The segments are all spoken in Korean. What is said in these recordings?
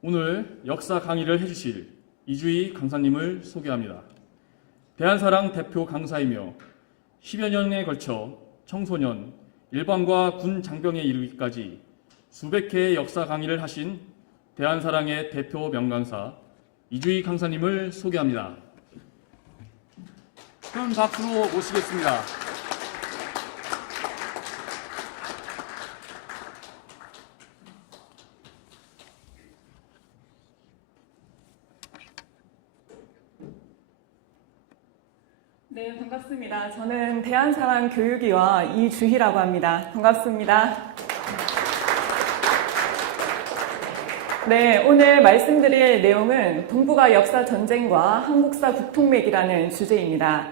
오늘 역사 강의를 해주실 이주희 강사님을 소개합니다. 대한사랑 대표 강사이며 10여 년에 걸쳐 청소년, 일반과 군 장병에 이르기까지 수백 회의 역사 강의를 하신 대한사랑의 대표 명강사 이주희 강사님을 소개합니다. 큰 박수로 모시겠습니다. 네, 반갑습니다. 저는 대한사랑 교육위와 이주희라고 합니다. 반갑습니다. 네, 오늘 말씀드릴 내용은 동북아 역사 전쟁과 한국사 국통맥이라는 주제입니다.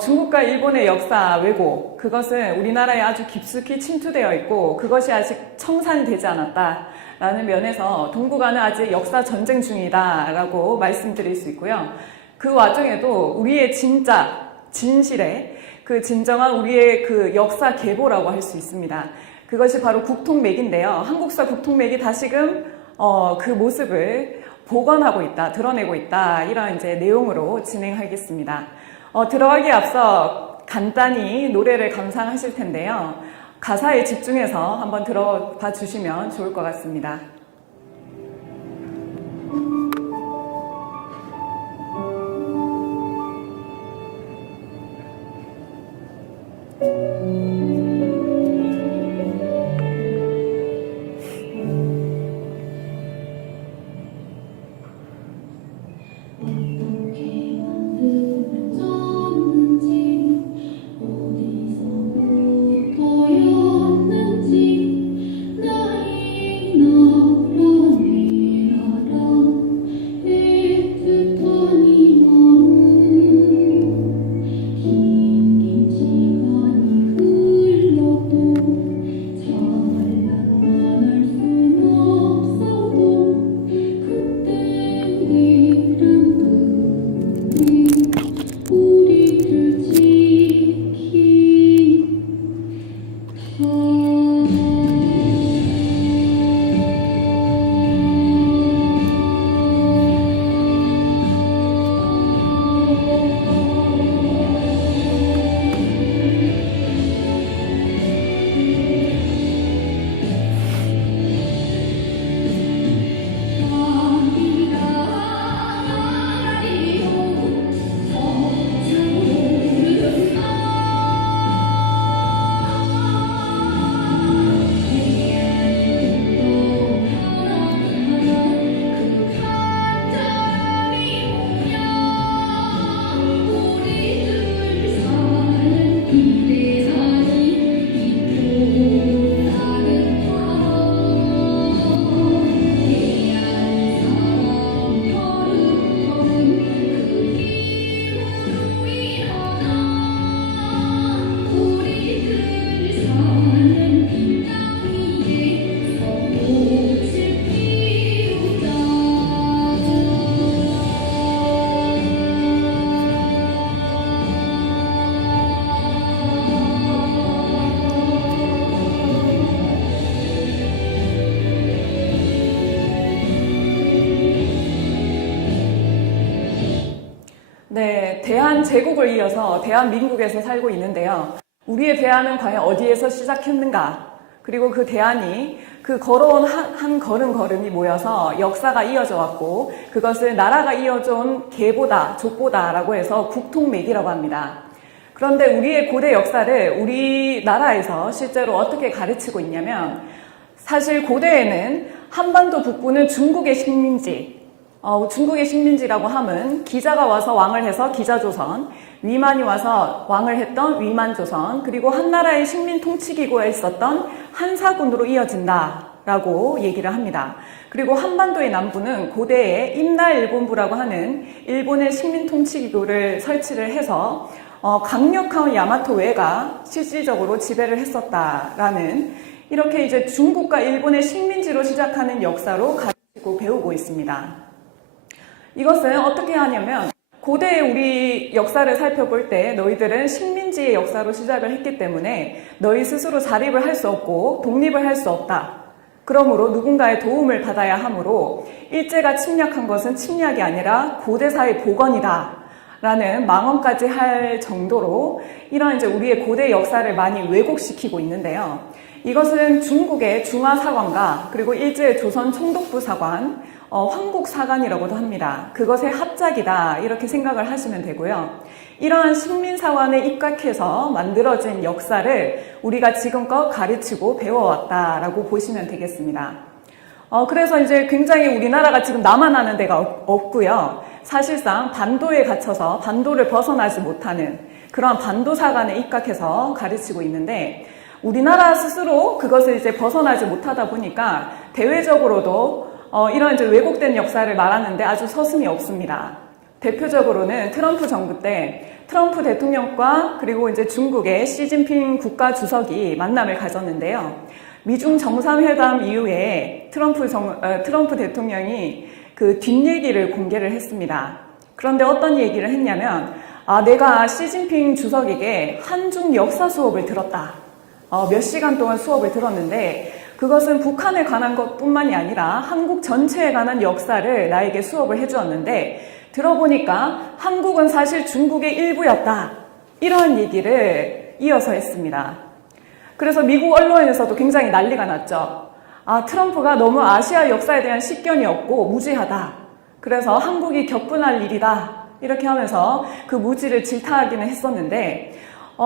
중국과 일본의 역사 왜곡, 그것은 우리나라에 아주 깊숙이 침투되어 있고 그것이 아직 청산되지 않았다라는 면에서 동북아는 아직 역사 전쟁 중이다라고 말씀드릴 수 있고요. 그 와중에도 우리의 진실의 그 진정한 우리의 그 역사 계보라고 할 수 있습니다. 그것이 바로 국통맥인데요. 한국사 국통맥이 다시금 그 모습을 복원하고 있다, 드러내고 있다, 이런 이제 내용으로 진행하겠습니다. 들어가기에 앞서 간단히 노래를 감상하실 텐데요. 가사에 집중해서 한번 들어봐 주시면 좋을 것 같습니다. 네, 대한제국을 이어서 대한민국에서 살고 있는데요. 우리의 대한은 과연 어디에서 시작했는가? 그리고 그 대한이 그 걸어온 한 걸음걸음이 모여서 역사가 이어져 왔고 그것을 나라가 이어져온 계보다, 족보다라고 해서 국통맥이라고 합니다. 그런데 우리의 고대 역사를 우리나라에서 실제로 어떻게 가르치고 있냐면 사실 고대에는 한반도 북부는 중국의 식민지라고 함은 기자가 와서 왕을 해서 기자조선, 위만이 와서 왕을 했던 위만조선, 그리고 한나라의 식민 통치기구에 있었던 한사군으로 이어진다라고 얘기를 합니다. 그리고 한반도의 남부는 고대에 임나일본부라고 하는 일본의 식민 통치기구를 설치를 해서 강력한 야마토 외가 실질적으로 지배를 했었다라는 이렇게 이제 중국과 일본의 식민지로 시작하는 역사로 가르치고 배우고 있습니다. 이것은 어떻게 하냐면 고대의 우리 역사를 살펴볼 때 너희들은 식민지의 역사로 시작을 했기 때문에 너희 스스로 자립을 할 수 없고 독립을 할 수 없다. 그러므로 누군가의 도움을 받아야 하므로 일제가 침략한 것은 침략이 아니라 고대사의 복원이다 라는 망언까지 할 정도로 이런 이제 우리의 고대 역사를 많이 왜곡시키고 있는데요. 이것은 중국의 중화사관과 그리고 일제의 조선 총독부 사관, 황국사관이라고도 합니다. 그것의 합작이다 이렇게 생각을 하시면 되고요. 이러한 식민사관에 입각해서 만들어진 역사를 우리가 지금껏 가르치고 배워왔다라고 보시면 되겠습니다. 그래서 이제 굉장히 우리나라가 지금 남아나는 데가 없고요. 사실상 반도에 갇혀서 반도를 벗어나지 못하는 그러한 반도사관에 입각해서 가르치고 있는데 우리나라 스스로 그것을 이제 벗어나지 못하다 보니까 대외적으로도 이런 이제 왜곡된 역사를 말하는데 아주 서슴이 없습니다. 대표적으로는 트럼프 정부 때 트럼프 대통령과 그리고 이제 중국의 시진핑 국가주석이 만남을 가졌는데요. 미중 정상회담 이후에 트럼프 대통령이 그 뒷얘기를 공개를 했습니다. 그런데 어떤 얘기를 했냐면 내가 시진핑 주석에게 한중 역사 수업을 들었다. 몇 시간 동안 수업을 들었는데 그것은 북한에 관한 것뿐만이 아니라 한국 전체에 관한 역사를 나에게 수업을 해주었는데 들어보니까 한국은 사실 중국의 일부였다. 이러한 얘기를 이어서 했습니다. 그래서 미국 언론에서도 굉장히 난리가 났죠. 트럼프가 너무 아시아 역사에 대한 식견이 없고 무지하다. 그래서 한국이 격분할 일이다. 이렇게 하면서 그 무지를 질타하기는 했었는데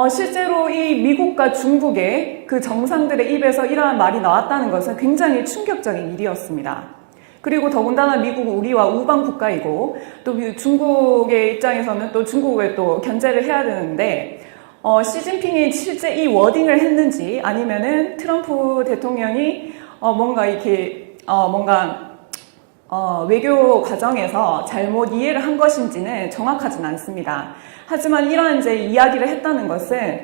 실제로 이 미국과 중국의 그 정상들의 입에서 이러한 말이 나왔다는 것은 굉장히 충격적인 일이었습니다. 그리고 더군다나 미국은 우리와 우방 국가이고 또 중국의 입장에서는 또 중국을 또 견제를 해야 되는데 시진핑이 실제 이 워딩을 했는지 아니면은 트럼프 대통령이 뭔가 이렇게 외교 과정에서 잘못 이해를 한 것인지는 정확하진 않습니다. 하지만 이러한 이제 이야기를 했다는 것은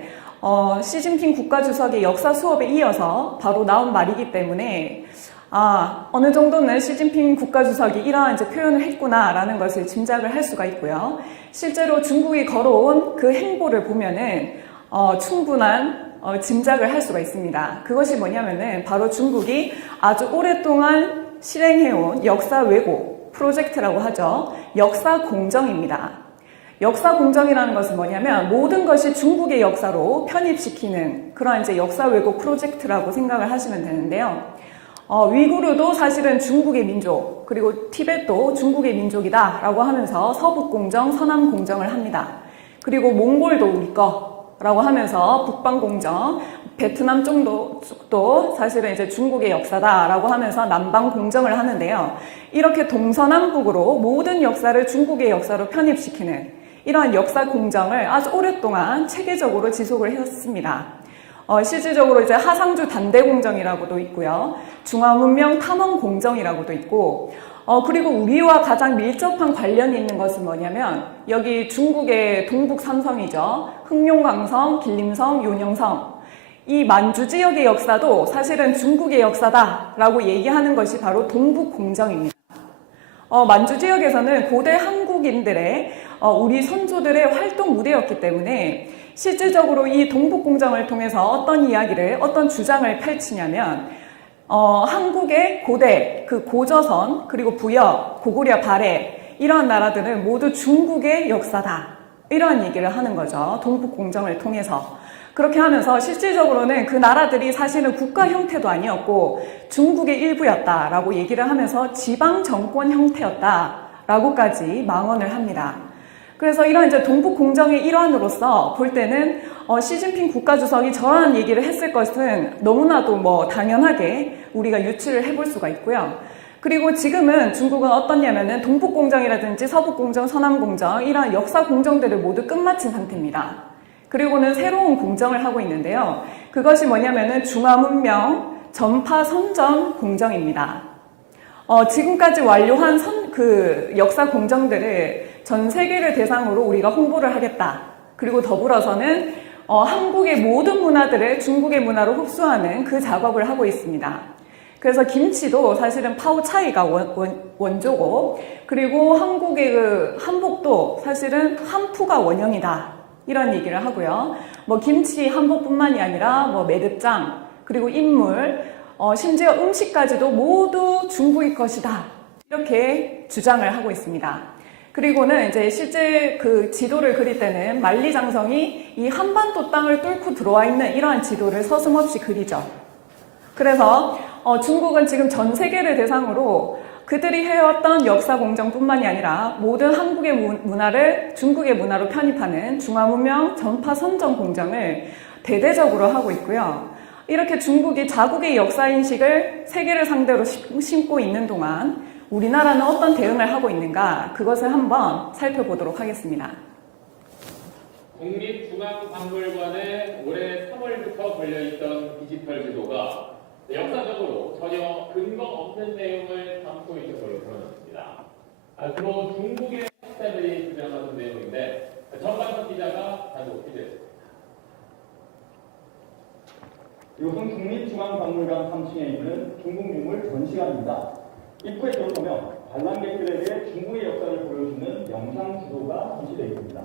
시진핑 국가주석의 역사 수업에 이어서 바로 나온 말이기 때문에 어느 정도는 시진핑 국가주석이 이러한 이제 표현을 했구나라는 것을 짐작을 할 수가 있고요. 실제로 중국이 걸어온 그 행보를 보면은 충분한 짐작을 할 수가 있습니다. 그것이 뭐냐면은 바로 중국이 아주 오랫동안 실행해온 역사 왜곡 프로젝트라고 하죠. 역사 공정입니다. 역사 공정이라는 것은 뭐냐면 모든 것이 중국의 역사로 편입시키는 그런 이제 역사 왜곡 프로젝트라고 생각을 하시면 되는데요. 위구르도 사실은 중국의 민족, 그리고 티벳도 중국의 민족이다라고 하면서 서북 공정, 서남 공정을 합니다. 그리고 몽골도 우리 거라고 하면서 북방 공정, 베트남 쪽도 사실은 이제 중국의 역사다라고 하면서 남방 공정을 하는데요. 이렇게 동서남북으로 모든 역사를 중국의 역사로 편입시키는 이러한 역사 공정을 아주 오랫동안 체계적으로 지속을 했습니다. 실질적으로 이제 하상주 단대 공정이라고도 있고요. 중화문명 탐험 공정이라고도 있고, 그리고 우리와 가장 밀접한 관련이 있는 것은 뭐냐면, 여기 중국의 동북 삼성이죠. 흑룡강성, 길림성, 요녕성. 이 만주 지역의 역사도 사실은 중국의 역사다라고 얘기하는 것이 바로 동북 공정입니다. 만주 지역에서는 고대 한국인들의 우리 선조들의 활동 무대였기 때문에 실질적으로 이 동북공정을 통해서 어떤 이야기를, 어떤 주장을 펼치냐면 한국의 고대, 그 고조선, 그리고 부여, 고구려, 발해 이러한 나라들은 모두 중국의 역사다. 이러한 얘기를 하는 거죠. 동북공정을 통해서. 그렇게 하면서 실질적으로는 그 나라들이 사실은 국가 형태도 아니었고 중국의 일부였다라고 얘기를 하면서 지방 정권 형태였다라고까지 망언을 합니다. 그래서 이런 이제 동북 공정의 일환으로서 볼 때는 시진핑 국가주석이 저러한 얘기를 했을 것은 너무나도 뭐 당연하게 우리가 유추를 해볼 수가 있고요. 그리고 지금은 중국은 어떻냐면은 동북 공정이라든지 서북 공정, 서남 공정 이런 역사 공정들을 모두 끝마친 상태입니다. 그리고는 새로운 공정을 하고 있는데요. 그것이 뭐냐면은 중화문명 전파 선전 공정입니다. 지금까지 완료한 그 역사 공정들을 전 세계를 대상으로 우리가 홍보를 하겠다. 그리고 더불어서는 한국의 모든 문화들을 중국의 문화로 흡수하는 그 작업을 하고 있습니다. 그래서 김치도 사실은 파오차이가 원조고, 그리고 한국의 그 한복도 사실은 한푸가 원형이다. 이런 얘기를 하고요. 뭐 김치 한복뿐만이 아니라 뭐 매듭장, 그리고 인물, 심지어 음식까지도 모두 중국의 것이다. 이렇게 주장을 하고 있습니다. 그리고는 이제 실제 그 지도를 그릴 때는 만리장성이 이 한반도 땅을 뚫고 들어와 있는 이러한 지도를 서슴없이 그리죠. 그래서 중국은 지금 전 세계를 대상으로 그들이 해왔던 역사 공정뿐만이 아니라 모든 한국의 문화를 중국의 문화로 편입하는 중화문명 전파 선전 공정을 대대적으로 하고 있고요. 이렇게 중국이 자국의 역사인식을 세계를 상대로 심고 있는 동안 우리나라는 어떤 대응을 하고 있는가, 그것을 한번 살펴보도록 하겠습니다. 국립중앙박물관에 올해 3월부터 걸려있던 디지털 지도가 역사적으로 전혀 근거 없는 내용을 담고 있는 걸로 드러났습니다. 주로 중국의 학자들이 주장하는 내용인데 정관석 기자가 단독 취재했습니다. 이곳은 국립중앙박물관 3층에 있는 중국유물 전시관입니다. 입구에 들어서면 관람객들에게 중국의 역사를 보여주는 영상 지도가 전시되어 있습니다.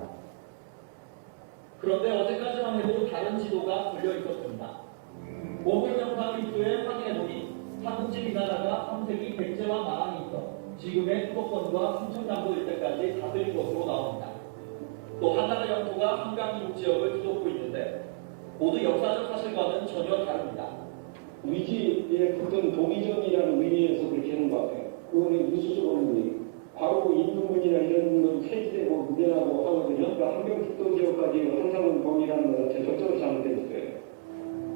그런데 어제까지만 해도 다른 지도가 걸려 있었습니다. 모든 영상 입구에 확인해보니 삼국지 위나라가 삼색이 백제와 마랑이 있어 지금의 수도권과 충청남도 일대까지 다스린 것으로 나옵니다. 또 한나라 영토가 한강 이북 지역을 뒤덮고 있는데 모두 역사적 사실과는 전혀 다릅니다. 위지에 붙은 동의전이라는 의미에서 그렇게 하는 것 같아요. 그거는 우수적으로 과거 인도문이나 이런 건 폐지되고 무변하고 하거든요. 그러니까 한경 북도 지역까지 한상은 범위라는 것 자체 적절히 잘못되어 있어요.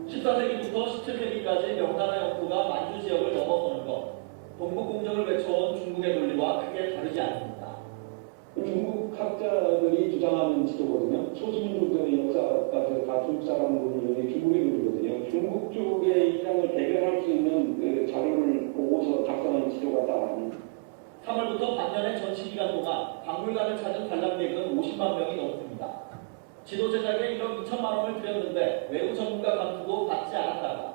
14세기부터 17세기까지 명나라 영토가 만주 지역을 넘어서는 것, 동북공정을 외쳐온 중국의 논리와 크게 다르지 않습니다. 중국 학자들이 주장하는 지도거든요. 소수민족들의 역사가 다 중국 사람들이 중국의 논리거든요. 중국 쪽의 입장을 대변할 수 있는 자료를 보고서 작성한 지도가 다 아닙니다. 3월부터 반년의 전시 기간 동안 박물관을 찾은 관람객은 50만 명이 넘습니다. 지도 제작에 1억 2천만 원을 들였는데 외부 전문가 감수도 받지 않았다가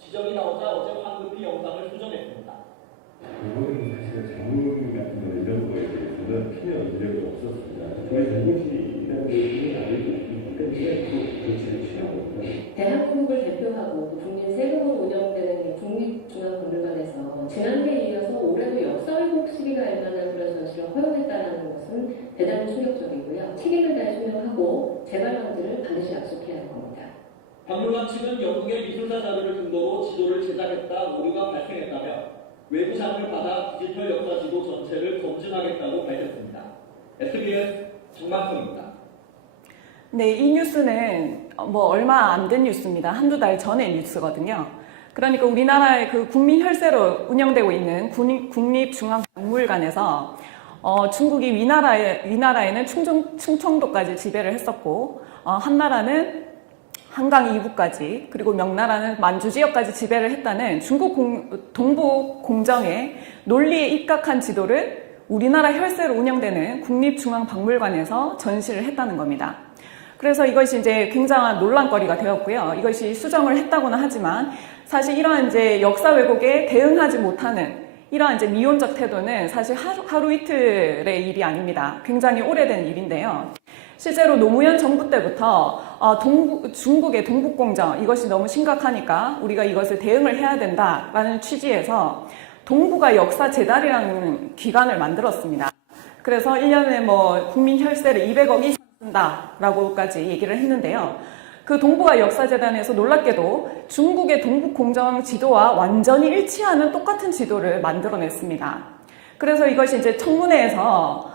지적이 나오자 어제 황급히 영상을 수정했습니다. 그거는 사실 전문 같은 거 이런 거에 대해서는 필요 이력이 없었습니다. 저희 전문실이라는 게 알고 있기 때문에 그 정치를 취하고 대한민국을 대표하고 국민 세금으로 운영되는 국립중앙박물관에서 지난해에 이어서 올해도 역사 왜곡 시비가 알 만한 그런 전시를 허용했다는 것은 대단히 충격적이고요. 책임을 다해 소명하고 재발견들을 반드시 약속해야 할 겁니다. 박물관 측은 영국의 미술사 자료를 근거로 지도를 제작했다 오류가 발생했다며 외부 자문을 받아 디지털 역사 지도 전체를 검증하겠다고 밝혔습니다. SBS 정만성입니다. 네, 이 뉴스는 얼마 안 된 뉴스입니다. 한두 달 전의 뉴스거든요. 그러니까 우리나라의 그 국민 혈세로 운영되고 있는 국립중앙박물관에서 중국이 위나라에는 충청도까지 지배를 했었고 한나라는 한강 이북까지 그리고 명나라는 만주 지역까지 지배를 했다는 중국 동북 공정의 논리에 입각한 지도를 우리나라 혈세로 운영되는 국립중앙박물관에서 전시를 했다는 겁니다. 그래서 이것이 이제 굉장한 논란거리가 되었고요. 이것이 수정을 했다고는 하지만 사실 이러한 이제 역사 왜곡에 대응하지 못하는 이러한 이제 미온적 태도는 사실 하루 이틀의 일이 아닙니다. 굉장히 오래된 일인데요. 실제로 노무현 정부 때부터 중국의 동북공정 이것이 너무 심각하니까 우리가 이것을 대응을 해야 된다라는 취지에서 동북아 역사재단이라는 기관을 만들었습니다. 그래서 1년에 국민 혈세를 200억 이상 쓴다라고까지 얘기를 했는데요. 그 동북아 역사재단에서 놀랍게도 중국의 동북공정 지도와 완전히 일치하는 똑같은 지도를 만들어냈습니다. 그래서 이것이 이제 청문회에서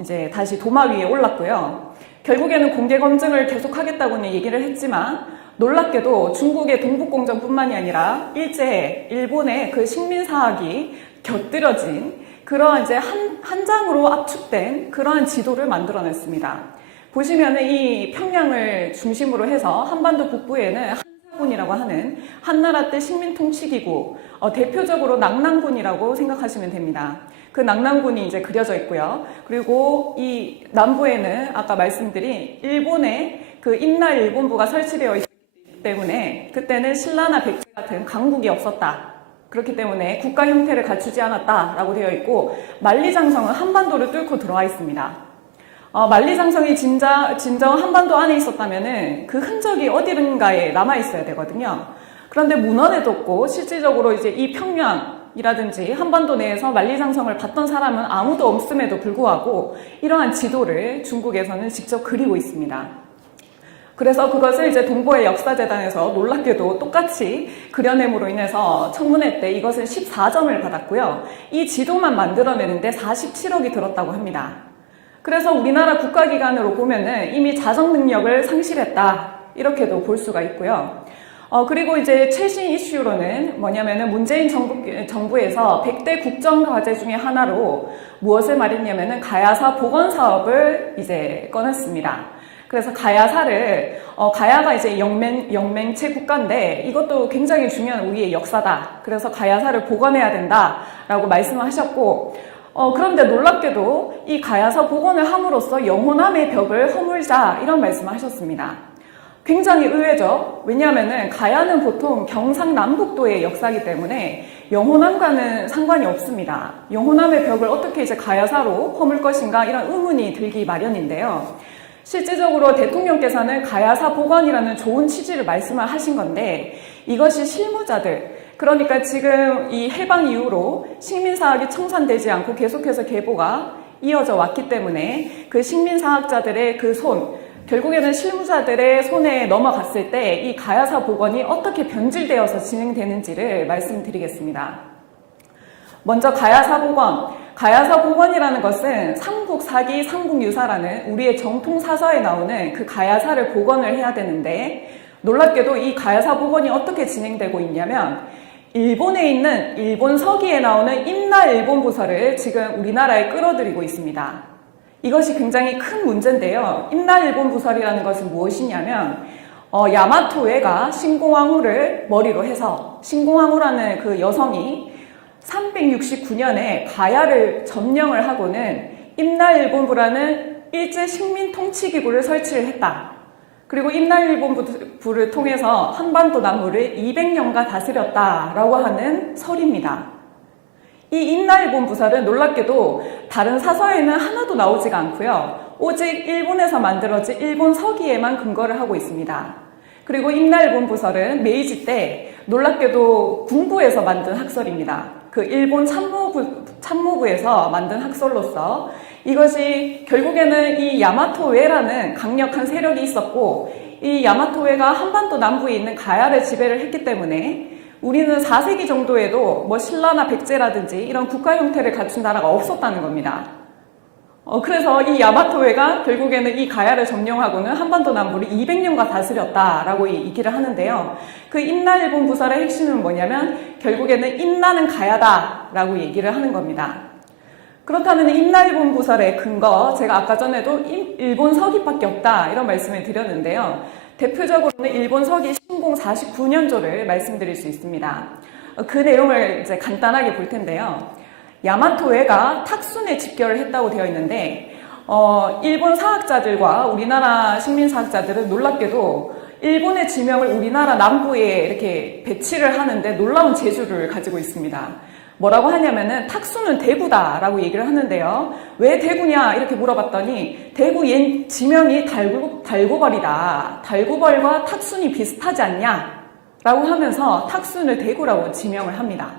이제 다시 도마 위에 올랐고요. 결국에는 공개 검증을 계속하겠다고는 얘기를 했지만 놀랍게도 중국의 동북공정뿐만이 아니라 일본의 그 식민사학이 곁들여진 그러한 이제 한 장으로 압축된 그러한 지도를 만들어냈습니다. 보시면은 이 평양을 중심으로 해서 한반도 북부에는 한사군이라고 하는 한나라 때 식민통치기구, 대표적으로 낙랑군이라고 생각하시면 됩니다. 그 낙랑군이 이제 그려져 있고요. 그리고 이 남부에는 아까 말씀드린 일본의 그 임날 일본부가 설치되어 있기 때문에 그때는 신라나 백제 같은 강국이 없었다. 그렇기 때문에 국가 형태를 갖추지 않았다라고 되어 있고 만리장성은 한반도를 뚫고 들어와 있습니다. 만리장성이 진정 한반도 안에 있었다면은 그 흔적이 어디든가에 남아 있어야 되거든요. 그런데 문헌에도 없고 실질적으로 이제 이 평양이라든지 한반도 내에서 만리장성을 봤던 사람은 아무도 없음에도 불구하고 이러한 지도를 중국에서는 직접 그리고 있습니다. 그래서 그것을 이제 동보의 역사재단에서 놀랍게도 똑같이 그려냄으로 인해서 청문회 때 이것을 14점을 받았고요. 이 지도만 만들어내는데 47억이 들었다고 합니다. 그래서 우리나라 국가기관으로 보면은 이미 자정 능력을 상실했다, 이렇게도 볼 수가 있고요. 그리고 이제 최신 이슈로는 뭐냐면은 문재인 정부에서 100대 국정과제 중에 하나로 무엇을 말했냐면은 가야사 복원 사업을 이제 꺼냈습니다. 그래서 가야사를, 가야가 이제 영맹체 국가인데 이것도 굉장히 중요한 우리의 역사다. 그래서 가야사를 복원해야 된다라고 말씀을 하셨고, 그런데 놀랍게도 이 가야사 복원을 함으로써 영호남의 벽을 허물자, 이런 말씀을 하셨습니다. 굉장히 의외죠. 왜냐하면은 가야는 보통 경상남북도의 역사이기 때문에 영호남과는 상관이 없습니다. 영호남의 벽을 어떻게 이제 가야사로 허물 것인가, 이런 의문이 들기 마련인데요. 실질적으로 대통령께서는 가야사 복원이라는 좋은 취지를 말씀을 하신 건데 이것이 실무자들, 그러니까 지금 이 해방 이후로 식민사학이 청산되지 않고 계속해서 계보가 이어져 왔기 때문에 그 식민사학자들의 그 손, 결국에는 실무자들의 손에 넘어갔을 때 이 가야사 복원이 어떻게 변질되어서 진행되는지를 말씀드리겠습니다. 먼저 가야사 복원. 가야사 복원이라는 것은 삼국사기 삼국유사라는 우리의 정통사서에 나오는 그 가야사를 복원을 해야 되는데, 놀랍게도 이 가야사 복원이 어떻게 진행되고 있냐면 일본에 있는 일본 서기에 나오는 임나 일본 부서를 지금 우리나라에 끌어들이고 있습니다. 이것이 굉장히 큰 문제인데요. 임나 일본 부설이라는 것은 무엇이냐면 야마토에가 신공항후를 머리로 해서, 신공항후라는 그 여성이 369년에 가야를 점령을 하고는 임나일본부라는 일제 식민 통치기구를 설치를 했다. 그리고 임나일본부를 통해서 한반도 남부를 200년간 다스렸다라고 하는 설입니다. 이 임나일본부설은 놀랍게도 다른 사서에는 하나도 나오지가 않고요. 오직 일본에서 만들어진 일본 서기에만 근거를 하고 있습니다. 그리고 임나일본부설은 메이지 때 놀랍게도 군부에서 만든 학설입니다. 그 일본 참모부에서 만든 학설로서 이것이 결국에는 이 야마토웨라는 강력한 세력이 있었고, 이 야마토웨가 한반도 남부에 있는 가야를 지배를 했기 때문에 우리는 4세기 정도에도 뭐 신라나 백제라든지 이런 국가 형태를 갖춘 나라가 없었다는 겁니다. 그래서 이 야마토웨가 결국에는 이 가야를 점령하고는 한반도 남부를 200년간 다스렸다라고 얘기를 하는데요. 그 임나일본 부설의 핵심은 뭐냐면 결국에는 임나는 가야다라고 얘기를 하는 겁니다. 그렇다면 임나일본 부설의 근거, 제가 아까 전에도 일본 서기밖에 없다, 이런 말씀을 드렸는데요. 대표적으로는 일본 서기 신공 49년조를 말씀드릴 수 있습니다. 그 내용을 이제 간단하게 볼 텐데요. 야마토웨가 탁순에 집결을 했다고 되어 있는데, 일본 사학자들과 우리나라 식민사학자들은 놀랍게도 일본의 지명을 우리나라 남부에 이렇게 배치를 하는데 놀라운 재주를 가지고 있습니다. 뭐라고 하냐면은 탁순은 대구다라고 얘기를 하는데요. 왜 대구냐 이렇게 물어봤더니 대구 옛 지명이 달구벌이다. 달구벌과 탁순이 비슷하지 않냐? 라고 하면서 탁순을 대구라고 지명을 합니다.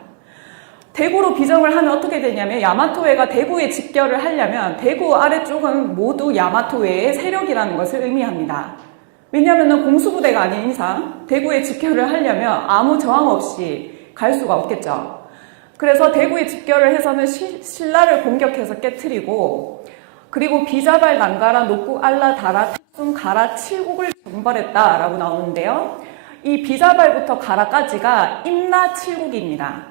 대구로 비정을 하면 어떻게 되냐면 야마토웨가 대구에 집결을 하려면 대구 아래쪽은 모두 야마토웨의 세력이라는 것을 의미합니다. 왜냐하면 공수부대가 아닌 이상 대구에 집결을 하려면 아무 저항 없이 갈 수가 없겠죠. 그래서 대구에 집결을 해서는 신라를 공격해서 깨트리고, 그리고 비자발 난가라 녹국 알라 다라 탁순 가라 칠국을 정벌했다라고 나오는데요. 이 비자발부터 가라까지가 임나 칠국입니다.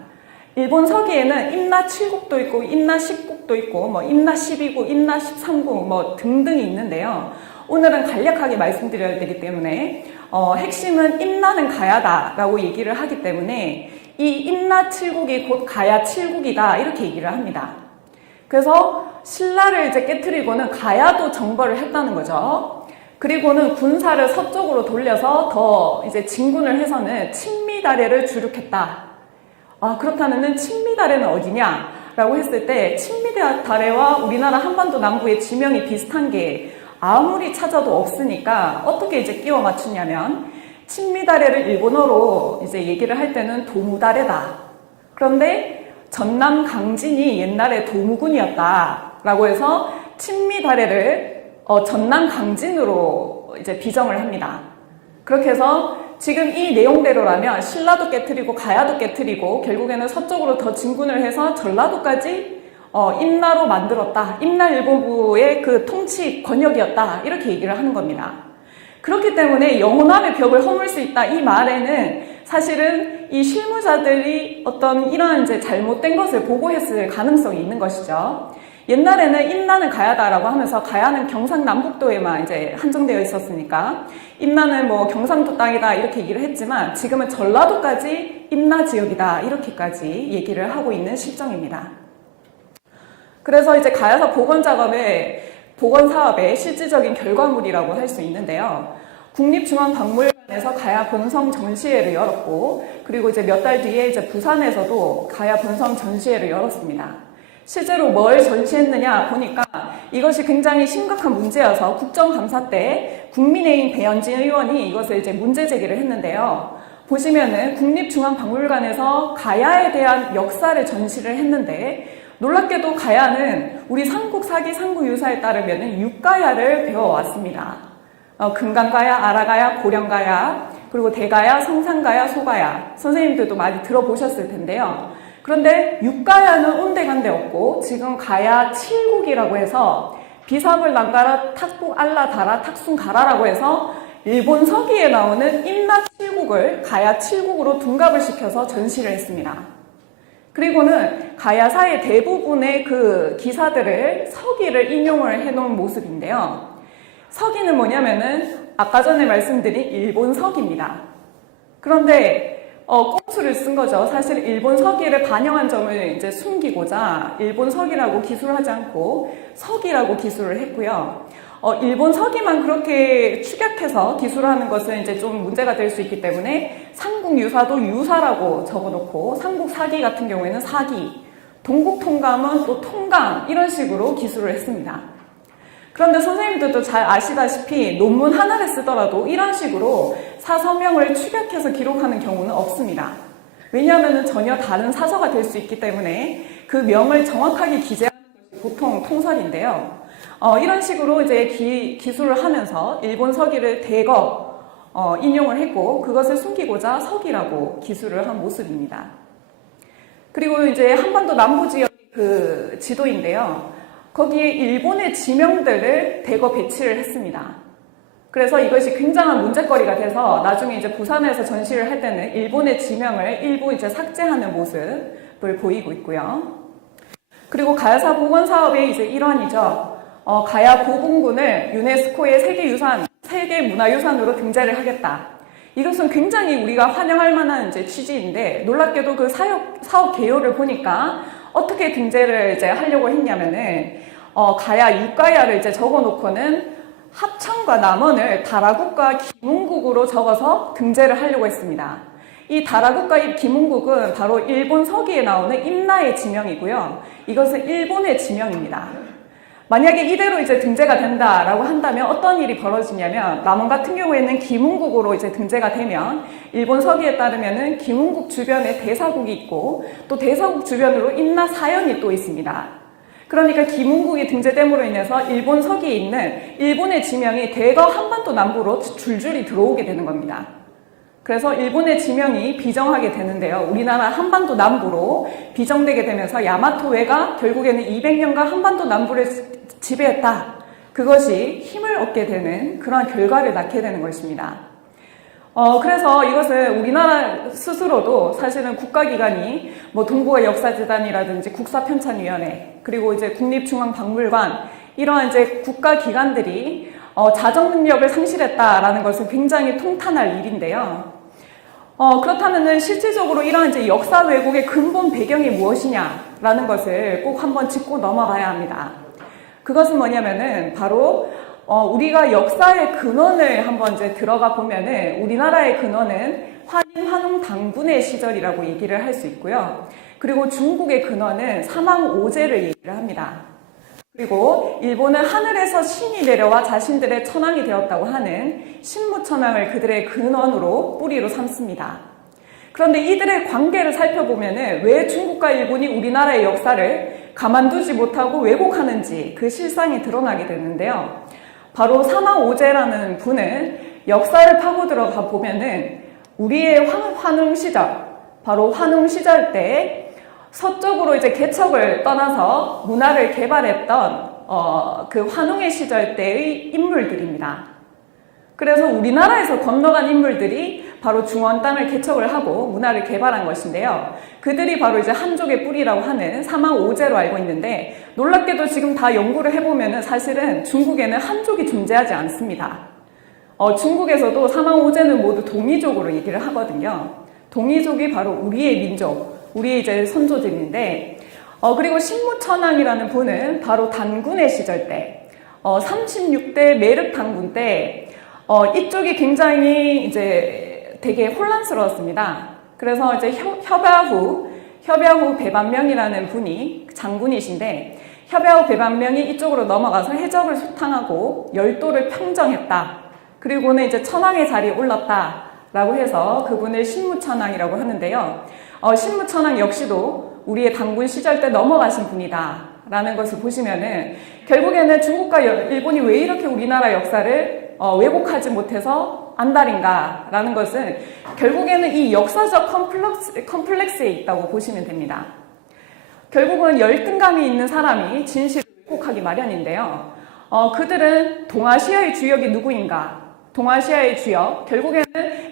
일본 서기에는 임나 7국도 있고 임나 10국도 있고 뭐 임나 12국, 임나 13국 뭐 등등이 있는데요. 오늘은 간략하게 말씀드려야 되기 때문에 핵심은 임나는 가야다라고 얘기를 하기 때문에 이 임나 7국이 곧 가야 7국이다, 이렇게 얘기를 합니다. 그래서 신라를 이제 깨트리고는 가야도 정벌을 했다는 거죠. 그리고는 군사를 서쪽으로 돌려서 더 이제 진군을 해서는 친미다레를 주륙했다. 그렇다면은 친미다레는 어디냐? 라고 했을 때 친미다레와 우리나라 한반도 남부의 지명이 비슷한 게 아무리 찾아도 없으니까 어떻게 이제 끼워 맞추냐면 친미다레를 일본어로 이제 얘기를 할 때는 도무다레다. 그런데 전남 강진이 옛날에 도무군이었다라고 해서 친미다레를 전남 강진으로 이제 비정을 합니다. 그렇게 해서 지금 이 내용대로라면 신라도 깨트리고 가야도 깨트리고 결국에는 서쪽으로 더 진군을 해서 전라도까지 임나로 만들었다. 임나 일본부의 그 통치 권역이었다. 이렇게 얘기를 하는 겁니다. 그렇기 때문에 영원함의 벽을 허물 수 있다. 이 말에는 사실은 이 실무자들이 어떤 이러한 이제 잘못된 것을 보고했을 가능성이 있는 것이죠. 옛날에는 임나는 가야다라고 하면서 가야는 경상남북도에만 이제 한정되어 있었으니까 임나는 뭐 경상도 땅이다 이렇게 얘기를 했지만 지금은 전라도까지 임나 지역이다 이렇게까지 얘기를 하고 있는 실정입니다. 그래서 이제 가야사 복원 사업의 실질적인 결과물이라고 할 수 있는데요. 국립중앙박물관에서 가야 본성 전시회를 열었고 그리고 이제 몇 달 뒤에 이제 부산에서도 가야 본성 전시회를 열었습니다. 실제로 뭘 전시했느냐 보니까 이것이 굉장히 심각한 문제여서 국정감사 때 국민의힘 배현진 의원이 이것을 이제 문제 제기를 했는데요. 보시면은 국립중앙박물관에서 가야에 대한 역사를 전시를 했는데 놀랍게도 가야는 우리 삼국 사기 삼국 유사에 따르면은 6가야를 배워왔습니다. 금강가야, 아라가야, 고령가야, 그리고 대가야, 성산가야, 소가야. 선생님들도 많이 들어보셨을 텐데요. 그런데 6가야는 온데간데 없고 지금 가야 7국이라고 해서 비사불 난가라 탁북 알라 다라 탁순 가라라고 해서 일본 서기에 나오는 임나 7국을 가야 7국으로 둔갑을 시켜서 전시를 했습니다. 그리고는 가야사의 대부분의 그 기사들을 서기를 인용을 해놓은 모습인데요. 서기는 뭐냐면은 아까 전에 말씀드린 일본 서기입니다. 그런데 꼼수를 쓴 거죠. 사실 일본 서기를 반영한 점을 이제 숨기고자 일본 서기라고 기술하지 않고 서기라고 기술을 했고요. 일본 서기만 그렇게 축약해서 기술하는 것은 이제 좀 문제가 될 수 있기 때문에 삼국 유사도 유사라고 적어놓고 삼국 사기 같은 경우에는 사기, 동국 통감은 또 통감 이런 식으로 기술을 했습니다. 그런데 선생님들도 잘 아시다시피 논문 하나를 쓰더라도 이런 식으로 사서명을 축약해서 기록하는 경우는 없습니다. 왜냐하면 전혀 다른 사서가 될 수 있기 때문에 그 명을 정확하게 기재하는 것이 보통 통설인데요. 이런 식으로 이제 기술을 하면서 일본 서기를 대거 인용을 했고 그것을 숨기고자 서기라고 기술을 한 모습입니다. 그리고 이제 한반도 남부 지역 그 지도인데요. 거기에 일본의 지명들을 대거 배치를 했습니다. 그래서 이것이 굉장한 문제거리가 돼서 나중에 이제 부산에서 전시를 할 때는 일본의 지명을 일부 이제 삭제하는 모습을 보이고 있고요. 그리고 가야사 복원 사업의 이제 일환이죠. 가야 고궁군을 유네스코의 세계문화유산으로 등재를 하겠다. 이것은 굉장히 우리가 환영할 만한 이제 취지인데 놀랍게도 그 사업 개요를 보니까 어떻게 등재를 이제 하려고 했냐면은 가야 6가야를 이제 적어놓고는 합천과 남원을 다라국과 김웅국으로 적어서 등재를 하려고 했습니다. 이 다라국과 김웅국은 바로 일본 서기에 나오는 임나의 지명이고요. 이것은 일본의 지명입니다. 만약에 이대로 이제 등재가 된다라고 한다면 어떤 일이 벌어지냐면 남원 같은 경우에는 김웅국으로 이제 등재가 되면 일본 서기에 따르면은 김웅국 주변에 대사국이 있고 또 대사국 주변으로 임나 사연이 또 있습니다. 그러니까 김웅국이 등재됨으로 인해서 일본 서기에 있는 일본의 지명이 대거 한반도 남부로 줄줄이 들어오게 되는 겁니다. 그래서 일본의 지명이 비정하게 되는데요. 우리나라 한반도 남부로 비정되게 되면서 야마토해가 결국에는 200년간 한반도 남부를 지배했다. 그것이 힘을 얻게 되는 그런 결과를 낳게 되는 것입니다. 그래서 이것은 우리나라 스스로도 사실은 국가기관이 뭐 동북아 역사재단이라든지 국사편찬위원회 그리고 이제 국립중앙박물관 이러한 이제 국가기관들이 자정 능력을 상실했다라는 것은 굉장히 통탄할 일인데요. 그렇다면은 실질적으로 이러한 이제 역사 왜곡의 근본 배경이 무엇이냐라는 것을 꼭 한번 짚고 넘어가야 합니다. 그것은 뭐냐면은 바로 우리가 역사의 근원을 한번 이제 들어가 보면은 우리나라의 근원은 환인 당군의 시절이라고 얘기를 할 수 있고요. 그리고 중국의 근원은 사망 오제를 얘기를 합니다. 그리고 일본은 하늘에서 신이 내려와 자신들의 천왕이 되었다고 하는 신무천왕을 그들의 근원으로 뿌리로 삼습니다. 그런데 이들의 관계를 살펴보면 왜 중국과 일본이 우리나라의 역사를 가만두지 못하고 왜곡하는지 그 실상이 드러나게 되는데요. 바로 사망오제라는 분은 역사를 파고 들어가 보면은 우리의 환웅 시절, 바로 환웅 시절 때 서쪽으로 이제 개척을 떠나서 문화를 개발했던 그 환웅의 시절 때의 인물들입니다. 그래서 우리나라에서 건너간 인물들이 바로 중원 땅을 개척을 하고 문화를 개발한 것인데요. 그들이 바로 이제 한족의 뿌리라고 하는 사망오제로 알고 있는데, 놀랍게도 지금 다 연구를 해보면은 사실은 중국에는 한족이 존재하지 않습니다. 중국에서도 사망오제는 모두 동이족으로 얘기를 하거든요. 동이족이 바로 우리의 민족, 우리의 이제 선조들인데, 그리고 신무천왕이라는 분은 바로 단군의 시절 때, 36대 매륵 단군 때, 이쪽이 굉장히 이제 되게 혼란스러웠습니다. 그래서 이제 협야후 배반명이라는 분이 장군이신데, 협야후 배반명이 이쪽으로 넘어가서 해적을 소탕하고 열도를 평정했다. 그리고는 이제 천왕의 자리에 올랐다라고 해서 그분을 신무천왕이라고 하는데요. 신무천왕 역시도 우리의 단군 시절 때 넘어가신 분이다 라는 것을 보시면은 결국에는 중국과 일본이 왜 이렇게 우리나라 역사를 왜곡하지 못해서 안달인가 라는 것은 결국에는 이 역사적 컴플렉스에 있다고 보시면 됩니다. 결국은 열등감이 있는 사람이 진실을 왜곡하기 마련인데요. 그들은 동아시아의 주역이 누구인가? 동아시아의 주역, 결국에는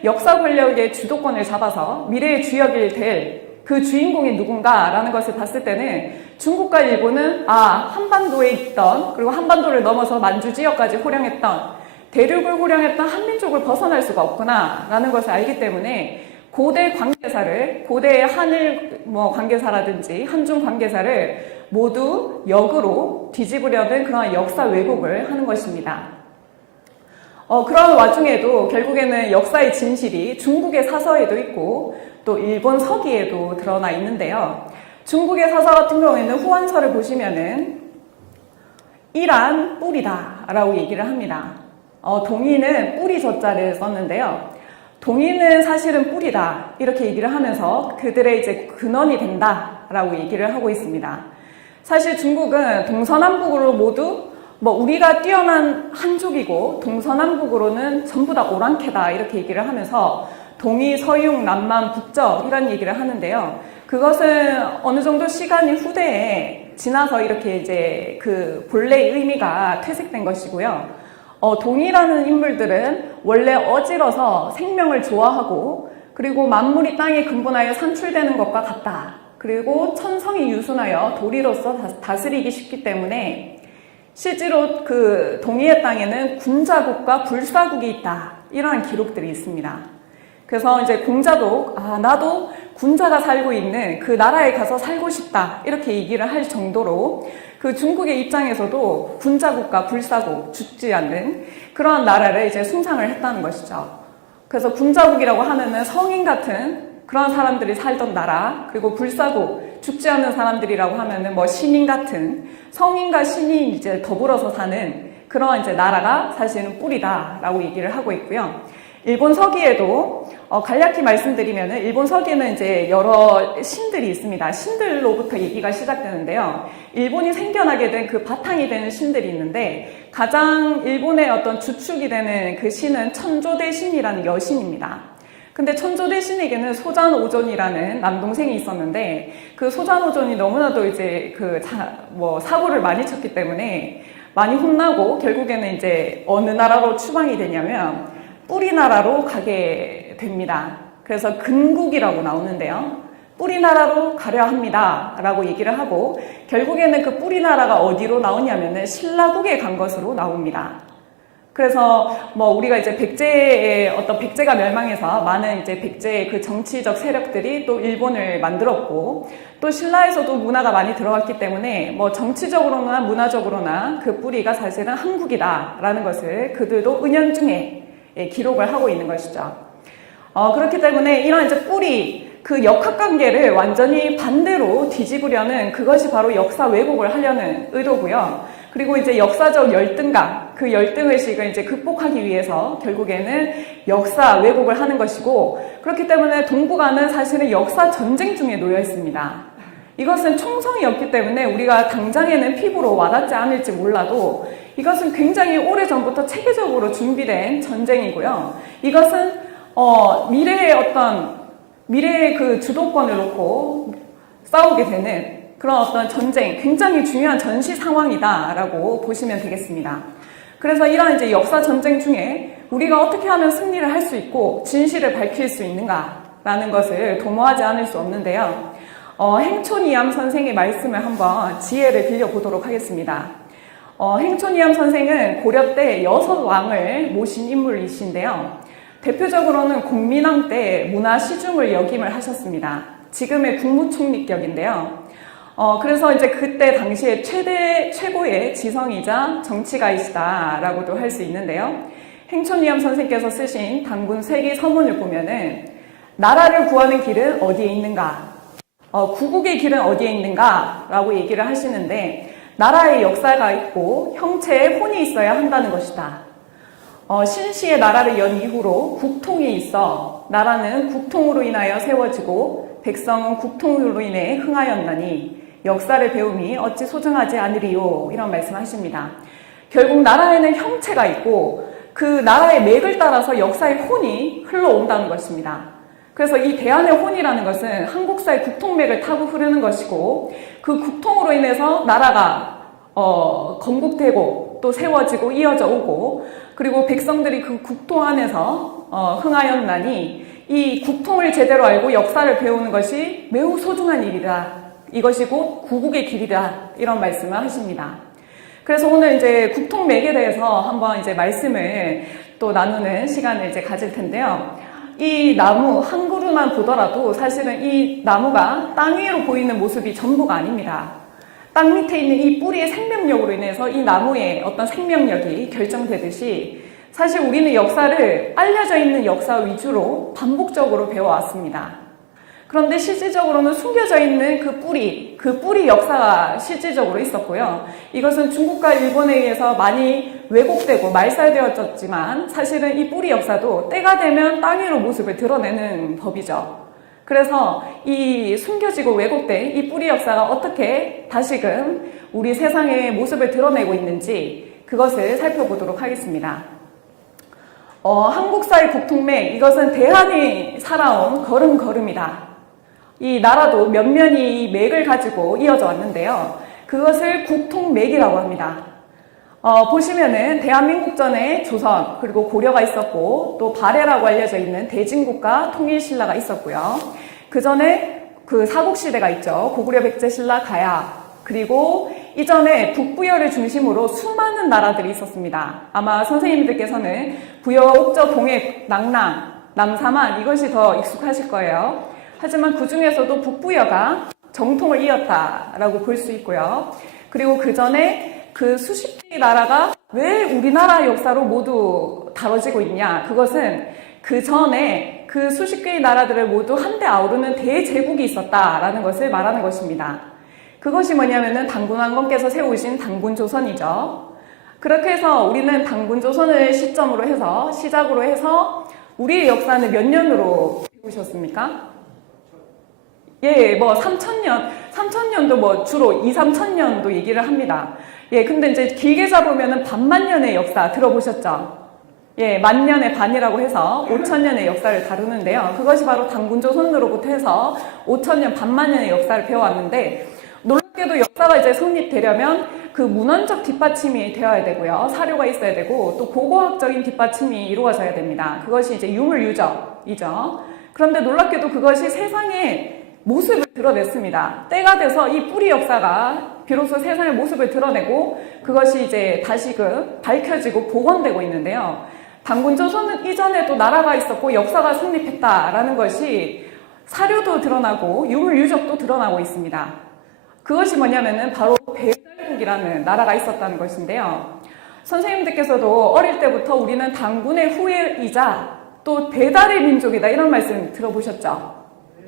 역사 권력의 주도권을 잡아서 미래의 주역이 될 그 주인공이 누군가라는 것을 봤을 때는 중국과 일본은 한반도에 있던, 그리고 한반도를 넘어서 만주 지역까지 호령했던, 대륙을 호령했던 한민족을 벗어날 수가 없구나 라는 것을 알기 때문에 고대 관계사를, 고대의 한일 관계사라든지 한중 관계사를 모두 역으로 뒤집으려는 그런 역사 왜곡을 하는 것입니다. 그런 와중에도 결국에는 역사의 진실이 중국의 사서에도 있고 또 일본 서기에도 드러나 있는데요. 중국의 사서 같은 경우에는 후한서를 보시면은 이란 뿌리다 라고 얘기를 합니다. 동이는 뿌리 젖자를 썼는데요. 동이는 사실은 뿌리다 이렇게 얘기를 하면서 그들의 이제 근원이 된다 라고 얘기를 하고 있습니다. 사실 중국은 동서남북으로 모두 우리가 뛰어난 한족이고 동서남북으로는 전부 다 오랑캐다 이렇게 얘기를 하면서 동이, 서융, 남만, 북적 이런 얘기를 하는데요. 그것은 어느 정도 시간이 후대에 지나서 이렇게 이제 그 본래의 의미가 퇴색된 것이고요. 동이라는 인물들은 원래 어지러서 생명을 좋아하고 그리고 만물이 땅에 근본하여 산출되는 것과 같다. 그리고 천성이 유순하여 도리로서 다스리기 쉽기 때문에 실제로 그 동이의 땅에는 군자국과 불사국이 있다. 이러한 기록들이 있습니다. 그래서 이제 공자도 나도 군자가 살고 있는 그 나라에 가서 살고 싶다. 이렇게 얘기를 할 정도로 그 중국의 입장에서도 군자국과 불사국, 죽지 않는 그런 나라를 이제 숭상을 했다는 것이죠. 그래서 군자국이라고 하면은 성인 같은 그런 사람들이 살던 나라, 그리고 불사국, 죽지 않는 사람들이라고 하면은 신인 같은 성인과 신이 이제 더불어서 사는 그런 이제 나라가 사실은 뿌리다라고 얘기를 하고 있고요. 일본 서기에도 간략히 말씀드리면은 일본 서기에는 이제 여러 신들이 있습니다. 신들로부터 얘기가 시작되는데요. 일본이 생겨나게 된 그 바탕이 되는 신들이 있는데 가장 일본의 어떤 주축이 되는 그 신은 천조대신이라는 여신입니다. 근데 천조대신에게는 소잔오존이라는 남동생이 있었는데 그 소잔오존이 너무나도 이제 사고를 많이 쳤기 때문에 많이 혼나고 결국에는 이제 어느 나라로 추방이 되냐면 뿌리나라로 가게 됩니다. 그래서 근국이라고 나오는데요. 뿌리나라로 가려 합니다. 라고 얘기를 하고 결국에는 그 뿌리나라가 어디로 나오냐면은 신라국에 간 것으로 나옵니다. 그래서 우리가 이제 백제가 멸망해서 많은 이제 백제의 그 정치적 세력들이 또 일본을 만들었고 또 신라에서도 문화가 많이 들어갔기 때문에 정치적으로나 문화적으로나 그 뿌리가 사실은 한국이다라는 것을 그들도 은연중에 기록을 하고 있는 것이죠. 그렇기 때문에 이런 이제 뿌리, 그 역학관계를 완전히 반대로 뒤집으려는 그것이 바로 역사 왜곡을 하려는 의도고요. 그리고 이제 역사적 열등감, 그 열등의식을 이제 극복하기 위해서 결국에는 역사 왜곡을 하는 것이고, 그렇기 때문에 동북아는 사실은 역사 전쟁 중에 놓여 있습니다. 이것은 총성이었기 때문에 우리가 당장에는 피부로 와닿지 않을지 몰라도 이것은 굉장히 오래전부터 체계적으로 준비된 전쟁이고요. 이것은 미래의 그 주도권을 놓고 싸우게 되는 그런 어떤 전쟁, 굉장히 중요한 전시 상황이다라고 보시면 되겠습니다. 그래서 이런 이제 역사 전쟁 중에 우리가 어떻게 하면 승리를 할 수 있고 진실을 밝힐 수 있는가라는 것을 도모하지 않을 수 없는데요. 행촌이암 선생의 말씀을 한번 지혜를 빌려보도록 하겠습니다. 행촌이암 선생은 고려 때 6왕을 모신 인물이신데요. 대표적으로는 공민왕 때 문화시중을 역임을 하셨습니다. 지금의 국무총리격인데요. 그래서 이제 그때 당시에 최고의 지성이자 정치가이시다라고도 할 수 있는데요. 행촌이암 선생께서 쓰신 단군 세기 서문을 보면은 나라를 구하는 길은 어디에 있는가? 구국의 길은 어디에 있는가? 라고 얘기를 하시는데 나라의 역사가 있고 형체에 혼이 있어야 한다는 것이다. 신시의 나라를 연 이후로 국통이 있어 나라는 국통으로 인하여 세워지고 백성은 국통으로 인해 흥하였나니 역사를 배움이 어찌 소중하지 않으리요. 이런 말씀하십니다. 결국 나라에는 형체가 있고 그 나라의 맥을 따라서 역사의 혼이 흘러온다는 것입니다. 그래서 이 대한의 혼이라는 것은 한국사의 국통맥을 타고 흐르는 것이고 그 국통으로 인해서 나라가 건국되고 또 세워지고 이어져 오고 그리고 백성들이 그 국통 안에서 흥하였나니 이 국통을 제대로 알고 역사를 배우는 것이 매우 소중한 일이다. 이것이 곧 구국의 길이다. 이런 말씀을 하십니다. 그래서 오늘 이제 국통맥에 대해서 한번 이제 말씀을 또 나누는 시간을 이제 가질 텐데요. 이 나무 한 그루만 보더라도 사실은 이 나무가 땅 위로 보이는 모습이 전부가 아닙니다. 땅 밑에 있는 이 뿌리의 생명력으로 인해서 이 나무의 어떤 생명력이 결정되듯이 사실 우리는 역사를 알려져 있는 역사 위주로 반복적으로 배워왔습니다. 그런데 실질적으로는 숨겨져 있는 그 뿌리 역사가 실질적으로 있었고요. 이것은 중국과 일본에 의해서 많이 왜곡되고 말살되어졌지만 사실은 이 뿌리 역사도 때가 되면 땅 위로 모습을 드러내는 법이죠. 그래서 이 숨겨지고 왜곡된 이 뿌리 역사가 어떻게 다시금 우리 세상의 모습을 드러내고 있는지 그것을 살펴보도록 하겠습니다. 한국사의 국통맥, 이것은 대한이 살아온 걸음걸음이다. 이 나라도 면면이 이 맥을 가지고 이어져 왔는데요. 그것을 국통맥이라고 합니다. 보시면은 대한민국 전에 조선 그리고 고려가 있었고 또 발해라고 알려져 있는 대진국과 통일신라가 있었고요. 그 전에 그 사국시대가 있죠. 고구려 백제신라 가야 그리고 이전에 북부여를 중심으로 수많은 나라들이 있었습니다. 아마 선생님들께서는 부여, 옥저, 동해, 낙랑, 남사만 이것이 더 익숙하실 거예요. 하지만 그 중에서도 북부여가 정통을 이었다라고 볼 수 있고요. 그리고 그 전에 그 수십 개의 나라가 왜 우리나라 역사로 모두 다뤄지고 있냐? 그것은 그 전에 그 수십 개의 나라들을 모두 한데 아우르는 대제국이 있었다라는 것을 말하는 것입니다. 그것이 뭐냐면은 당군왕건께서 세우신 당군조선이죠. 그렇게 해서 우리는 당군조선을 시작으로 해서 우리의 역사는 몇 년으로 배우셨습니까? 예, 3,000년도 주로 2,3,000년도 얘기를 합니다. 예, 근데 이제 길게 잡으면은 반만년의 역사 들어보셨죠? 예, 만년의 반이라고 해서 5,000년의 역사를 다루는데요. 그것이 바로 당군조선으로부터 해서 5,000년, 반만년의 역사를 배워왔는데, 놀랍게도 역사가 이제 성립되려면 그 문헌적 뒷받침이 되어야 되고요. 사료가 있어야 되고, 또 고고학적인 뒷받침이 이루어져야 됩니다. 그것이 이제 유물유적이죠. 그런데 놀랍게도 그것이 세상에 모습을 드러냈습니다. 때가 돼서 이 뿌리 역사가 비로소 세상의 모습을 드러내고 그것이 이제 다시금 밝혀지고 복원되고 있는데요. 당군조선은 이전에도 나라가 있었고 역사가 성립했다라는 것이 사료도 드러나고 유물유적도 드러나고 있습니다. 그것이 뭐냐면은 바로 배달국이라는 나라가 있었다는 것인데요. 선생님들께서도 어릴 때부터 우리는 당군의 후예이자 또 배달의 민족이다 이런 말씀 들어보셨죠?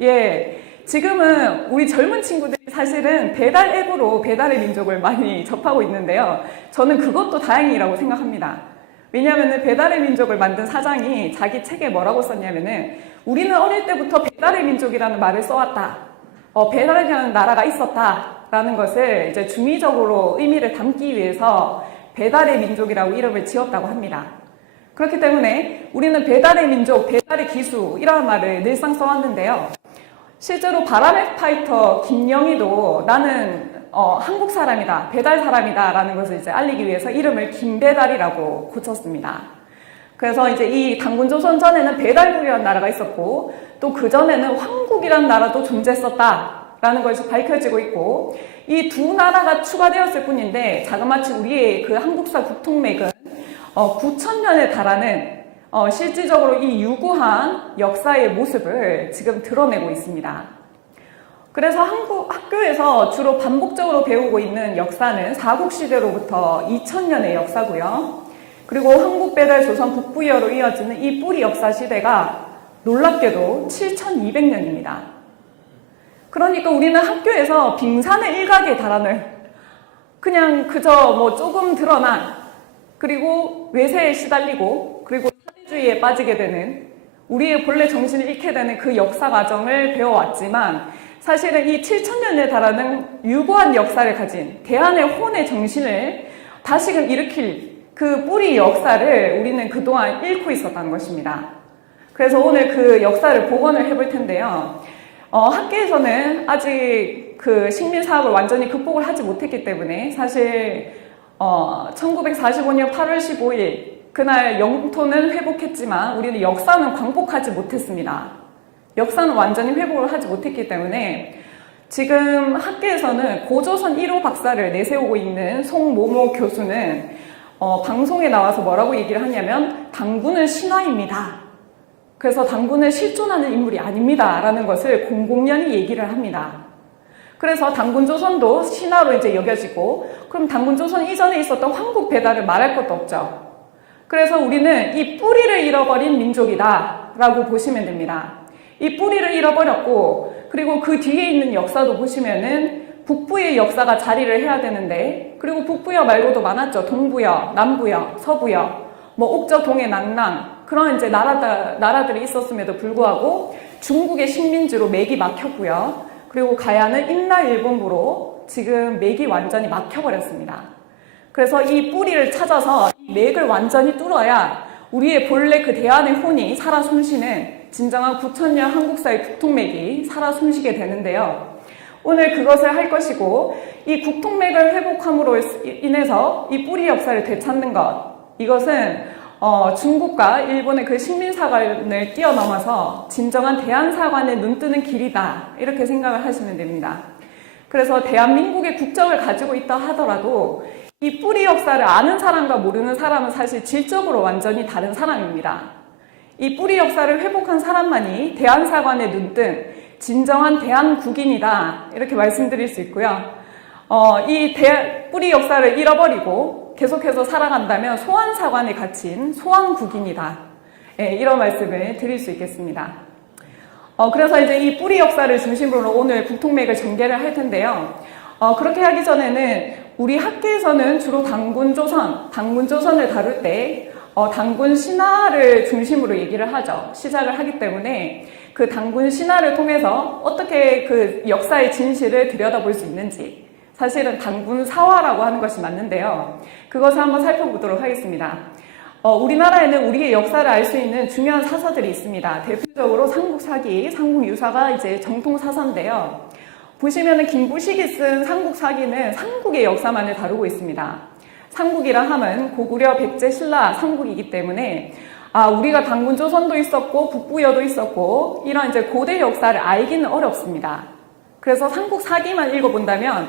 예. 지금은 우리 젊은 친구들이 사실은 배달 앱으로 배달의 민족을 많이 접하고 있는데요. 저는 그것도 다행이라고 생각합니다. 왜냐하면 배달의 민족을 만든 사장이 자기 책에 뭐라고 썼냐면은 우리는 어릴 때부터 배달의 민족이라는 말을 써왔다. 배달이라는 나라가 있었다라는 것을 이제 중의적으로 의미를 담기 위해서 배달의 민족이라고 이름을 지었다고 합니다. 그렇기 때문에 우리는 배달의 민족, 배달의 기수 이런 말을 늘상 써왔는데요. 실제로 바람의 파이터 김영희도 나는 한국 사람이다, 배달 사람이다 라는 것을 이제 알리기 위해서 이름을 김배달이라고 고쳤습니다. 그래서 이제 이 당군조선 전에는 배달국이라는 나라가 있었고 또 그전에는 황국이라는 나라도 존재했었다라는 것이 밝혀지고 있고 이 두 나라가 추가되었을 뿐인데 자그마치 우리의 그 한국사 국통맥은 9,000년에 달하는 실질적으로 이 유구한 역사의 모습을 지금 드러내고 있습니다. 그래서 학교에서 주로 반복적으로 배우고 있는 역사는 삼국시대로부터 2000년의 역사고요. 그리고 한국배달 조선 북부여로 이어지는 이 뿌리 역사 시대가 놀랍게도 7200년입니다. 그러니까 우리는 학교에서 빙산의 일각에 달하는 그냥 그저 뭐 조금 드러난 그리고 외세에 시달리고 그리고 사대주의에 빠지게 되는 우리의 본래 정신을 잃게 되는 그 역사 과정을 배워왔지만 사실은 이 7000년에 달하는 유구한 역사를 가진 대한의 혼의 정신을 다시금 일으킬 그 뿌리 역사를 우리는 그동안 잃고 있었다는 것입니다. 그래서 오늘 그 역사를 복원을 해볼 텐데요. 학계에서는 아직 그 식민사학을 완전히 극복을 하지 못했기 때문에 사실 1945년 8월 15일 그날 영토는 회복했지만 우리는 역사는 광복하지 못했습니다. 역사는 완전히 회복을 하지 못했기 때문에 지금 학계에서는 고조선 1호 박사를 내세우고 있는 송모모 교수는 방송에 나와서 뭐라고 얘기를 하냐면 당군은 신화입니다. 그래서 당군은 실존하는 인물이 아닙니다. 라는 것을 공공연히 얘기를 합니다. 그래서 당군조선도 신화로 이제 여겨지고 그럼 당군조선 이전에 있었던 황국 배달을 말할 것도 없죠. 그래서 우리는 이 뿌리를 잃어버린 민족이다 라고 보시면 됩니다. 이 뿌리를 잃어버렸고 그리고 그 뒤에 있는 역사도 보시면은 북부의 역사가 자리를 해야 되는데 그리고 북부여 말고도 많았죠. 동부여, 남부여, 서부여, 뭐 옥저, 동해, 난랑 그런 이제 나라들이 있었음에도 불구하고 중국의 식민지로 맥이 막혔고요. 그리고 가야는 인라일본부로 지금 맥이 완전히 막혀버렸습니다. 그래서 이 뿌리를 찾아서 이 맥을 완전히 뚫어야 우리의 본래 그 대한의 혼이 살아 숨쉬는 진정한 9,000년 한국사의 국통맥이 살아 숨쉬게 되는데요. 오늘 그것을 할 것이고 이 국통맥을 회복함으로 인해서 이 뿌리 역사를 되찾는 것 이것은 중국과 일본의 그 식민사관을 뛰어넘어서 진정한 대한사관에 눈뜨는 길이다 이렇게 생각을 하시면 됩니다. 그래서 대한민국의 국적을 가지고 있다 하더라도 이 뿌리 역사를 아는 사람과 모르는 사람은 사실 질적으로 완전히 다른 사람입니다. 이 뿌리 역사를 회복한 사람만이 대한사관에 눈뜬 진정한 대한국인이다 이렇게 말씀드릴 수 있고요. 이 뿌리 역사를 잃어버리고 계속해서 살아간다면 소환사관에 갇힌 소환국인이다. 예, 이런 말씀을 드릴 수 있겠습니다. 그래서 이제 이 뿌리 역사를 중심으로 오늘 국통맥을 전개를 할 텐데요. 그렇게 하기 전에는 우리 학계에서는 주로 당군조선을 다룰 때 당군 신화를 중심으로 얘기를 하죠. 시작을 하기 때문에 그 당군 신화를 통해서 어떻게 그 역사의 진실을 들여다볼 수 있는지 사실은 당군 사화라고 하는 것이 맞는데요. 그것을 한번 살펴보도록 하겠습니다. 우리나라에는 우리의 역사를 알 수 있는 중요한 사서들이 있습니다. 대표적으로 삼국사기, 삼국유사가 이제 정통 사서인데요. 보시면은 김부식이 쓴 삼국사기는 삼국의 역사만을 다루고 있습니다. 삼국이라 함은 고구려, 백제, 신라 삼국이기 때문에 우리가 당군조선도 있었고 북부여도 있었고 이런 이제 고대 역사를 알기는 어렵습니다. 그래서 삼국사기만 읽어본다면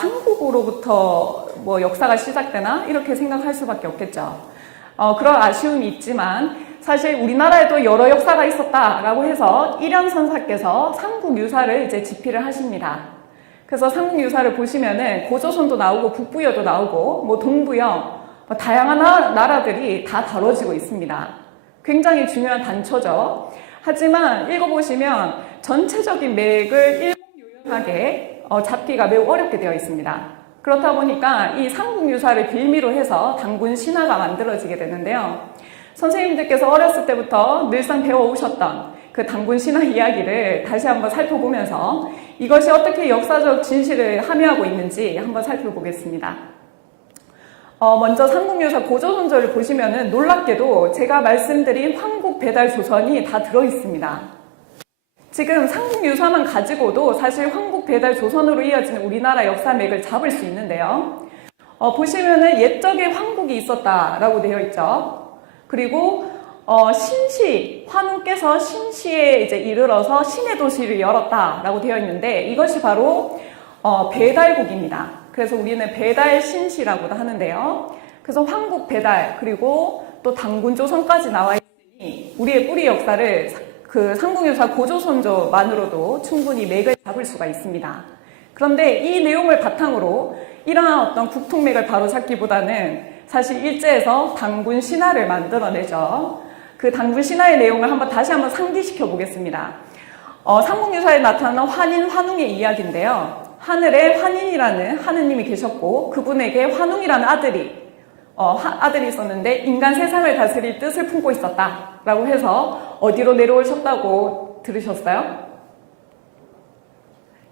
삼국으로부터 뭐 역사가 시작되나 이렇게 생각할 수밖에 없겠죠. 그런 아쉬움이 있지만 사실 우리나라에도 여러 역사가 있었다라고 해서 일현선사께서 삼국유사를 이제 집필을 하십니다. 그래서 삼국유사를 보시면은 고조선도 나오고 북부여도 나오고 뭐 동부여 다양한 나라들이 다 다뤄지고 있습니다. 굉장히 중요한 단초죠. 하지만 읽어보시면 전체적인 맥을 일목요연하게 잡기가 매우 어렵게 되어 있습니다. 그렇다 보니까 이 삼국유사를 빌미로 해서 단군 신화가 만들어지게 되는데요. 선생님들께서 어렸을 때부터 늘상 배워오셨던 그 단군 신화 이야기를 다시 한번 살펴보면서 이것이 어떻게 역사적 진실을 함의하고 있는지 한번 살펴보겠습니다. 먼저 삼국유사 고조선조를 보시면은 놀랍게도 제가 말씀드린 황국배달조선이 다 들어있습니다. 지금 삼국유사만 가지고도 사실 황국배달조선으로 이어지는 우리나라 역사 맥을 잡을 수 있는데요. 보시면은 옛적에 황국이 있었다라고 되어 있죠. 그리고 신시, 환웅께서 신시에 이제 이르러서 신의 도시를 열었다라고 되어 있는데 이것이 바로 배달국입니다. 그래서 우리는 배달신시라고도 하는데요. 그래서 황국 배달 그리고 또 단군조선까지 나와 있으니 우리의 뿌리 역사를 그 삼국유사 고조선조만으로도 충분히 맥을 잡을 수가 있습니다. 그런데 이 내용을 바탕으로 이러한 어떤 국통맥을 바로잡기보다는 사실 일제에서 단군 신화를 만들어내죠. 그 단군 신화의 내용을 다시 한번 상기시켜 보겠습니다. 삼국유사에 나타나는 환인, 환웅의 이야기인데요. 하늘에 환인이라는 하느님이 계셨고 그분에게 환웅이라는 아들이 있었는데 인간 세상을 다스릴 뜻을 품고 있었다라고 해서 어디로 내려오셨다고 들으셨어요?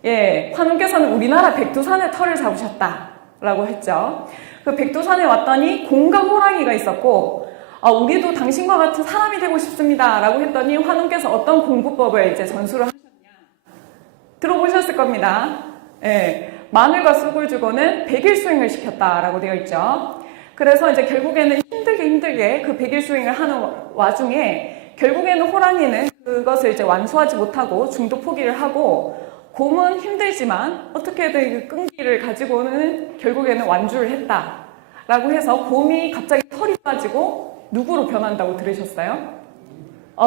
예, 환웅께서는 우리나라 백두산의 털을 잡으셨다라고 했죠. 그 백두산에 왔더니 곰과 호랑이가 있었고 우리도 당신과 같은 사람이 되고 싶습니다라고 했더니 환웅께서 어떤 공부법을 이제 전수를 하셨냐 들어보셨을 겁니다. 예, 마늘과 쑥을 주고는 100일 수행을 시켰다라고 되어 있죠. 그래서 이제 결국에는 힘들게 그 100일 수행을 하는 와중에 결국에는 호랑이는 그것을 이제 완수하지 못하고 중도 포기를 하고 곰은 힘들지만 어떻게든 그 끈기를 가지고는 결국에는 완주를 했다라고 해서 곰이 갑자기 털이 빠지고 누구로 변한다고 들으셨어요?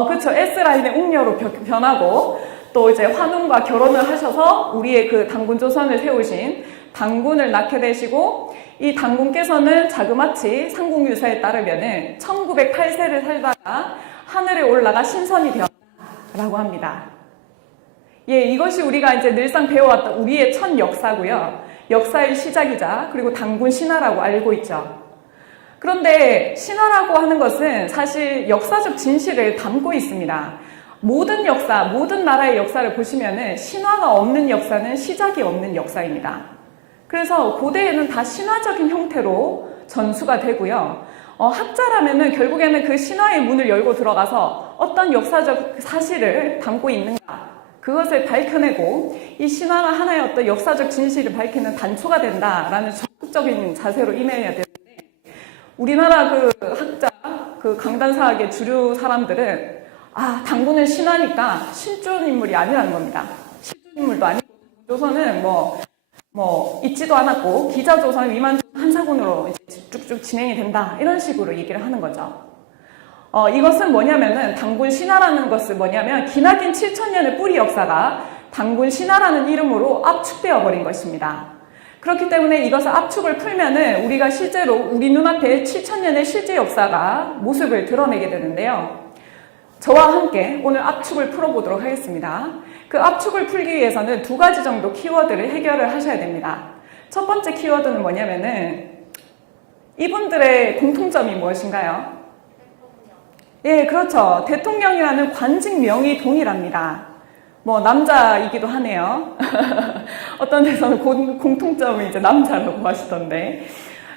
그렇죠. S라인의 웅녀로 변하고 또 이제 환웅과 결혼을 하셔서 우리의 그 단군조선을 세우신 단군을 낳게 되시고 이 단군께서는 자그마치 삼국유사에 따르면은 1908세를 살다가 하늘에 올라가 신선이 되었다라고 합니다. 예, 이것이 우리가 이제 늘상 배워왔던 우리의 첫 역사고요. 역사의 시작이자 그리고 단군 신화라고 알고 있죠. 그런데 신화라고 하는 것은 사실 역사적 진실을 담고 있습니다. 모든 역사, 모든 나라의 역사를 보시면은 신화가 없는 역사는 시작이 없는 역사입니다. 그래서 고대에는 다 신화적인 형태로 전수가 되고요. 학자라면은 결국에는 그 신화의 문을 열고 들어가서 어떤 역사적 사실을 담고 있는가, 그것을 밝혀내고 이 신화가 하나의 어떤 역사적 진실을 밝히는 단초가 된다라는 적극적인 자세로 임해야 되는데 우리나라 그 학자, 그 강단사학의 주류 사람들은 단군은 신화니까 실존 인물이 아니라는 겁니다. 실존 인물도 아니고 조선은 뭐 있지도 않았고 기자조선, 위만조선 한사군으로 이제 쭉쭉 진행이 된다 이런 식으로 얘기를 하는 거죠. 이것은 뭐냐면은 단군 신화라는 것은 뭐냐면 기나긴 7,000년의 뿌리 역사가 단군 신화라는 이름으로 압축되어 버린 것입니다. 그렇기 때문에 이것을 압축을 풀면은 우리가 실제로 우리 눈앞에 7,000년의 실제 역사가 모습을 드러내게 되는데요. 저와 함께 오늘 압축을 풀어보도록 하겠습니다. 그 압축을 풀기 위해서는 2가지 정도 키워드를 해결을 하셔야 됩니다. 첫 번째 키워드는 뭐냐면은 이분들의 공통점이 무엇인가요? 예, 그렇죠. 대통령이라는 관직명이 동일합니다. 남자이기도 하네요. 어떤 데서는 공통점을 이제 남자라고 하시던데.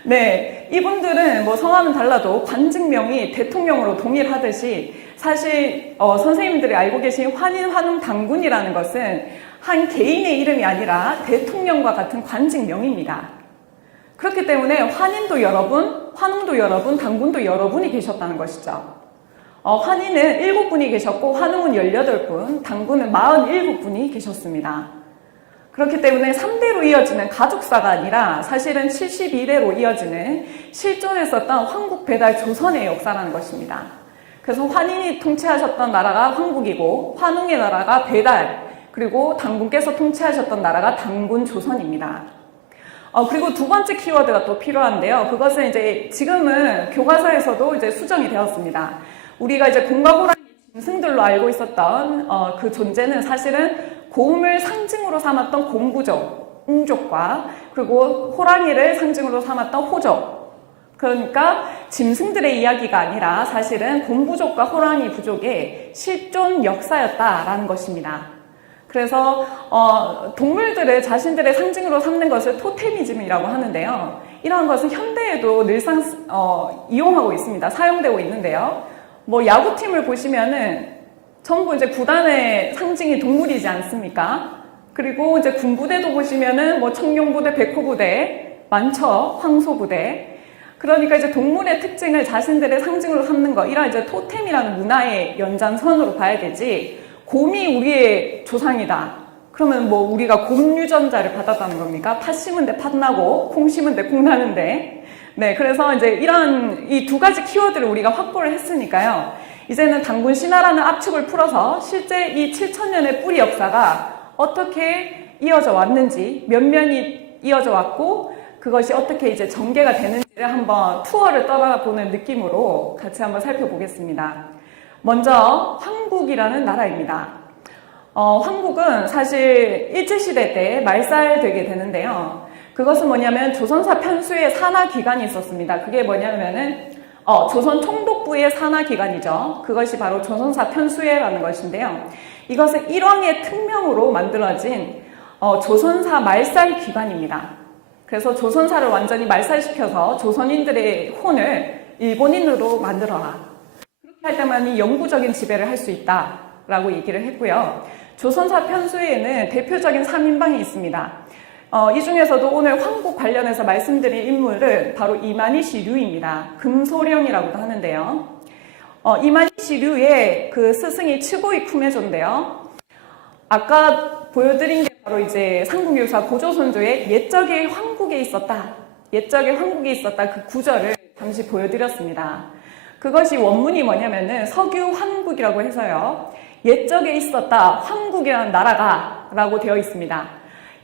네, 이분들은 성함은 달라도 관직명이 대통령으로 동일하듯이 사실 선생님들이 알고 계신 환인, 환웅, 단군이라는 것은 한 개인의 이름이 아니라 대통령과 같은 관직명입니다. 그렇기 때문에 환인도 여러분, 환웅도 여러분, 단군도 여러분이 계셨다는 것이죠. 환인은 7분이 계셨고 환웅은 18분, 단군은 47분이 계셨습니다. 그렇기 때문에 3대로 이어지는 가족사가 아니라 사실은 72대로 이어지는 실존했었던 황국배달 조선의 역사라는 것입니다. 그래서 환인이 통치하셨던 나라가 황국이고 환웅의 나라가 배달, 그리고 단군께서 통치하셨던 나라가 단군 조선입니다. 그리고 2번째 키워드가 또 필요한데요. 그것은 이제 지금은 교과서에서도 이제 수정이 되었습니다. 우리가 이제 곰과 호랑이 짐승들로 알고 있었던 그 존재는 사실은 곰을 상징으로 삼았던 곰부족, 웅족과 그리고 호랑이를 상징으로 삼았던 호족. 그러니까 짐승들의 이야기가 아니라 사실은 곰부족과 호랑이 부족의 실존 역사였다라는 것입니다. 그래서 동물들을 자신들의 상징으로 삼는 것을 토테미즘이라고 하는데요. 이러한 것은 현대에도 늘상 이용하고 있습니다. 사용되고 있는데요. 뭐 야구팀을 보시면은 전부 이제 구단의 상징이 동물이지 않습니까? 그리고 이제 군부대도 보시면은 뭐 청룡부대, 백호부대 많죠. 황소부대. 그러니까 이제 동물의 특징을 자신들의 상징으로 삼는 거, 이런 이제 토템이라는 문화의 연장선으로 봐야 되지. 곰이 우리의 조상이다. 그러면 뭐 우리가 곰 유전자를 받았다는 겁니까? 팥 심은데 팥 나고 콩 심은데 콩 나는데. 네, 그래서 이제 이런 이 두 가지 키워드를 우리가 확보를 했으니까요. 이제는 단군 신화라는 압축을 풀어서 실제 이 7,000년의 뿌리 역사가 어떻게 이어져 왔는지, 몇 면이 이어져 왔고 그것이 어떻게 이제 전개가 되는지를 한번 투어를 떠나보는 느낌으로 같이 한번 살펴보겠습니다. 먼저 황국이라는 나라입니다. 황국은 사실 일제시대 때 말살되게 되는데요. 그것은 뭐냐면 조선사 편수의 산하기관이 있었습니다. 그게 뭐냐면은 조선 총독부의 산하기관이죠. 그것이 바로 조선사 편수회라는 것인데요. 이것은 일왕의 특명으로 만들어진 조선사 말살기관입니다. 그래서 조선사를 완전히 말살시켜서 조선인들의 혼을 일본인으로 만들어라. 그렇게 할 때만이 영구적인 지배를 할 수 있다라고 얘기를 했고요. 조선사 편수회에는 대표적인 3인방이 있습니다. 이 중에서도 오늘 황국 관련해서 말씀드린 인물은 바로 이만희씨 류입니다. 금소령이라고도 하는데요. 이만희씨 류의 그 스승이 츠고이 쿠메조인데요. 아까 보여드린 게 바로 이제 삼국유사 고조선조의 옛적의 황국에 있었다. 옛적의 황국에 있었다. 그 구절을 잠시 보여드렸습니다. 그것이 원문이 뭐냐면은 석유환국이라고 해서요. 옛적에 있었다. 황국이라는 나라가 라고 되어 있습니다.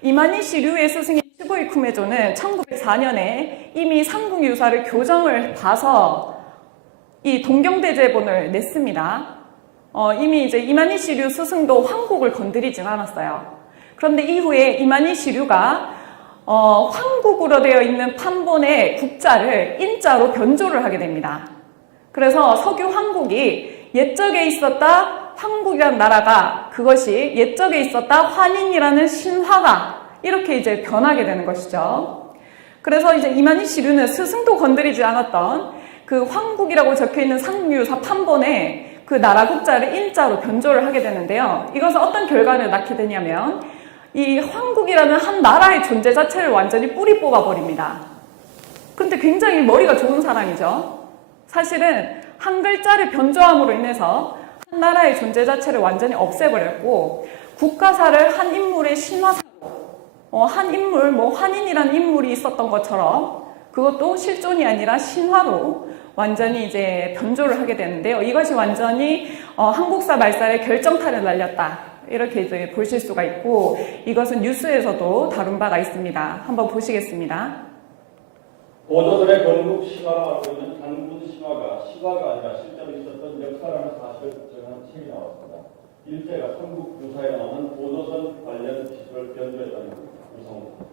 이만희씨 류의 스승인 츠고이 쿠메조는 1904년에 이미 삼국유사를 교정을 봐서 이 동경대제본을 냈습니다. 이미 이제 이만희씨 류 스승도 황국을 건드리진 않았어요. 그런데 이후에 이만희씨 류가 황국으로 되어 있는 판본의 국자를 인자로 변조를 하게 됩니다. 그래서 석유 황국이 옛적에 있었다 황국이라는 나라가 그것이 옛적에 있었다 환인이라는 신화가 이렇게 이제 변하게 되는 것이죠. 그래서 이제 이만희씨 류는 스승도 건드리지 않았던 그 황국이라고 적혀있는 삼국유사 판본에 그 나라 국자를 인자로 변조를 하게 되는데요. 이것은 어떤 결과를 낳게 되냐면 이 황국이라는 한 나라의 존재 자체를 완전히 뿌리 뽑아버립니다. 근데 굉장히 머리가 좋은 사람이죠. 사실은 한 글자를 변조함으로 인해서 한 나라의 존재 자체를 완전히 없애버렸고 국가사를 한 인물의 신화사로 한 인물, 뭐 환인이라는 인물이 있었던 것처럼 그것도 실존이 아니라 신화로 완전히 이제 변조를 하게 되는데요. 이것이 완전히 한국사 말살의 결정타를 날렸다. 이렇게 이제 보실 수가 있고 이것은 뉴스에서도 다룬 바가 있습니다. 한번 보시겠습니다. 고조선의 건국 신화라고 알고 있는 단군 신화가 신화가 아니라 실제로 있었던 역사라는 사실을 증명한 책이 나왔습니다. 일제가 삼국 유사에 나오는 고조선 관련 기술을 변조했다는 구성입니다.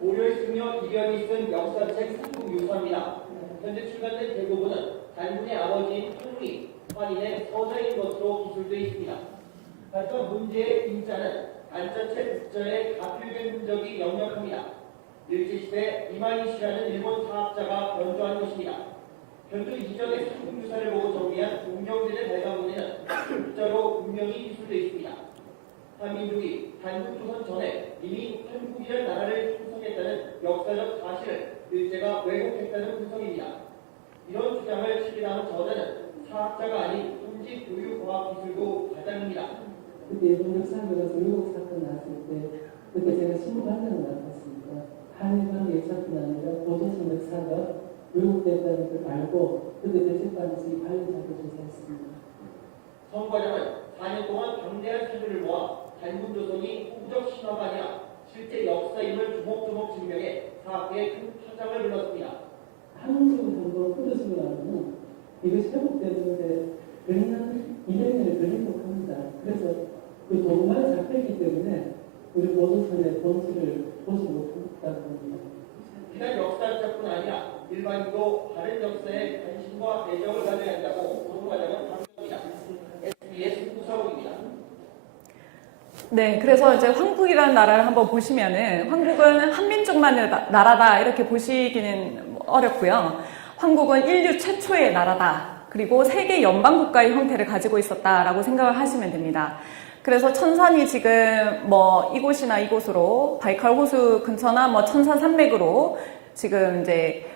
고려의 승려 이련이 쓴 역사책 삼국유사입니다. 현재 출간된 대부분은 단군의 아버지인 황리, 환인의 서자인 것으로 기술되어 있습니다. 하지만 문제의 인자는 단자체 국자에 가필된 흔적이 역력합니다. 일제시대 이만희씨라는 일본 사학자가 변조한 것입니다. 변조 이전의 삼국유사를 보고 정리한 동경대제 대가문에는 국자로 분명히 기술되어 있습니다. 한민족이 단국조선 전에 이미 한국이라는 나라를 형성했다는 역사적 사실을 일제가 왜곡했다는 분석입니다. 이런 주장을 실기한 저자는 사학자가 아닌 현지 교육과학기술도 과장입니다. 그때 일본 역사학교에서 의혹 사건 났을 때 그때 제가 25학년을 나왔습니다. 한일관 역사학교 아니라 고조선 역사가 왜곡됐다는 걸 알고 그때 대책반에서 이 관련자를 조사했습니다. 성 과장은 4년 동안 방대한 자료를 모아 단군조선이 후적 신화가 아니라 실제 역사임을 조목조목 증명해 사학계에 큰 파장을 불렀습니다. 한국적으로 보고 끊어지고 나면은 이것이 회복되는데 걸리는 200년이 걸리고 합니다. 그래서 그 도구만 잡혔기 때문에 우리 보도선의 본질을 보지 못했다고 합니다. 비단 역사학자뿐 아니라 일반인도 다른 역사에 관심과 애정을 가져야 한다고 보도하자는 방법입니다. SBS 구사국입니다. 네, 그래서 이제 황국이라는 나라를 한번 보시면은 황국은 한민족만의 나라다 이렇게 보시기는 어렵고요. 황국은 인류 최초의 나라다. 그리고 세계 연방국가의 형태를 가지고 있었다라고 생각을 하시면 됩니다. 그래서 천산이 지금 뭐 이곳이나 이곳으로 바이칼 호수 근처나 뭐 천산 산맥으로 지금 이제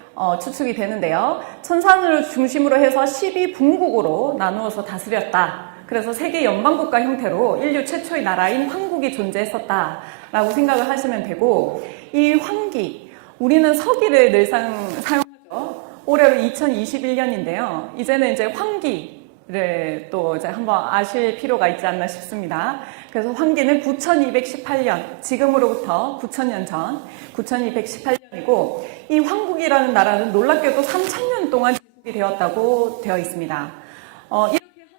추측이 되는데요. 천산을 중심으로 해서 12분국으로 나누어서 다스렸다. 그래서 세계 연방국가 형태로 인류 최초의 나라인 황국이 존재했었다라고 생각을 하시면 되고, 이 황기, 우리는 서기를 늘상 사용하죠. 올해로 2021년인데요. 이제는 이제 황기를 또 이제 한번 아실 필요가 있지 않나 싶습니다. 그래서 황기는 9218년, 지금으로부터 9000년 전, 9218년이고, 이 황국이라는 나라는 놀랍게도 3000년 동안 지속이 되었다고 되어 있습니다.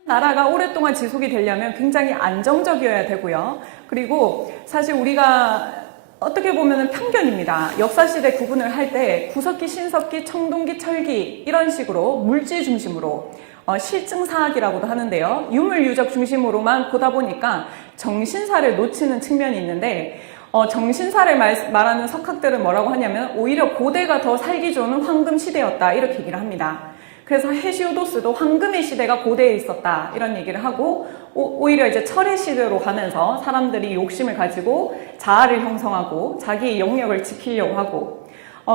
나라가 오랫동안 지속이 되려면 굉장히 안정적이어야 되고요. 그리고 사실 우리가 어떻게 보면 편견입니다. 역사시대 구분을 할 때 구석기, 신석기, 청동기, 철기 이런 식으로 물질 중심으로 실증사학이라고도 하는데요. 유물유적 중심으로만 보다 보니까 정신사를 놓치는 측면이 있는데 정신사를 말하는 석학들은 뭐라고 하냐면 오히려 고대가 더 살기 좋은 황금시대였다 이렇게 얘기를 합니다. 그래서 헤시오도스도 황금의 시대가 고대에 있었다 이런 얘기를 하고 오히려 이제 철의 시대로 가면서 사람들이 욕심을 가지고 자아를 형성하고 자기의 영역을 지키려고 하고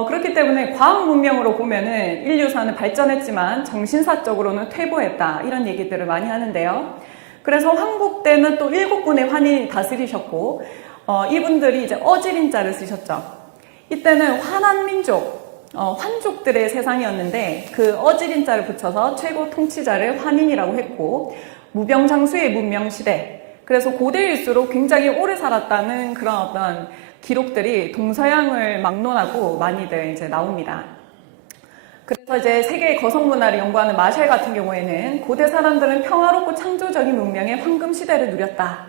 그렇기 때문에 과학 문명으로 보면은 인류사는 발전했지만 정신사적으로는 퇴보했다 이런 얘기들을 많이 하는데요. 그래서 황국 때는 또 7군의 환인이 다스리셨고 이분들이 이제 어지린자를 쓰셨죠. 이때는 환한민족 환족들의 세상이었는데 그 어지린자를 붙여서 최고 통치자를 환인이라고 했고 무병장수의 문명시대, 그래서 고대일수록 굉장히 오래 살았다는 그런 어떤 기록들이 동서양을 막론하고 많이들 이제 나옵니다. 그래서 이제 세계의 거성문화를 연구하는 마샬 같은 경우에는 고대 사람들은 평화롭고 창조적인 문명의 황금시대를 누렸다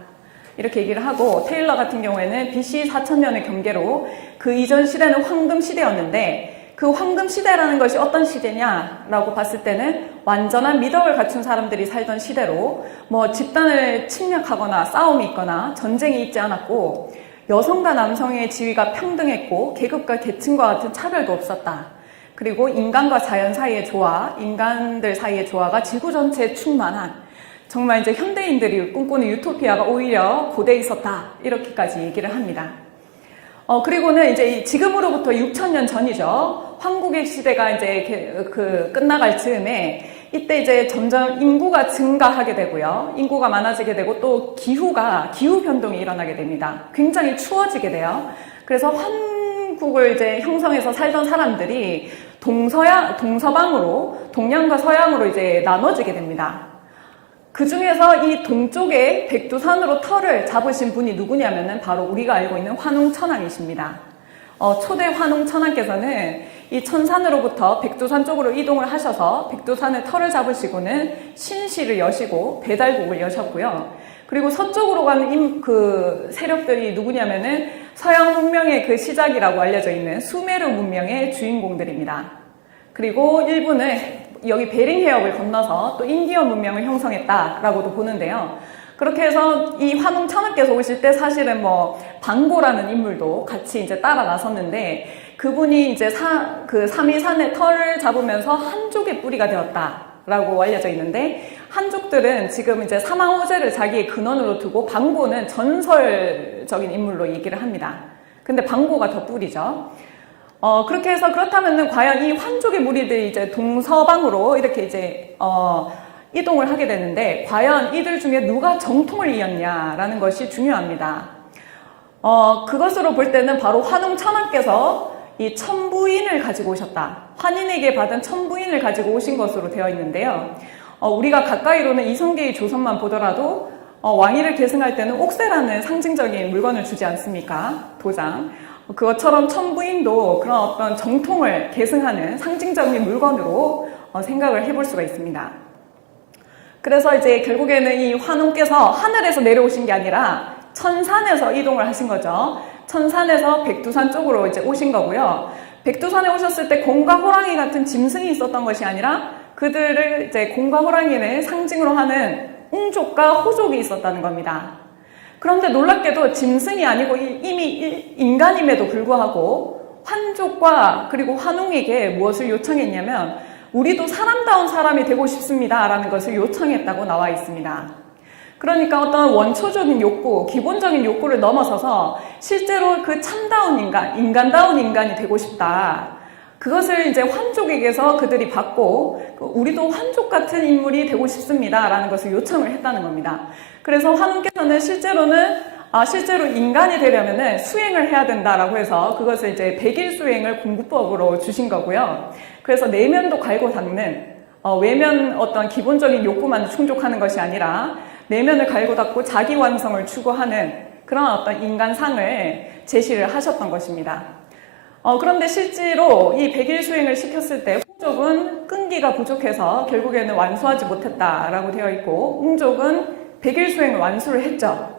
이렇게 얘기를 하고, 테일러 같은 경우에는 BC 4000년의 경계로 그 이전 시대는 황금시대였는데 그 황금시대라는 것이 어떤 시대냐라고 봤을 때는 완전한 미덕을 갖춘 사람들이 살던 시대로 뭐 집단을 침략하거나 싸움이 있거나 전쟁이 있지 않았고 여성과 남성의 지위가 평등했고 계급과 계층과 같은 차별도 없었다. 그리고 인간과 자연 사이의 조화, 인간들 사이의 조화가 지구 전체에 충만한 정말 이제 현대인들이 꿈꾸는 유토피아가 오히려 고대에 있었다. 이렇게까지 얘기를 합니다. 그리고는 이제 지금으로부터 6000년 전이죠. 황국의 시대가 이제 끝나갈 즈음에 이때 이제 점점 인구가 증가하게 되고요. 인구가 많아지게 되고 또 기후 변동이 일어나게 됩니다. 굉장히 추워지게 돼요. 그래서 황국을 이제 형성해서 살던 사람들이 동서방으로, 동양과 서양으로 이제 나눠지게 됩니다. 그 중에서 이 동쪽에 백두산으로 터를 잡으신 분이 누구냐면은 바로 우리가 알고 있는 환웅천왕이십니다. 초대 환웅천왕께서는 이 천산으로부터 백두산 쪽으로 이동을 하셔서 백두산의 터를 잡으시고는 신시를 여시고 배달국을 여셨고요. 그리고 서쪽으로 가는 그 세력들이 누구냐면은 서양 문명의 그 시작이라고 알려져 있는 수메르 문명의 주인공들입니다. 그리고 일부는 여기 베링 해협을 건너서 또 인디언 문명을 형성했다라고도 보는데요. 그렇게 해서 이 환웅천왕께서 오실 때 사실은 뭐 방고라는 인물도 같이 이제 따라 나섰는데 그분이 이제 그 삼위산의 털을 잡으면서 한족의 뿌리가 되었다라고 알려져 있는데 한족들은 지금 이제 사망호제를 자기의 근원으로 두고 방고는 전설적인 인물로 얘기를 합니다. 근데 방고가 더 뿌리죠. 그렇게 해서 그렇다면은 과연 이 환족의 무리들이 이제 동서방으로 이렇게 이제 이동을 하게 되는데 과연 이들 중에 누가 정통을 이었냐라는 것이 중요합니다. 그것으로 볼 때는 바로 환웅천왕께서 이 천부인을 가지고 오셨다. 환인에게 받은 천부인을 가지고 오신 것으로 되어 있는데요. 우리가 가까이로는 이성계의 조선만 보더라도 왕위를 계승할 때는 옥새라는 상징적인 물건을 주지 않습니까? 도장. 그것처럼 천부인도 그런 어떤 정통을 계승하는 상징적인 물건으로 생각을 해볼 수가 있습니다. 그래서 이제 결국에는 이 환웅께서 하늘에서 내려오신 게 아니라 천산에서 이동을 하신 거죠. 천산에서 백두산 쪽으로 이제 오신 거고요. 백두산에 오셨을 때 곰과 호랑이 같은 짐승이 있었던 것이 아니라 그들을 이제 곰과 호랑이를 상징으로 하는 웅족과 호족이 있었다는 겁니다. 그런데 놀랍게도 짐승이 아니고 이미 인간임에도 불구하고 환족과 그리고 환웅에게 무엇을 요청했냐면 우리도 사람다운 사람이 되고 싶습니다 라는 것을 요청했다고 나와 있습니다. 그러니까 어떤 원초적인 욕구, 기본적인 욕구를 넘어서서 실제로 그 참다운 인간, 인간다운 인간이 되고 싶다. 그것을 이제 환족에게서 그들이 받고 우리도 환족 같은 인물이 되고 싶습니다 라는 것을 요청을 했다는 겁니다. 그래서 환웅께서는 실제로 인간이 되려면은 수행을 해야 된다라고 해서 그것을 이제 100일 수행을 공부법으로 주신 거고요. 그래서 내면도 갈고 닦는 외면 어떤 기본적인 욕구만 충족하는 것이 아니라 내면을 갈고 닦고 자기 완성을 추구하는 그런 어떤 인간상을 제시를 하셨던 것입니다. 그런데 실제로 이 100일 수행을 시켰을 때 호족은 끈기가 부족해서 결국에는 완수하지 못했다라고 되어 있고 웅족은 100일 수행을 완수를 했죠.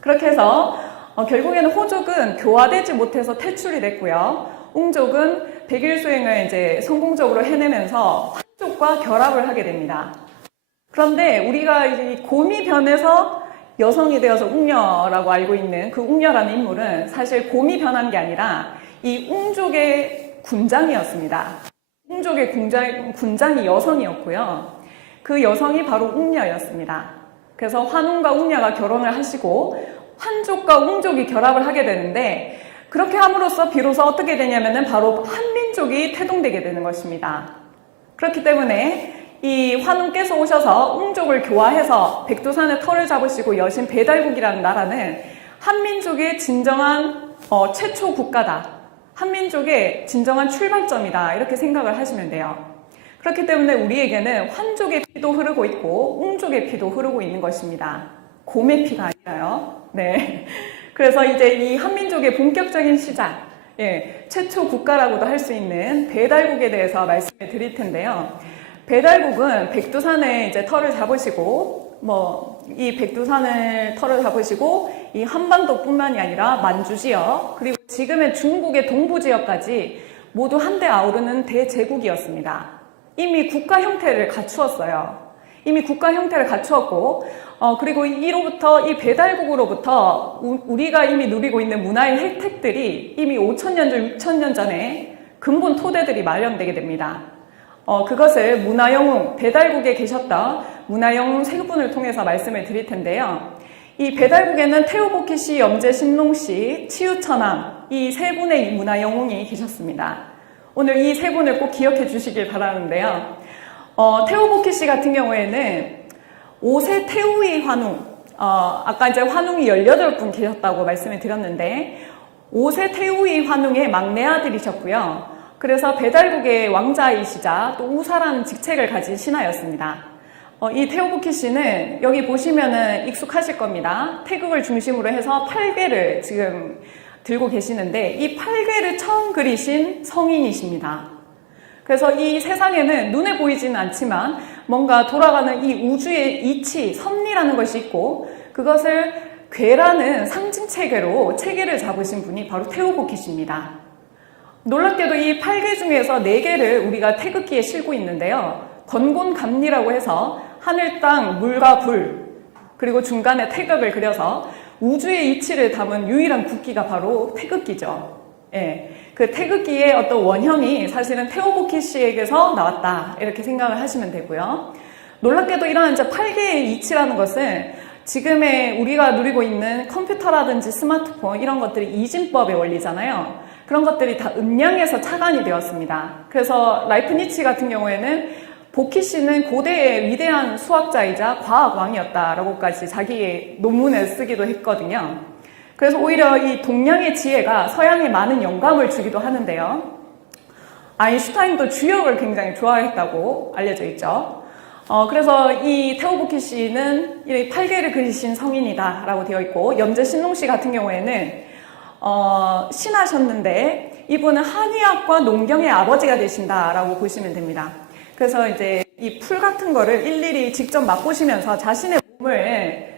그렇게 해서 결국에는 호족은 교화되지 못해서 퇴출이 됐고요. 웅족은 100일 수행을 이제 성공적으로 해내면서 환족과 결합을 하게 됩니다. 그런데 우리가 이 곰이 변해서 여성이 되어서 웅녀라고 알고 있는 그 웅녀라는 인물은 사실 곰이 변한 게 아니라 이 웅족의 군장이었습니다. 웅족의 군장이 여성이었고요. 그 여성이 바로 웅녀였습니다. 그래서 환웅과 웅녀가 결혼을 하시고 환족과 웅족이 결합을 하게 되는데 그렇게 함으로써 비로소 어떻게 되냐면은 바로 한민족이 태동되게 되는 것입니다. 그렇기 때문에 이 환웅께서 오셔서 웅족을 교화해서 백두산의 터를 잡으시고 여신 배달국이라는 나라는 한민족의 진정한 최초 국가다. 한민족의 진정한 출발점이다. 이렇게 생각을 하시면 돼요. 그렇기 때문에 우리에게는 환족의 피도 흐르고 있고 웅족의 피도 흐르고 있는 것입니다. 곰의 피가 아니라요. 네. 그래서 이제 이 한민족의 본격적인 시작, 최초 국가라고도 할 수 있는 배달국에 대해서 말씀을 드릴 텐데요. 배달국은 백두산에 이제 터를 잡으시고, 이 백두산을 터를 잡으시고, 이 한반도뿐만이 아니라 만주 지역, 그리고 지금의 중국의 동부 지역까지 모두 한데 아우르는 대제국이었습니다. 이미 국가 형태를 갖추었어요. 이미 국가 형태를 갖추었고, 그리고 이 배달국으로부터 우리가 이미 누리고 있는 문화의 혜택들이 이미 5,000년 전, 6,000년 전에 근본 토대들이 마련되게 됩니다. 그것을 문화영웅, 배달국에 계셨던 문화영웅 세 분을 통해서 말씀을 드릴 텐데요. 이 배달국에는 태우보키씨, 염제신농씨, 치유천왕 이 세 분의 문화영웅이 계셨습니다. 오늘 이 세 분을 꼭 기억해 주시길 바라는데요. 태우보키씨 같은 경우에는 5세 태우의 환웅, 아까 이제 환웅이 18분 계셨다고 말씀을 드렸는데 5세 태우의 환웅의 막내 아들이셨고요. 그래서 배달국의 왕자이시자 또 우사라는 직책을 가진 신하였습니다. 이 태우보키 씨는 여기 보시면은 익숙하실 겁니다. 태극을 중심으로 해서 8괴를 지금 들고 계시는데 이 8괴를 처음 그리신 성인이십니다. 그래서 이 세상에는 눈에 보이지는 않지만 뭔가 돌아가는 이 우주의 이치, 섭리라는 것이 있고 그것을 괴라는 상징 체계로 체계를 잡으신 분이 바로 태우보키 씨입니다. 놀랍게도 이 8개 중에서 4개를 우리가 태극기에 실고 있는데요. 건곤감리라고 해서 하늘, 땅, 물과 불, 그리고 중간에 태극을 그려서 우주의 이치를 담은 유일한 국기가 바로 태극기죠. 그 태극기의 어떤 원형이 사실은 태우보키 씨에게서 나왔다. 이렇게 생각을 하시면 되고요. 놀랍게도 이러한 이제 8개의 이치라는 것은 지금의 우리가 누리고 있는 컴퓨터라든지 스마트폰 이런 것들이 이진법의 원리잖아요. 그런 것들이 다 음량에서 착안이 되었습니다. 그래서 라이프니치 같은 경우에는 보키 씨는 고대의 위대한 수학자이자 과학왕이었다라고까지 자기의 논문을 쓰기도 했거든요. 그래서 오히려 이 동양의 지혜가 서양에 많은 영감을 주기도 하는데요. 아인슈타인도 주역을 굉장히 좋아했다고 알려져 있죠. 그래서 이 태우보키 씨는 8개를 그리신 성인이다라고 되어 있고 염제신농 씨 같은 경우에는 신하셨는데 이분은 한의학과 농경의 아버지가 되신다라고 보시면 됩니다. 그래서 이제 이 풀 같은 거를 일일이 직접 맛보시면서 자신의 몸을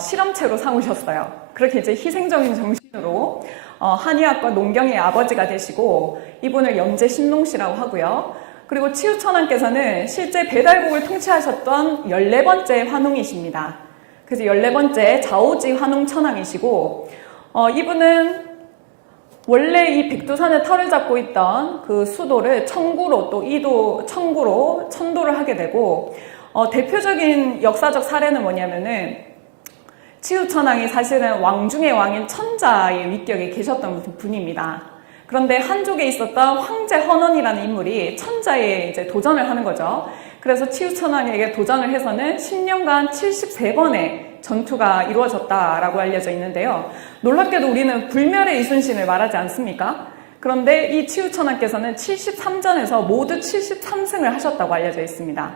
실험체로 삼으셨어요. 그렇게 이제 희생적인 정신으로 한의학과 농경의 아버지가 되시고, 이분을 염제신농 씨라고 하고요. 그리고 치유천왕께서는 실제 배달국을 통치하셨던 14번째 환웅이십니다. 그래서 14번째 좌오지 환웅천왕이시고, 이분은 원래 이 백두산의 털을 잡고 있던 그 수도를 청구로, 또 이도 청구로 천도를 하게 되고, 대표적인 역사적 사례는 뭐냐면은 치유천왕이 사실은 왕 중의 왕인 천자의 위격에 계셨던 분입니다. 그런데 한족에 있었던 황제 헌원이라는 인물이 천자에 이제 도전을 하는 거죠. 그래서 치유천왕에게 도전을 해서는 10년간 73번의 전투가 이루어졌다라고 알려져 있는데요. 놀랍게도 우리는 불멸의 이순신을 말하지 않습니까? 그런데 이 치유천왕께서는 73전에서 모두 73승을 하셨다고 알려져 있습니다.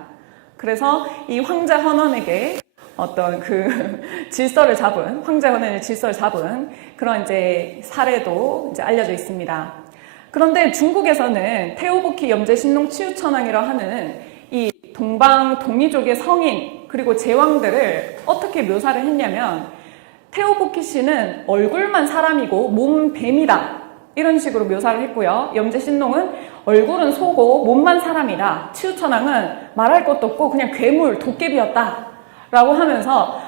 그래서 이 황제 헌원에게 어떤 그 질서를 잡은, 황제 헌원의 질서를 잡은 그런 이제 사례도 이제 알려져 있습니다. 그런데 중국에서는 태오보키 염제신농 치유천왕이라 하는 이 동방 동이족의 성인 그리고 제왕들을 어떻게 묘사를 했냐면, 태오보키 씨는 얼굴만 사람이고 몸은 뱀이다, 이런 식으로 묘사를 했고요. 염제신농은 얼굴은 소고 몸만 사람이다, 치유천왕은 말할 것도 없고 그냥 괴물, 도깨비였다 라고 하면서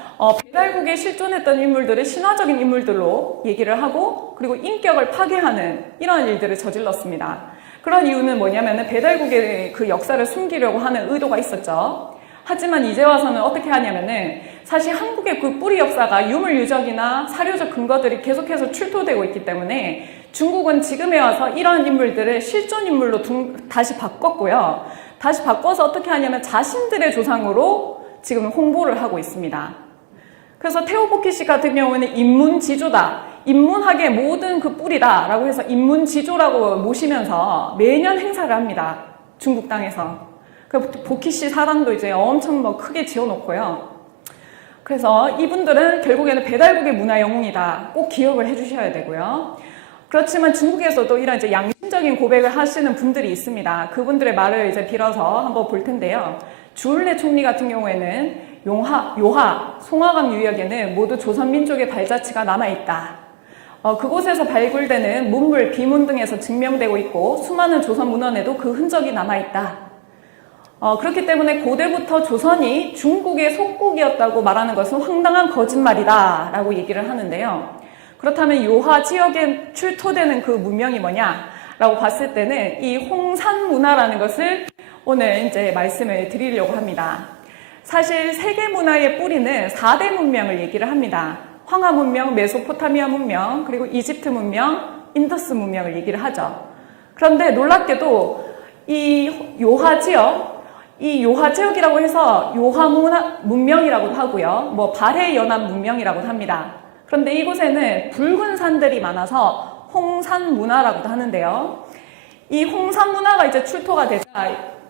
배달국에 실존했던 인물들을 신화적인 인물들로 얘기를 하고, 그리고 인격을 파괴하는 이런 일들을 저질렀습니다. 그런 이유는 뭐냐면은 배달국의 그 역사를 숨기려고 하는 의도가 있었죠. 하지만 이제 와서는 어떻게 하냐면은, 사실 한국의 그 뿌리 역사가 유물유적이나 사료적 근거들이 계속해서 출토되고 있기 때문에 중국은 지금에 와서 이런 인물들을 실존 인물로 다시 바꿨고요. 다시 바꿔서 어떻게 하냐면 자신들의 조상으로 지금 홍보를 하고 있습니다. 그래서 태오보키 씨 같은 경우는 인문지조다, 인문학의 모든 그 뿌리다 라고 해서 인문지조라고 모시면서 매년 행사를 합니다. 중국 땅에서. 그 보키 씨 사당도 이제 엄청 크게 지어놓고요. 그래서 이분들은 결국에는 배달국의 문화 영웅이다, 꼭 기억을 해주셔야 되고요. 그렇지만 중국에서도 이런 이제 양심적인 고백을 하시는 분들이 있습니다. 그분들의 말을 이제 빌어서 한번 볼 텐데요. 주울레 총리 같은 경우에는 요하, 송화강 유역에는 모두 조선민족의 발자취가 남아있다. 그곳에서 발굴되는 문물, 비문 등에서 증명되고 있고, 수많은 조선 문헌에도 그 흔적이 남아있다. 그렇기 때문에 고대부터 조선이 중국의 속국이었다고 말하는 것은 황당한 거짓말이다 라고 얘기를 하는데요. 그렇다면 요하 지역에 출토되는 그 문명이 뭐냐라고 봤을 때는 이 홍산 문화라는 것을 오늘 이제 말씀을 드리려고 합니다. 사실 세계 문화의 뿌리는 4대 문명을 얘기를 합니다. 황하 문명, 메소포타미아 문명, 그리고 이집트 문명, 인더스 문명을 얘기를 하죠. 그런데 놀랍게도 이 요하 지역이라고 해서 요하 문명이라고도 하고요. 뭐 발해 연안 문명이라고도 합니다. 그런데 이곳에는 붉은 산들이 많아서 홍산 문화라고도 하는데요. 이 홍산 문화가 이제 출토가 되자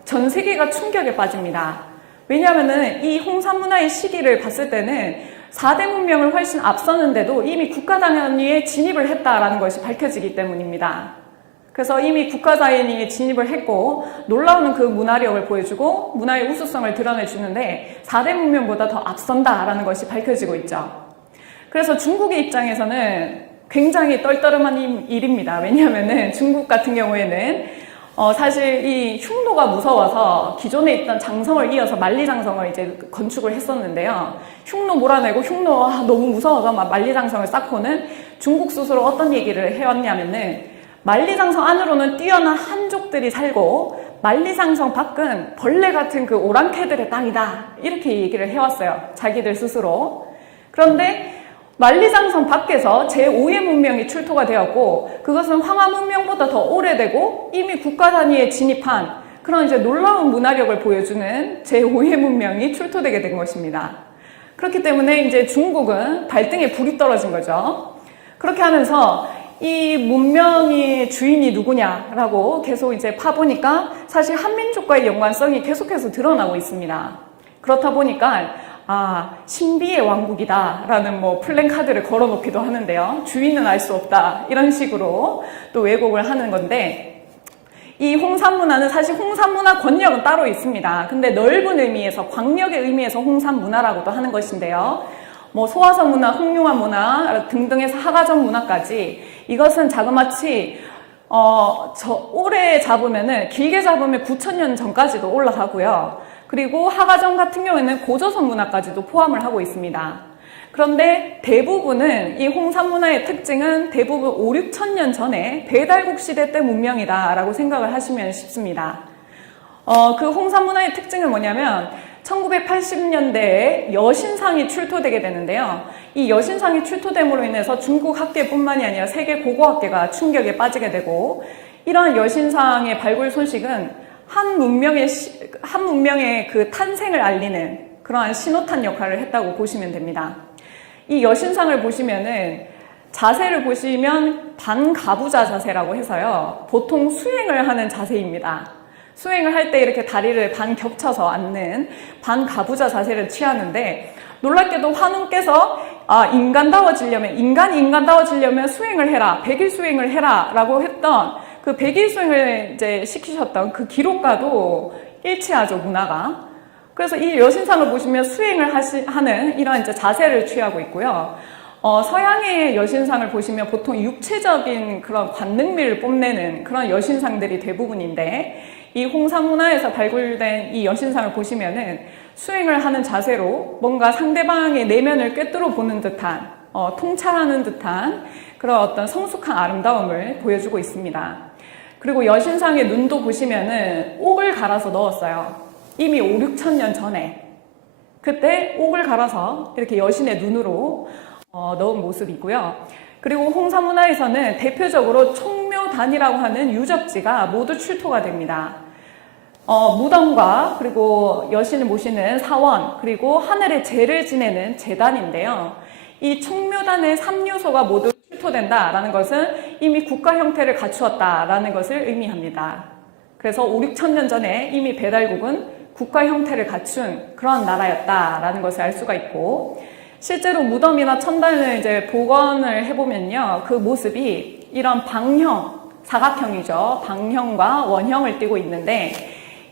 전 세계가 충격에 빠집니다. 왜냐하면은 이 홍산 문화의 시기를 봤을 때는 4대 문명을 훨씬 앞서는데도 이미 국가 단위에 진입을 했다라는 것이 밝혀지기 때문입니다. 그래서 이미 국가 단위에 진입을 했고 놀라운 그 문화력을 보여주고 문화의 우수성을 드러내주는데 4대 문명보다 더 앞선다라는 것이 밝혀지고 있죠. 그래서 중국의 입장에서는 굉장히 떨떠름한 일입니다. 왜냐하면은 중국 같은 경우에는 사실 이 흉노가 무서워서 기존에 있던 장성을 이어서 만리장성을 이제 건축을 했었는데요. 흉노 몰아내고 흉노 너무 무서워서 막 만리장성을 쌓고는 중국 스스로 어떤 얘기를 해왔냐면은, 만리장성 안으로는 뛰어난 한족들이 살고 만리장성 밖은 벌레 같은 그 오랑캐들의 땅이다, 이렇게 얘기를 해왔어요. 자기들 스스로. 그런데 만리장성 밖에서 제5의 문명이 출토가 되었고, 그것은 황하 문명보다 더 오래되고 이미 국가 단위에 진입한 그런 이제 놀라운 문화력을 보여주는 제5의 문명이 출토되게 된 것입니다. 그렇기 때문에 이제 중국은 발등에 불이 떨어진 거죠. 그렇게 하면서 이 문명의 주인이 누구냐라고 계속 이제 파보니까 사실 한민족과의 연관성이 계속해서 드러나고 있습니다. 그렇다 보니까 신비의 왕국이다 라는 뭐 플랜카드를 걸어놓기도 하는데요. 주인은 알 수 없다, 이런 식으로 또 왜곡을 하는 건데, 이 홍산문화는 사실 홍산문화 권역은 따로 있습니다. 근데 넓은 의미에서, 광역의 의미에서 홍산문화라고도 하는 것인데요. 뭐 소화성 문화, 흑룡한 문화 등등에서 하가정 문화까지 이것은 자그마치 오래 잡으면은, 길게 잡으면 9,000년 전까지도 올라가고요. 그리고 하가정 같은 경우에는 고조선 문화까지도 포함을 하고 있습니다. 그런데 대부분은 이 홍산문화의 특징은 대부분 5, 6,000년 전에 배달국 시대 때 문명이다라고 생각을 하시면 쉽습니다. 그 홍산문화의 특징은 뭐냐면 1980년대에 여신상이 출토되게 되는데요. 이 여신상이 출토됨으로 인해서 중국 학계뿐만이 아니라 세계 고고학계가 충격에 빠지게 되고, 이러한 여신상의 발굴 소식은 한 문명의 그 탄생을 알리는 그러한 신호탄 역할을 했다고 보시면 됩니다. 이 여신상을 보시면은 자세를 보시면 반가부좌 자세라고 해서요. 보통 수행을 하는 자세입니다. 수행을 할 때 이렇게 다리를 반 겹쳐서 앉는 반가부좌 자세를 취하는데, 놀랍게도 환웅께서 인간이 인간다워지려면 수행을 해라, 100일 수행을 해라 라고 했던 그 100일 수행을 이제 시키셨던 그 기록과도 일치하죠, 문화가. 그래서 이 여신상을 보시면 수행을 하는 이런 이제 자세를 취하고 있고요. 서양의 여신상을 보시면 보통 육체적인 그런 관능미를 뽐내는 그런 여신상들이 대부분인데, 이 홍산문화에서 발굴된 이 여신상을 보시면은 수행을 하는 자세로 뭔가 상대방의 내면을 꿰뚫어 보는 듯한, 통찰하는 듯한 그런 어떤 성숙한 아름다움을 보여주고 있습니다. 그리고 여신상의 눈도 보시면은 옥을 갈아서 넣었어요. 이미 5, 6,000년 전에. 그때 옥을 갈아서 이렇게 여신의 눈으로 넣은 모습이고요. 그리고 홍산문화에서는 대표적으로 총묘단이라고 하는 유적지가 모두 출토가 됩니다. 무덤과 그리고 여신을 모시는 사원, 그리고 하늘에 제를 지내는 제단인데요. 이 총묘단의 3요소가 모두 출토된다라는 것은 이미 국가 형태를 갖추었다라는 것을 의미합니다. 그래서 5, 6,000년 전에 이미 배달국은 국가 형태를 갖춘 그런 나라였다라는 것을 알 수가 있고, 실제로 무덤이나 천단을 이제 복원을 해보면요, 그 모습이 이런 방형, 사각형이죠. 방형과 원형을 띠고 있는데,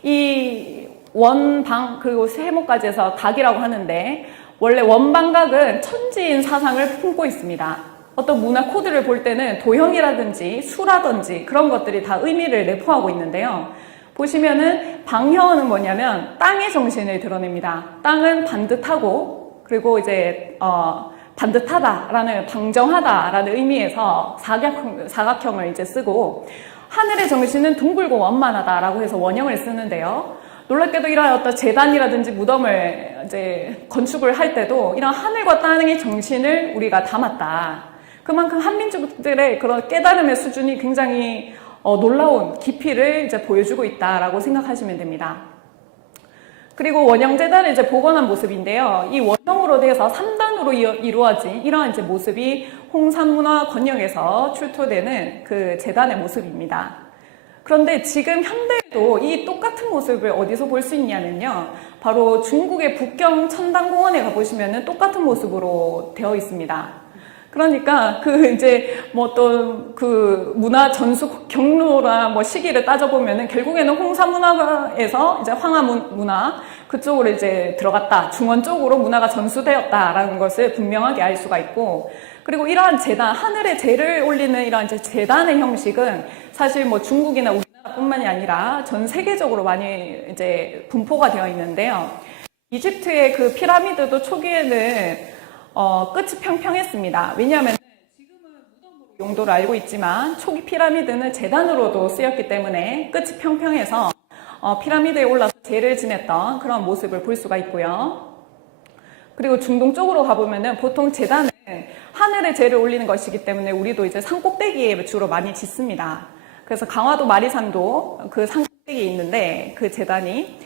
이 원방 그리고 세모까지 해서 각이라고 하는데, 원래 원방각은 천지인 사상을 품고 있습니다. 어떤 문화 코드를 볼 때는 도형이라든지 수라든지 그런 것들이 다 의미를 내포하고 있는데요. 보시면은 방형은 뭐냐면 땅의 정신을 드러냅니다. 땅은 반듯하고, 그리고 이제 반듯하다라는, 방정하다라는 의미에서 사각형을 이제 쓰고, 하늘의 정신은 둥글고 원만하다라고 해서 원형을 쓰는데요. 놀랍게도 이런 어떤 제단이라든지 무덤을 이제 건축을 할 때도 이런 하늘과 땅의 정신을 우리가 담았다. 그만큼 한민족들의 그런 깨달음의 수준이 굉장히 놀라운 깊이를 이제 보여주고 있다라고 생각하시면 됩니다. 그리고 원형재단을 이제 복원한 모습인데요. 이 원형으로 돼서 3단으로 이루어진 이러한 이제 모습이 홍산문화 권역에서 출토되는 그 재단의 모습입니다. 그런데 지금 현대에도 이 똑같은 모습을 어디서 볼 수 있냐면요. 바로 중국의 북경 천당공원에 가보시면은 똑같은 모습으로 되어 있습니다. 그러니까 그 문화 전수 경로나 뭐 시기를 따져보면은 결국에는 홍산문화에서 이제 황하문화 그쪽으로 이제 들어갔다, 중원 쪽으로 문화가 전수되었다라는 것을 분명하게 알 수가 있고, 그리고 이러한 재단, 하늘에 재를 올리는 이러한 이제 재단의 형식은 사실 뭐 중국이나 우리나라뿐만이 아니라 전 세계적으로 많이 이제 분포가 되어 있는데요. 이집트의 그 피라미드도 초기에는 끝이 평평했습니다. 왜냐하면 지금은 무덤으로 용도를 알고 있지만 초기 피라미드는 재단으로도 쓰였기 때문에 끝이 평평해서 피라미드에 올라서 제를 지냈던 그런 모습을 볼 수가 있고요. 그리고 중동 쪽으로 가보면은 보통 재단은 하늘에 제를 올리는 것이기 때문에 우리도 이제 산꼭대기에 주로 많이 짓습니다. 그래서 강화도 마리산도 그 산꼭대기에 있는데 그 재단이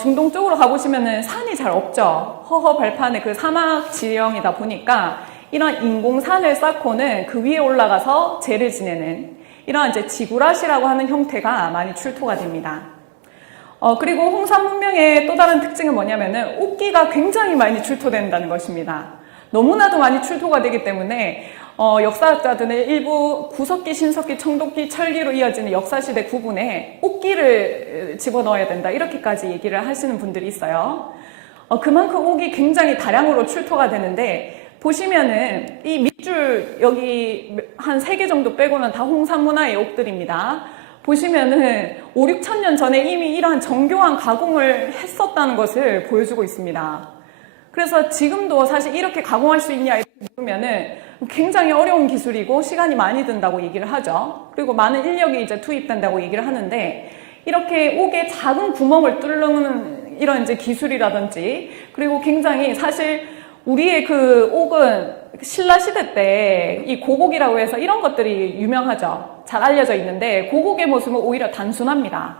중동 쪽으로 가보시면은 산이 잘 없죠. 허허 발판의 그 사막 지형이다 보니까 이런 인공산을 쌓고는 그 위에 올라가서 제를 지내는 이런 이제 지구라시라고 하는 형태가 많이 출토가 됩니다. 그리고 홍산 문명의 또 다른 특징은 뭐냐면은 옥기가 굉장히 많이 출토된다는 것입니다. 너무나도 많이 출토가 되기 때문에 역사학자들은 일부 구석기, 신석기, 청동기, 철기로 이어지는 역사시대 구분에 옥기를 집어넣어야 된다 이렇게까지 얘기를 하시는 분들이 있어요. 그만큼 옥이 굉장히 다량으로 출토가 되는데 보시면은 이 밑줄 여기 한 3개 정도 빼고는 다 홍산문화의 옥들입니다. 보시면은 5, 6천 년 전에 이미 이러한 정교한 가공을 했었다는 것을 보여주고 있습니다. 그래서 지금도 사실 이렇게 가공할 수 있냐 이렇게 물으면은 굉장히 어려운 기술이고 시간이 많이 든다고 얘기를 하죠. 그리고 많은 인력이 이제 투입된다고 얘기를 하는데 이렇게 옥에 작은 구멍을 뚫는 이런 이제 기술이라든지 그리고 굉장히 사실 우리의 그 옥은 신라 시대 때 이 고곡이라고 해서 이런 것들이 유명하죠. 잘 알려져 있는데 고곡의 모습은 오히려 단순합니다.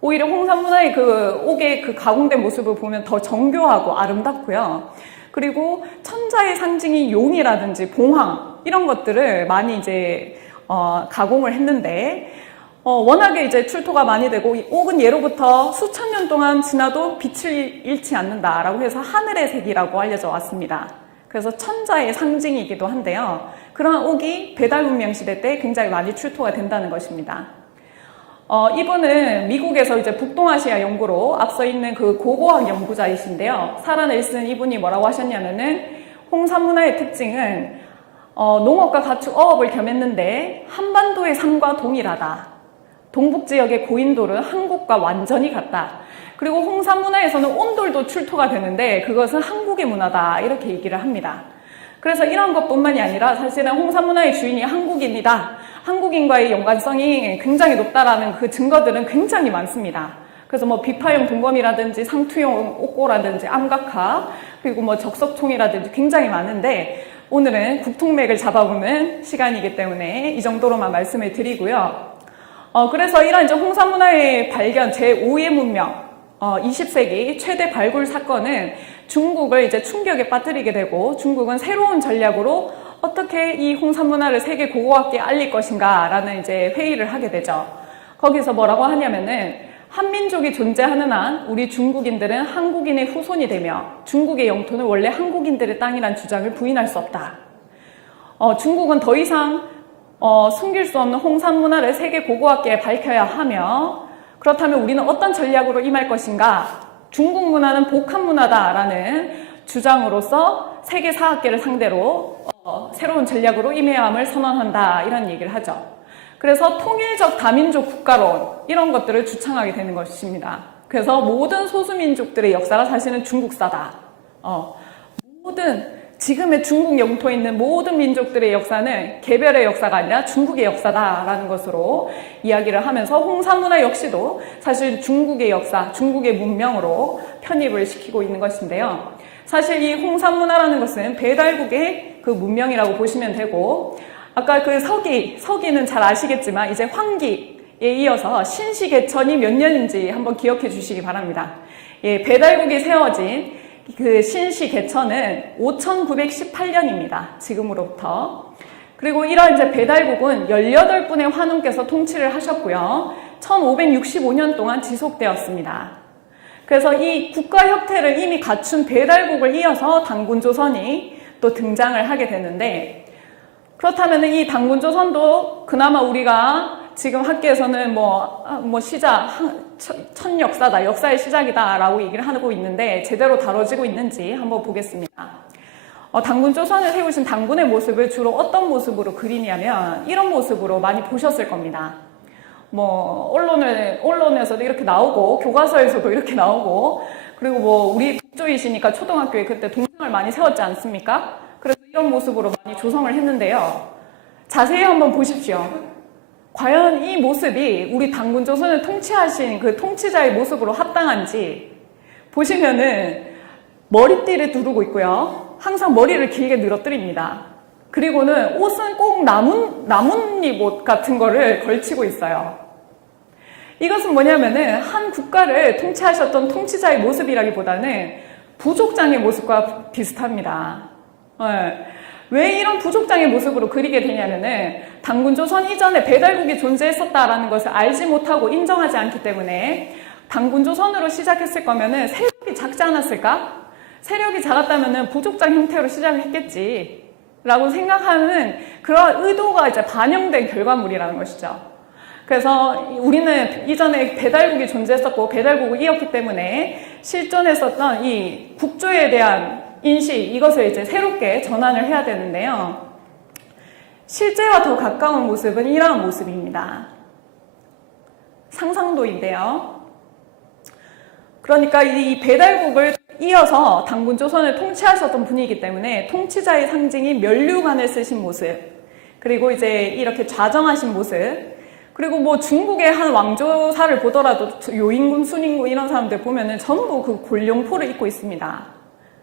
오히려 홍산문화의 그 옥의 그 가공된 모습을 보면 더 정교하고 아름답고요. 그리고 천자의 상징이 용이라든지 봉황 이런 것들을 많이 이제 가공을 했는데 워낙에 이제 출토가 많이 되고 옥은 예로부터 수천 년 동안 지나도 빛을 잃지 않는다라고 해서 하늘의 색이라고 알려져 왔습니다. 그래서 천자의 상징이기도 한데요. 그러한 옥이 배달 문명 시대 때 굉장히 많이 출토가 된다는 것입니다. 이분은 미국에서 이제 북동아시아 연구로 앞서 있는 그 고고학 연구자이신데요. 사란을 쓴 이분이 뭐라고 하셨냐면은 홍산문화의 특징은 농업과 가축, 어업을 겸했는데 한반도의 삶과 동일하다. 동북 지역의 고인돌은 한국과 완전히 같다. 그리고 홍산문화에서는 온돌도 출토가 되는데 그것은 한국의 문화다. 이렇게 얘기를 합니다. 그래서 이런 것뿐만이 아니라 사실은 홍산문화의 주인이 한국인이다. 한국인과의 연관성이 굉장히 높다라는 그 증거들은 굉장히 많습니다. 그래서 뭐 비파용 동검이라든지 상투용 옥고라든지 암각화 그리고 뭐 적석총이라든지 굉장히 많은데 오늘은 국통맥을 잡아보는 시간이기 때문에 이 정도로만 말씀을 드리고요. 그래서 이런 이제 홍산문화의 발견 제5의 문명 20세기 최대 발굴 사건은 중국을 이제 충격에 빠뜨리게 되고 중국은 새로운 전략으로 어떻게 이 홍산문화를 세계 고고학계에 알릴 것인가 라는 이제 회의를 하게 되죠. 거기서 뭐라고 하냐면은 한민족이 존재하는 한 우리 중국인들은 한국인의 후손이 되며 중국의 영토는 원래 한국인들의 땅이란 주장을 부인할 수 없다. 중국은 더 이상 숨길 수 없는 홍산문화를 세계 고고학계에 밝혀야 하며 그렇다면 우리는 어떤 전략으로 임할 것인가? 중국 문화는 복합 문화다라는 주장으로서 세계 사학계를 상대로 새로운 전략으로 임해야 함을 선언한다 이런 얘기를 하죠. 그래서 통일적 다민족 국가론 이런 것들을 주창하게 되는 것입니다. 그래서 모든 소수민족들의 역사가 사실은 중국사다. 모든 지금의 중국 영토에 있는 모든 민족들의 역사는 개별의 역사가 아니라 중국의 역사다라는 것으로 이야기를 하면서 홍산문화 역시도 사실 중국의 역사, 중국의 문명으로 편입을 시키고 있는 것인데요. 사실 이 홍산문화라는 것은 배달국의 그 문명이라고 보시면 되고 아까 그 서기는 잘 아시겠지만 이제 황기에 이어서 신시 개천이 몇 년인지 한번 기억해 주시기 바랍니다. 예, 배달국이 세워진 그 신시 개천은 5918년입니다. 지금으로부터. 그리고 이런 이제 배달국은 18분의 환웅께서 통치를 하셨고요. 1565년 동안 지속되었습니다. 그래서 이 국가 형태를 이미 갖춘 배달국을 이어서 단군조선이 또 등장을 하게 되는데 그렇다면 이 단군조선도 그나마 우리가 지금 학계에서는 시작, 첫 역사다, 역사의 시작이다라고 얘기를 하고 있는데 제대로 다뤄지고 있는지 한번 보겠습니다. 단군조선을 세우신 단군의 모습을 주로 어떤 모습으로 그리냐면 이런 모습으로 많이 보셨을 겁니다. 언론에서도 이렇게 나오고 교과서에서도 이렇게 나오고 그리고 우리 국조이시니까 초등학교에 그때 동상을 많이 세웠지 않습니까? 그래서 이런 모습으로 많이 조성을 했는데요. 자세히 한번 보십시오. 과연 이 모습이 우리 단군조선을 통치하신 그 통치자의 모습으로 합당한지 보시면은 머리띠를 두르고 있고요. 항상 머리를 길게 늘어뜨립니다. 그리고는 옷은 꼭 나뭇잎 옷 같은 거를 걸치고 있어요. 이것은 뭐냐면은 한 국가를 통치하셨던 통치자의 모습이라기보다는 부족장의 모습과 비슷합니다. 왜 이런 부족장의 모습으로 그리게 되냐면은 단군조선 이전에 배달국이 존재했었다라는 것을 알지 못하고 인정하지 않기 때문에 단군조선으로 시작했을 거면은 세력이 작지 않았을까? 세력이 작았다면은 부족장 형태로 시작을 했겠지. 라고 생각하는 그런 의도가 이제 반영된 결과물이라는 것이죠. 그래서 우리는 이전에 배달국이 존재했었고 배달국을 이었기 때문에 실존했었던 이 국조에 대한 인식, 이것을 이제 새롭게 전환을 해야 되는데요. 실제와 더 가까운 모습은 이러한 모습입니다. 상상도인데요. 그러니까 이 배달국을 이어서 당군조선을 통치하셨던 분이기 때문에 통치자의 상징인 면류관을 쓰신 모습, 그리고 이제 이렇게 좌정하신 모습, 그리고 뭐 중국의 한 왕조사를 보더라도 요인군, 순인군 이런 사람들 보면은 전부 그 골룡포를 입고 있습니다.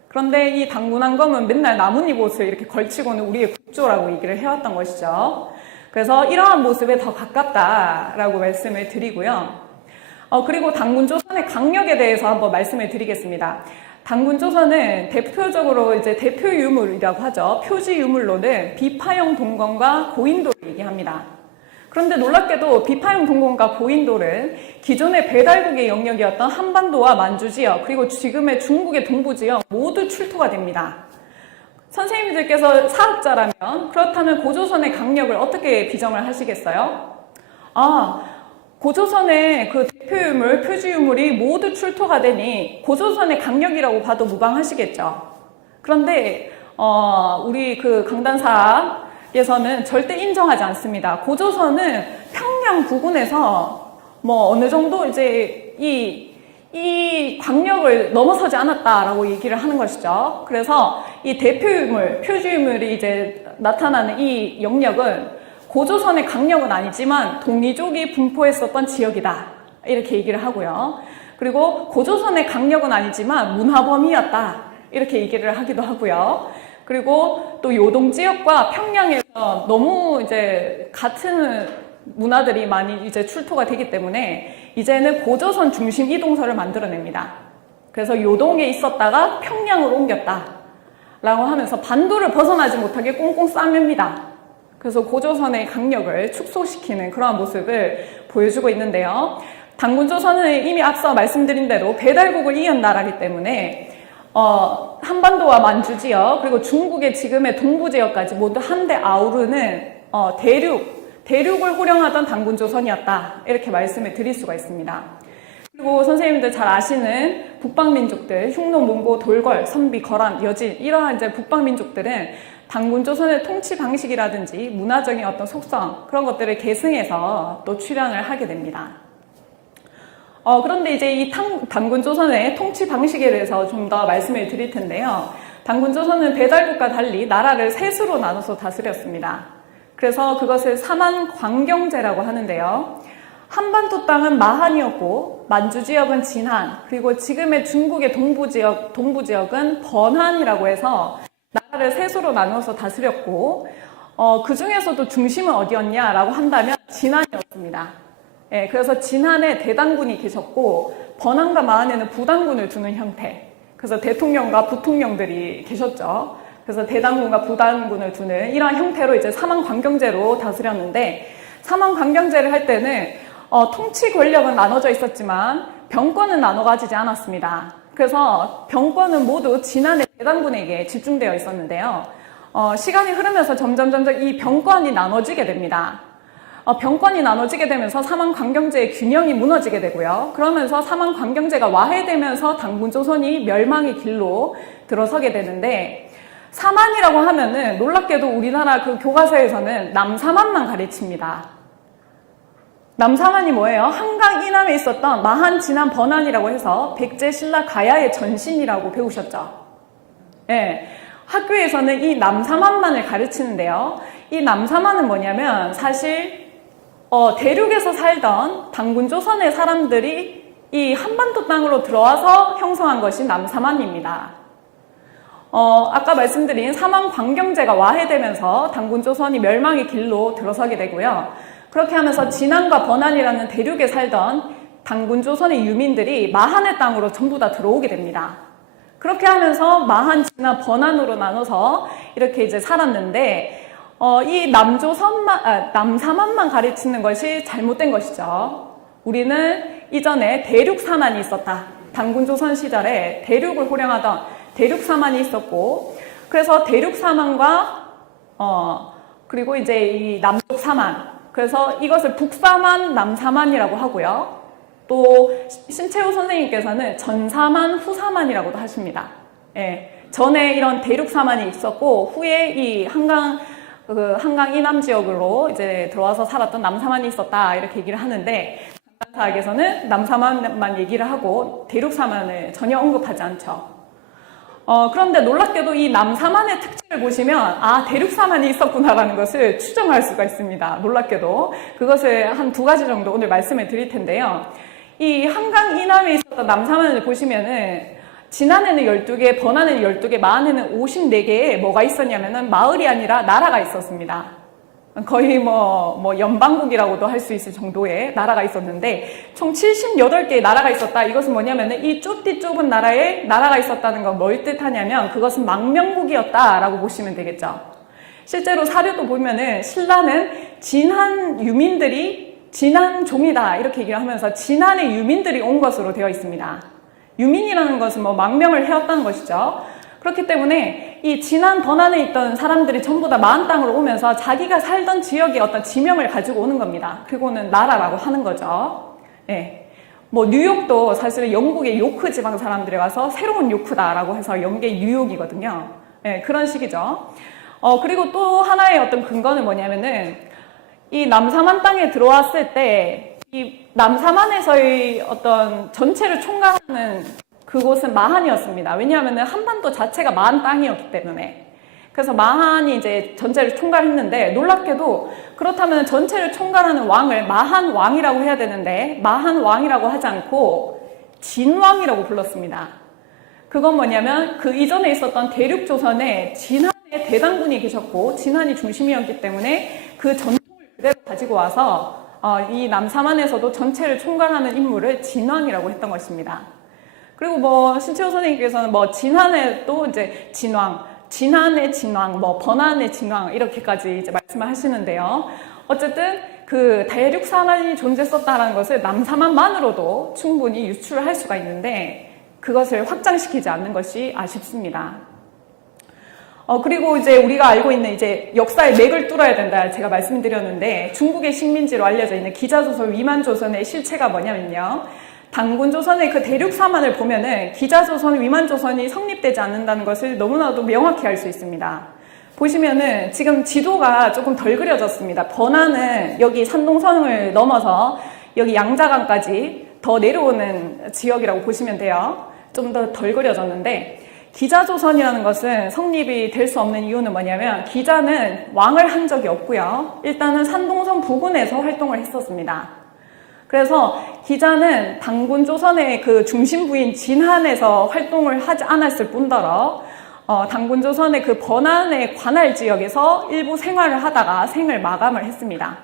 그런데 이 당군왕검은 맨날 나뭇잎 옷을 이렇게 걸치고는 우리의 국조라고 얘기를 해왔던 것이죠. 그래서 이러한 모습에 더 가깝다라고 말씀을 드리고요. 그리고 당군조선의 강력에 대해서 한번 말씀을 드리겠습니다. 당군조선은 대표적으로 이제 대표 유물이라고 하죠. 표지 유물로는 비파형 동건과 고인돌을 얘기합니다. 그런데 놀랍게도 비파형 동건과 고인돌은 기존의 배달국의 영역이었던 한반도와 만주 지역, 그리고 지금의 중국의 동부 지역 모두 출토가 됩니다. 선생님들께서 사학자라면 그렇다면 고조선의 강력을 어떻게 비정을 하시겠어요? 고조선의 그 대표유물, 표지유물이 모두 출토가 되니 고조선의 강력이라고 봐도 무방하시겠죠. 그런데 우리 그 강단사에서는 절대 인정하지 않습니다. 고조선은 평양 부근에서 뭐 어느 정도 이제 이 강력을 넘어서지 않았다라고 얘기를 하는 것이죠. 그래서 이 대표유물, 표지유물이 이제 나타나는 이 영역은 고조선의 강력은 아니지만 동이족이 분포했었던 지역이다, 이렇게 얘기를 하고요. 그리고 고조선의 강력은 아니지만 문화범위였다, 이렇게 얘기를 하기도 하고요. 그리고 또 요동 지역과 평양에서 너무 이제 같은 문화들이 많이 이제 출토가 되기 때문에 이제는 고조선 중심 이동서를 만들어냅니다. 그래서 요동에 있었다가 평양으로 옮겼다라고 하면서 반도를 벗어나지 못하게 꽁꽁 싸맵니다. 그래서 고조선의 강력을 축소시키는 그러한 모습을 보여주고 있는데요. 당군조선은 이미 앞서 말씀드린 대로 배달국을 이은 나라이기 때문에 한반도와 만주 지역, 그리고 중국의 지금의 동부 지역까지 모두 한데 아우르는 대륙을 호령하던 당군조선이었다, 이렇게 말씀을 드릴 수가 있습니다. 그리고 선생님들 잘 아시는 북방민족들, 흉노, 몽고, 돌궐, 선비, 거란, 여진, 이러한 이제 북방민족들은 당군조선의 통치 방식이라든지 문화적인 어떤 속성, 그런 것들을 계승해서 또 출연을 하게 됩니다. 그런데 이제 이 당군조선의 통치 방식에 대해서 좀 더 말씀을 드릴 텐데요. 당군조선은 배달국과 달리 나라를 셋으로 나눠서 다스렸습니다. 그래서 그것을 사만광경제라고 하는데요. 한반도 땅은 마한이었고 만주 지역은 진한, 그리고 지금의 중국의 동부 지역은 번한이라고 해서 나라를 셋으로 나눠서 다스렸고, 그 중에서도 중심은 어디였냐라고 한다면 진한이었습니다. 예, 그래서 진한에 대당군이 계셨고 번한과 마한에는 부당군을 두는 형태. 그래서 대통령과 부통령들이 계셨죠. 그래서 대당군과 부당군을 두는 이러한 형태로 이제 사만광경제로 다스렸는데, 사만광경제를 할 때는 통치 권력은 나눠져 있었지만 병권은 나눠 가지지 않았습니다. 그래서 병권은 모두 진한의 대당군에게 집중되어 있었는데요. 시간이 흐르면서 점점 이 병권이 나눠지게 됩니다. 병권이 나눠지게 되면서 사만광경제의 균형이 무너지게 되고요. 그러면서 사만광경제가 와해되면서 당군조선이 멸망의 길로 들어서게 되는데, 사만이라고 하면은 놀랍게도 우리나라 그 교과서에서는 남사만만 가르칩니다. 남사만이 뭐예요? 한강 이남에 있었던 마한, 진한, 번한이라고 해서 백제, 신라, 가야의 전신이라고 배우셨죠? 예. 학교에서는 이 남사만만을 가르치는데요. 이 남사만은 뭐냐면 사실 대륙에서 살던 당군조선의 사람들이 이 한반도 땅으로 들어와서 형성한 것이 남사만입니다. 아까 말씀드린 사만광경제가 와해되면서 당군조선이 멸망의 길로 들어서게 되고요. 그렇게 하면서 진한과 번한이라는 대륙에 살던 당군조선의 유민들이 마한의 땅으로 전부 다 들어오게 됩니다. 그렇게 하면서 마한, 진한, 번한으로 나눠서 이렇게 이제 살았는데, 이 남사만만 가르치는 것이 잘못된 것이죠. 우리는 이전에 대륙사만이 있었다. 당군조선 시절에 대륙을 호령하던 대륙사만이 있었고, 그래서 대륙사만과 그리고 이제 이 남쪽 사만. 그래서 이것을 북사만, 남사만이라고 하고요. 또 신채호 선생님께서는 전사만, 후사만이라고도 하십니다. 예, 전에 이런 대륙 사만이 있었고 후에 이 한강 이남 지역으로 이제 들어와서 살았던 남사만이 있었다 이렇게 얘기를 하는데 사학에서는 남사만만 얘기를 하고 대륙 사만을 전혀 언급하지 않죠. 그런데 놀랍게도 이 남사만의 특징을 보시면 대륙 사만이 있었구나라는 것을 추정할 수가 있습니다. 놀랍게도 그것을 한 2가지 정도 오늘 말씀을 드릴 텐데요. 이 한강 이남에 있었던 남사만을 보시면은 진안에는 12개, 번안에는 12개, 마안에는 54개의 뭐가 있었냐면은 마을이 아니라 나라가 있었습니다. 거의 연방국이라고도 할 수 있을 정도의 나라가 있었는데 총 78개의 나라가 있었다. 이것은 뭐냐면은 이 좁디 좁은 나라에 나라가 있었다는 건 뭘 뜻하냐면 그것은 망명국이었다라고 보시면 되겠죠. 실제로 사료도 보면은 신라는 진한 유민들이 진한종이다 이렇게 얘기를 하면서 진한의 유민들이 온 것으로 되어 있습니다. 유민이라는 것은 망명을 해왔다는 것이죠. 그렇기 때문에 이 진안 번안에 있던 사람들이 전부 다 마안 땅으로 오면서 자기가 살던 지역의 어떤 지명을 가지고 오는 겁니다. 그거는 나라라고 하는 거죠. 예. 뉴욕도 사실은 영국의 요크 지방 사람들이 와서 새로운 요크다라고 해서 영국의 뉴욕이거든요. 예, 그런 식이죠. 그리고 또 하나의 어떤 근거는 뭐냐면은 이 남사만 땅에 들어왔을 때 이 남사만에서의 어떤 전체를 총괄하는 그곳은 마한이었습니다. 왜냐하면 한반도 자체가 마한 땅이었기 때문에. 그래서 마한이 이제 전체를 총괄했는데 놀랍게도 그렇다면 전체를 총괄하는 왕을 마한 왕이라고 해야 되는데 마한 왕이라고 하지 않고 진왕이라고 불렀습니다. 그건 뭐냐면 그 이전에 있었던 대륙조선에 진한의 대당군이 계셨고 진한이 중심이었기 때문에 그 전통을 그대로 가지고 와서 이 남사만에서도 전체를 총괄하는 인물을 진왕이라고 했던 것입니다. 그리고 신채호 선생님께서는 진한의 또 이제 진왕, 진한의 진왕, 번안의 진왕 이렇게까지 이제 말씀을 하시는데요. 어쨌든 그 대륙 사만이 존재했었다는 것을 남사만만으로도 충분히 유출할 수가 있는데 그것을 확장시키지 않는 것이 아쉽습니다. 그리고 이제 우리가 알고 있는 이제 역사의 맥을 뚫어야 된다 제가 말씀드렸는데 중국의 식민지로 알려져 있는 기자조선, 위만조선의 실체가 뭐냐면요. 당군조선의 그 대륙 사만을 보면은 기자조선, 위만조선이 성립되지 않는다는 것을 너무나도 명확히 알 수 있습니다. 보시면은 지금 지도가 조금 덜 그려졌습니다. 번안은 여기 산동선을 넘어서 여기 양자강까지 더 내려오는 지역이라고 보시면 돼요. 좀 더 덜 그려졌는데 기자조선이라는 것은 성립이 될 수 없는 이유는 뭐냐면 기자는 왕을 한 적이 없고요. 일단은 산동선 부근에서 활동을 했었습니다. 그래서 기자는 당군조선의 그 중심부인 진한에서 활동을 하지 않았을 뿐더러 당군조선의 그 번안의 관할 지역에서 일부 생활을 하다가 생을 마감을 했습니다.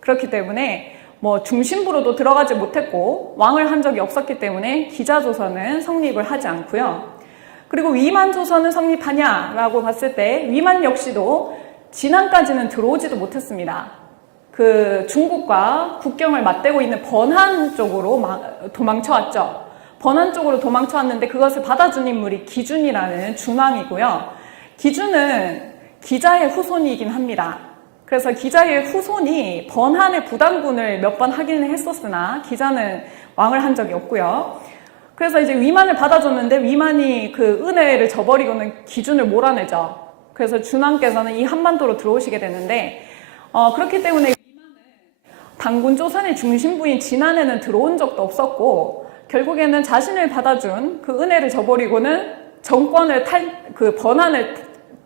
그렇기 때문에 중심부로도 들어가지 못했고 왕을 한 적이 없었기 때문에 기자조선은 성립을 하지 않고요. 그리고 위만조선은 성립하냐라고 봤을 때 위만 역시도 진안까지는 들어오지도 못했습니다. 그 중국과 국경을 맞대고 있는 번안 쪽으로 도망쳐왔죠. 번안 쪽으로 도망쳐왔는데 그것을 받아준 인물이 기준이라는 준왕이고요. 기준은 기자의 후손이긴 합니다. 그래서 기자의 후손이 번안의 부당군을 몇 번 하기는 했었으나 기자는 왕을 한 적이 없고요. 그래서 이제 위만을 받아줬는데 위만이 그 은혜를 저버리고는 기준을 몰아내죠. 그래서 준왕께서는 이 한반도로 들어오시게 되는데 그렇기 때문에 위만은 당군조선의 중심부인 진안에는 들어온 적도 없었고 결국에는 자신을 받아준 그 은혜를 저버리고는 정권을 그 번안을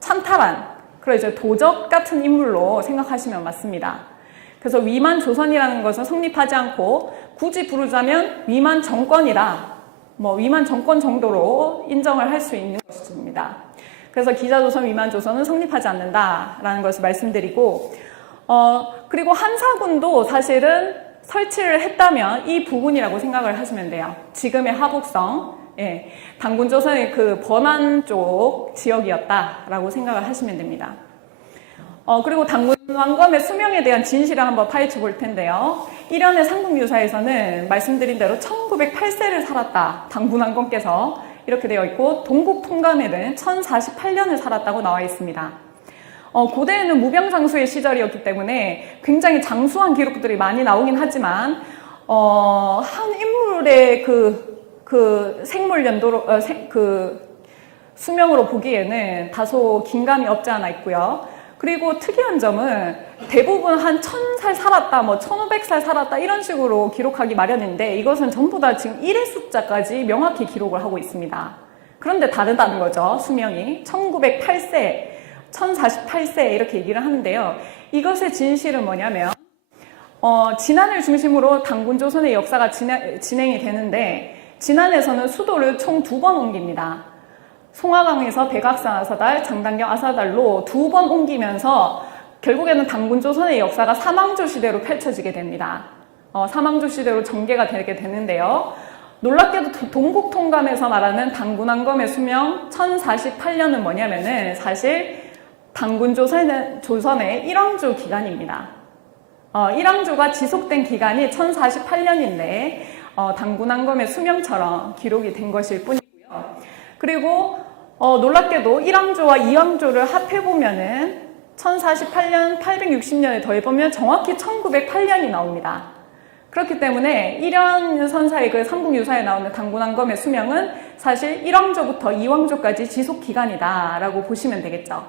찬탈한 그런 이제 도적 같은 인물로 생각하시면 맞습니다. 그래서 위만 조선이라는 것은 성립하지 않고 굳이 부르자면 위만 정권이다. 위만 정권 정도로 인정을 할 수 있는 것입니다. 그래서 기자조선, 위만조선은 성립하지 않는다라는 것을 말씀드리고 그리고 한사군도 사실은 설치를 했다면 이 부분이라고 생각을 하시면 돼요. 지금의 하북성, 당군조선의 그 번안 쪽 지역이었다라고 생각을 하시면 됩니다. 그리고 당군 왕검의 수명에 대한 진실을 한번 파헤쳐 볼 텐데요. 일련의 삼국유사에서는 말씀드린 대로 1908세를 살았다. 당군 왕검께서 이렇게 되어 있고 동국통감에는 1048년을 살았다고 나와 있습니다. 고대에는 무병장수의 시절이었기 때문에 굉장히 장수한 기록들이 많이 나오긴 하지만 한 인물의 그 생물 연도로 수명으로 보기에는 다소 긴감이 없지 않아 있고요. 그리고 특이한 점은 대부분 한 1000살 살았다, 1500살 살았다 이런 식으로 기록하기 마련인데 이것은 전부 다 지금 1의 숫자까지 명확히 기록을 하고 있습니다. 그런데 다르다는 거죠. 수명이 1908세, 1048세 이렇게 얘기를 하는데요. 이것의 진실은 뭐냐면 진안을 중심으로 단군조선의 역사가 진행이 되는데 진안에서는 수도를 총 2번 옮깁니다. 송화강에서 백악산 아사달, 장단경 아사달로 2번 옮기면서 결국에는 단군조선의 역사가 사망조 시대로 펼쳐지게 됩니다. 사망조 시대로 전개가 되게 되는데요. 놀랍게도 동국통감에서 말하는 단군왕검의 수명 1048년은 뭐냐면은 사실 단군조선의 1왕조 기간입니다. 1왕조가 지속된 기간이 1048년인데 단군왕검의 수명처럼 기록이 된 것일 뿐이고요. 그리고 놀랍게도 1왕조와 2왕조를 합해보면은 1048년, 860년에 더해보면 정확히 1908년이 나옵니다. 그렇기 때문에 1년 선사의 그 삼국유사에 나오는 단군왕검의 수명은 사실 1왕조부터 2왕조까지 지속기간이다 라고 보시면 되겠죠.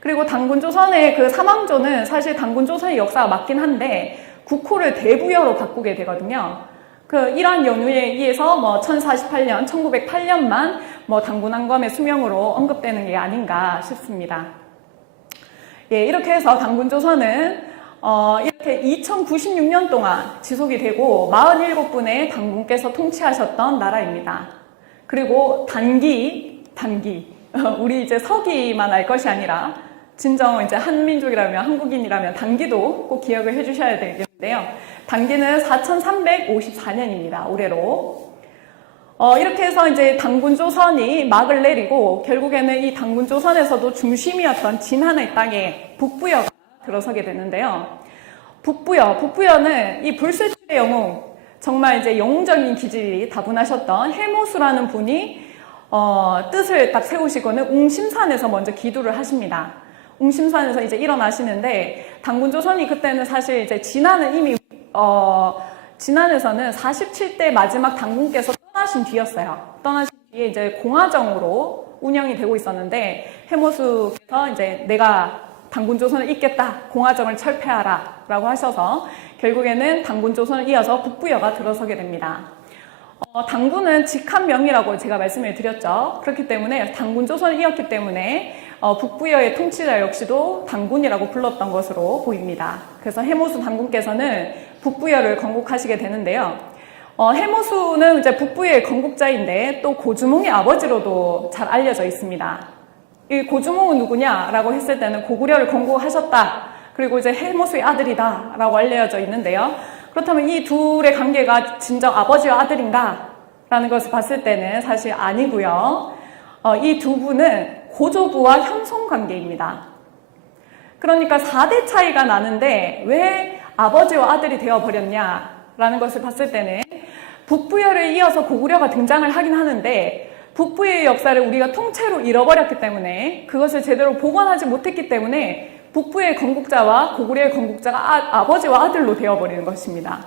그리고 단군조선의 그 3왕조는 사실 단군조선의 역사가 맞긴 한데 국호를 대부여로 바꾸게 되거든요. 이러한 연유에 의해서 1048년, 1908년만 단군왕검의 수명으로 언급되는 게 아닌가 싶습니다. 예, 이렇게 해서 단군조선은 이렇게 2096년 동안 지속이 되고 47분의 단군께서 통치하셨던 나라입니다. 그리고 단기 우리 이제 서기만 알 것이 아니라 진정 이제 한민족이라면 한국인이라면 단기도 꼭 기억을 해주셔야 되겠는데요. 단기는 4354년입니다. 올해로. 이렇게 해서 이제 단군조선이 막을 내리고 결국에는 이 단군조선에서도 중심이었던 진한의 땅에 북부여가 들어서게 되는데요. 북부여는 이 불세출의 영웅, 정말 이제 영웅적인 기질이 다분하셨던 해모수라는 분이 뜻을 딱 세우시고는 웅심산에서 먼저 기도를 하십니다. 웅심산에서 이제 일어나시는데 단군조선이 그때는 사실 이제 진안은 이미 진안에서는 47대 마지막 단군께서 떠나신 뒤였어요. 떠나신 뒤에 이제 공화정으로 운영이 되고 있었는데 해모수께서 이제 내가 단군조선을 잇겠다, 공화정을 철폐하라 라고 하셔서 결국에는 단군조선을 이어서 북부여가 들어서게 됩니다. 단군은 직함명이라고 제가 말씀을 드렸죠. 그렇기 때문에 단군조선을 이었기 때문에 북부여의 통치자 역시도 단군이라고 불렀던 것으로 보입니다. 그래서 해모수 단군께서는 북부여를 건국하시게 되는데요. 해모수는 이제 북부여의 건국자인데 또 고주몽의 아버지로도 잘 알려져 있습니다. 이 고주몽은 누구냐라고 했을 때는 고구려를 건국하셨다. 그리고 이제 해모수의 아들이다라고 알려져 있는데요. 그렇다면 이 둘의 관계가 진정 아버지와 아들인가? 라는 것을 봤을 때는 사실 아니고요. 이 두 분은 고조부와 형손관계입니다. 그러니까 4대 차이가 나는데 왜 아버지와 아들이 되어버렸냐라는 것을 봤을 때는 북부여를 이어서 고구려가 등장을 하긴 하는데 북부의 역사를 우리가 통째로 잃어버렸기 때문에 그것을 제대로 복원하지 못했기 때문에 북부의 건국자와 고구려의 건국자가 아버지와 아들로 되어버리는 것입니다.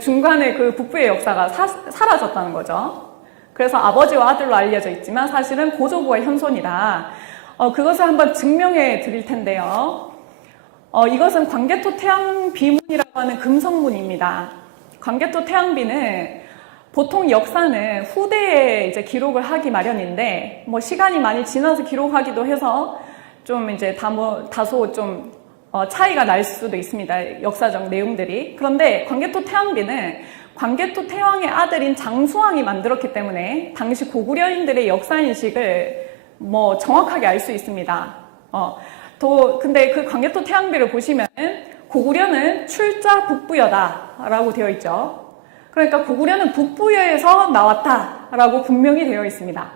중간에 그 북부의 역사가 사라졌다는 거죠. 그래서 아버지와 아들로 알려져 있지만 사실은 고조부와 현손이다. 그것을 한번 증명해 드릴 텐데요. 이것은 광개토 태양비문이라고 하는 금성문입니다. 광개토 태양비는 보통 역사는 후대에 이제 기록을 하기 마련인데 시간이 많이 지나서 기록하기도 해서 좀 이제 다소 좀 차이가 날 수도 있습니다. 역사적 내용들이. 그런데 광개토 태왕비는 광개토 태왕의 아들인 장수왕이 만들었기 때문에 당시 고구려인들의 역사인식을 정확하게 알 수 있습니다. 근데 그 광개토 태왕비를 보시면 고구려는 출자 북부여다라고 되어 있죠. 그러니까 고구려는 북부여에서 나왔다라고 분명히 되어 있습니다.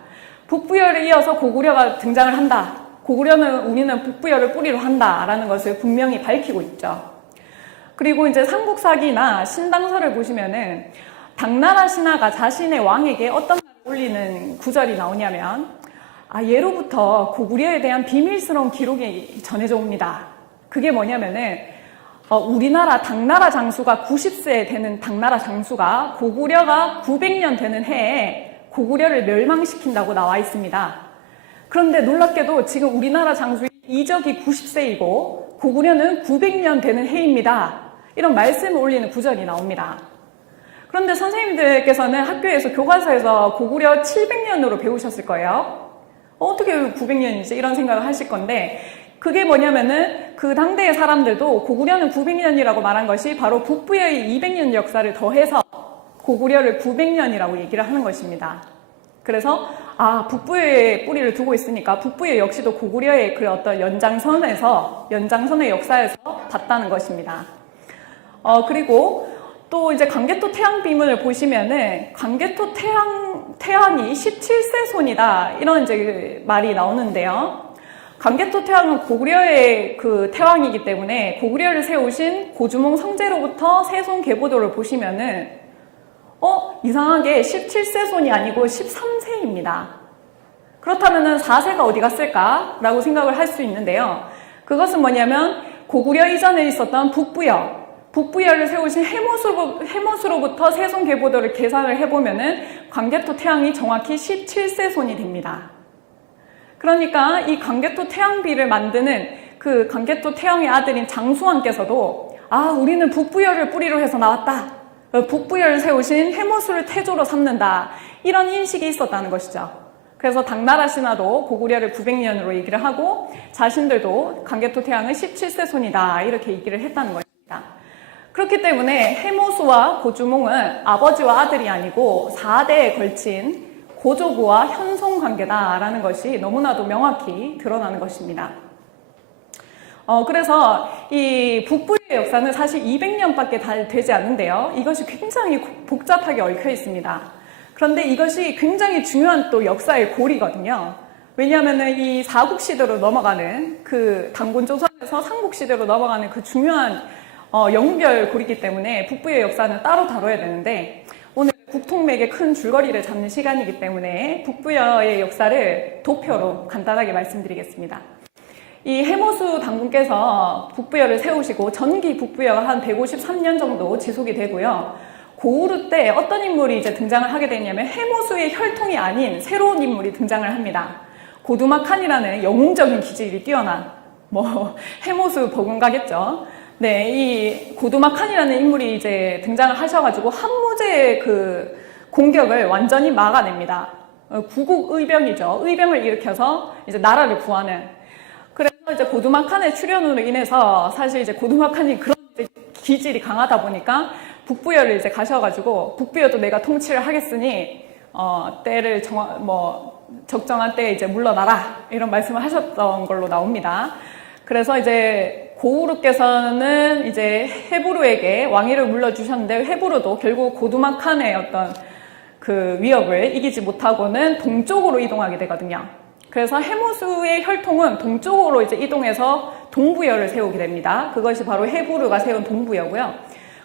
북부여를 이어서 고구려가 등장을 한다. 고구려는 우리는 북부여를 뿌리로 한다라는 것을 분명히 밝히고 있죠. 그리고 이제 삼국사기나 신당서를 보시면은 당나라 신하가 자신의 왕에게 어떤 말을 올리는 구절이 나오냐면 예로부터 고구려에 대한 비밀스러운 기록이 전해져 옵니다. 그게 뭐냐면은 우리나라 당나라 장수가 90세 되는 당나라 장수가 고구려가 900년 되는 해에 고구려를 멸망시킨다고 나와 있습니다. 그런데 놀랍게도 지금 우리나라 장수의 이적이 90세이고 고구려는 900년 되는 해입니다. 이런 말씀을 올리는 구절이 나옵니다. 그런데 선생님들께서는 학교에서 교과서에서 고구려 700년으로 배우셨을 거예요. 어떻게 900년이지? 이런 생각을 하실 건데 그게 뭐냐면은 그 당대의 사람들도 고구려는 900년이라고 말한 것이 바로 북부여의 200년 역사를 더해서 고구려를 900년이라고 얘기를 하는 것입니다. 그래서 북부여의 뿌리를 두고 있으니까 북부여 역시도 고구려의 그 어떤 연장선의 역사에서 봤다는 것입니다. 그리고 또 이제 광개토 태양 비문을 보시면은 광개토 태양이 17세 손이다 이런 이제 말이 나오는데요. 광개토 태왕은 고구려의 그 태왕이기 때문에 고구려를 세우신 고주몽 성제로부터 세손 계보도를 보시면은 이상하게 17세 손이 아니고 13세입니다. 그렇다면은 4세가 어디 갔을까라고 생각을 할 수 있는데요. 그것은 뭐냐면 고구려 이전에 있었던 북부여를 세우신 해모수로부터 세손 계보도를 계산을 해보면은 광개토 태왕이 정확히 17세 손이 됩니다. 그러니까 이 광개토 태왕비를 만드는 그 광개토 태왕의 아들인 장수왕께서도 우리는 북부여를 뿌리로 해서 나왔다. 북부여를 세우신 해모수를 태조로 삼는다. 이런 인식이 있었다는 것이죠. 그래서 당나라 신화도 고구려를 900년으로 얘기를 하고 자신들도 광개토 태왕은 17세 손이다. 이렇게 얘기를 했다는 것입니다. 그렇기 때문에 해모수와 고주몽은 아버지와 아들이 아니고 4대에 걸친 고조부와 현손관계다라는 것이 너무나도 명확히 드러나는 것입니다. 그래서 이 북부의 역사는 사실 200년밖에 되지 않는데요. 이것이 굉장히 복잡하게 얽혀 있습니다. 그런데 이것이 굉장히 중요한 또 역사의 고리거든요. 왜냐하면 이 사국시대로 넘어가는 그 단군조선에서 삼국시대로 넘어가는 그 중요한 연결고리이기 때문에 북부의 역사는 따로 다뤄야 되는데 오늘 국통맥의 큰 줄거리를 잡는 시간이기 때문에 북부여의 역사를 도표로 간단하게 말씀드리겠습니다. 이 해모수 당군께서 북부여를 세우시고 전기 북부여가 한 153년 정도 지속이 되고요. 고우르 때 어떤 인물이 이제 등장을 하게 되냐면 해모수의 혈통이 아닌 새로운 인물이 등장을 합니다. 고두마칸이라는 영웅적인 기질이 뛰어난 해모수 버금가겠죠. 네, 이 고두마칸이라는 인물이 이제 등장을 하셔가지고 한무제의 그 공격을 완전히 막아냅니다. 구국의병이죠. 의병을 일으켜서 이제 나라를 구하는. 그래서 이제 고두마칸의 출현으로 인해서 사실 이제 고두마칸이 그런 기질이 강하다 보니까 북부여를 이제 가셔가지고 북부여도 내가 통치를 하겠으니 때를 적정한 때에 이제 물러나라 이런 말씀을 하셨던 걸로 나옵니다. 그래서 이제 고우르께서는 이제 헤부르에게 왕위를 물려주셨는데 헤부르도 결국 고두마칸의 어떤 그 위협을 이기지 못하고는 동쪽으로 이동하게 되거든요. 그래서 해모수의 혈통은 동쪽으로 이제 이동해서 동부여를 세우게 됩니다. 그것이 바로 헤부르가 세운 동부여고요.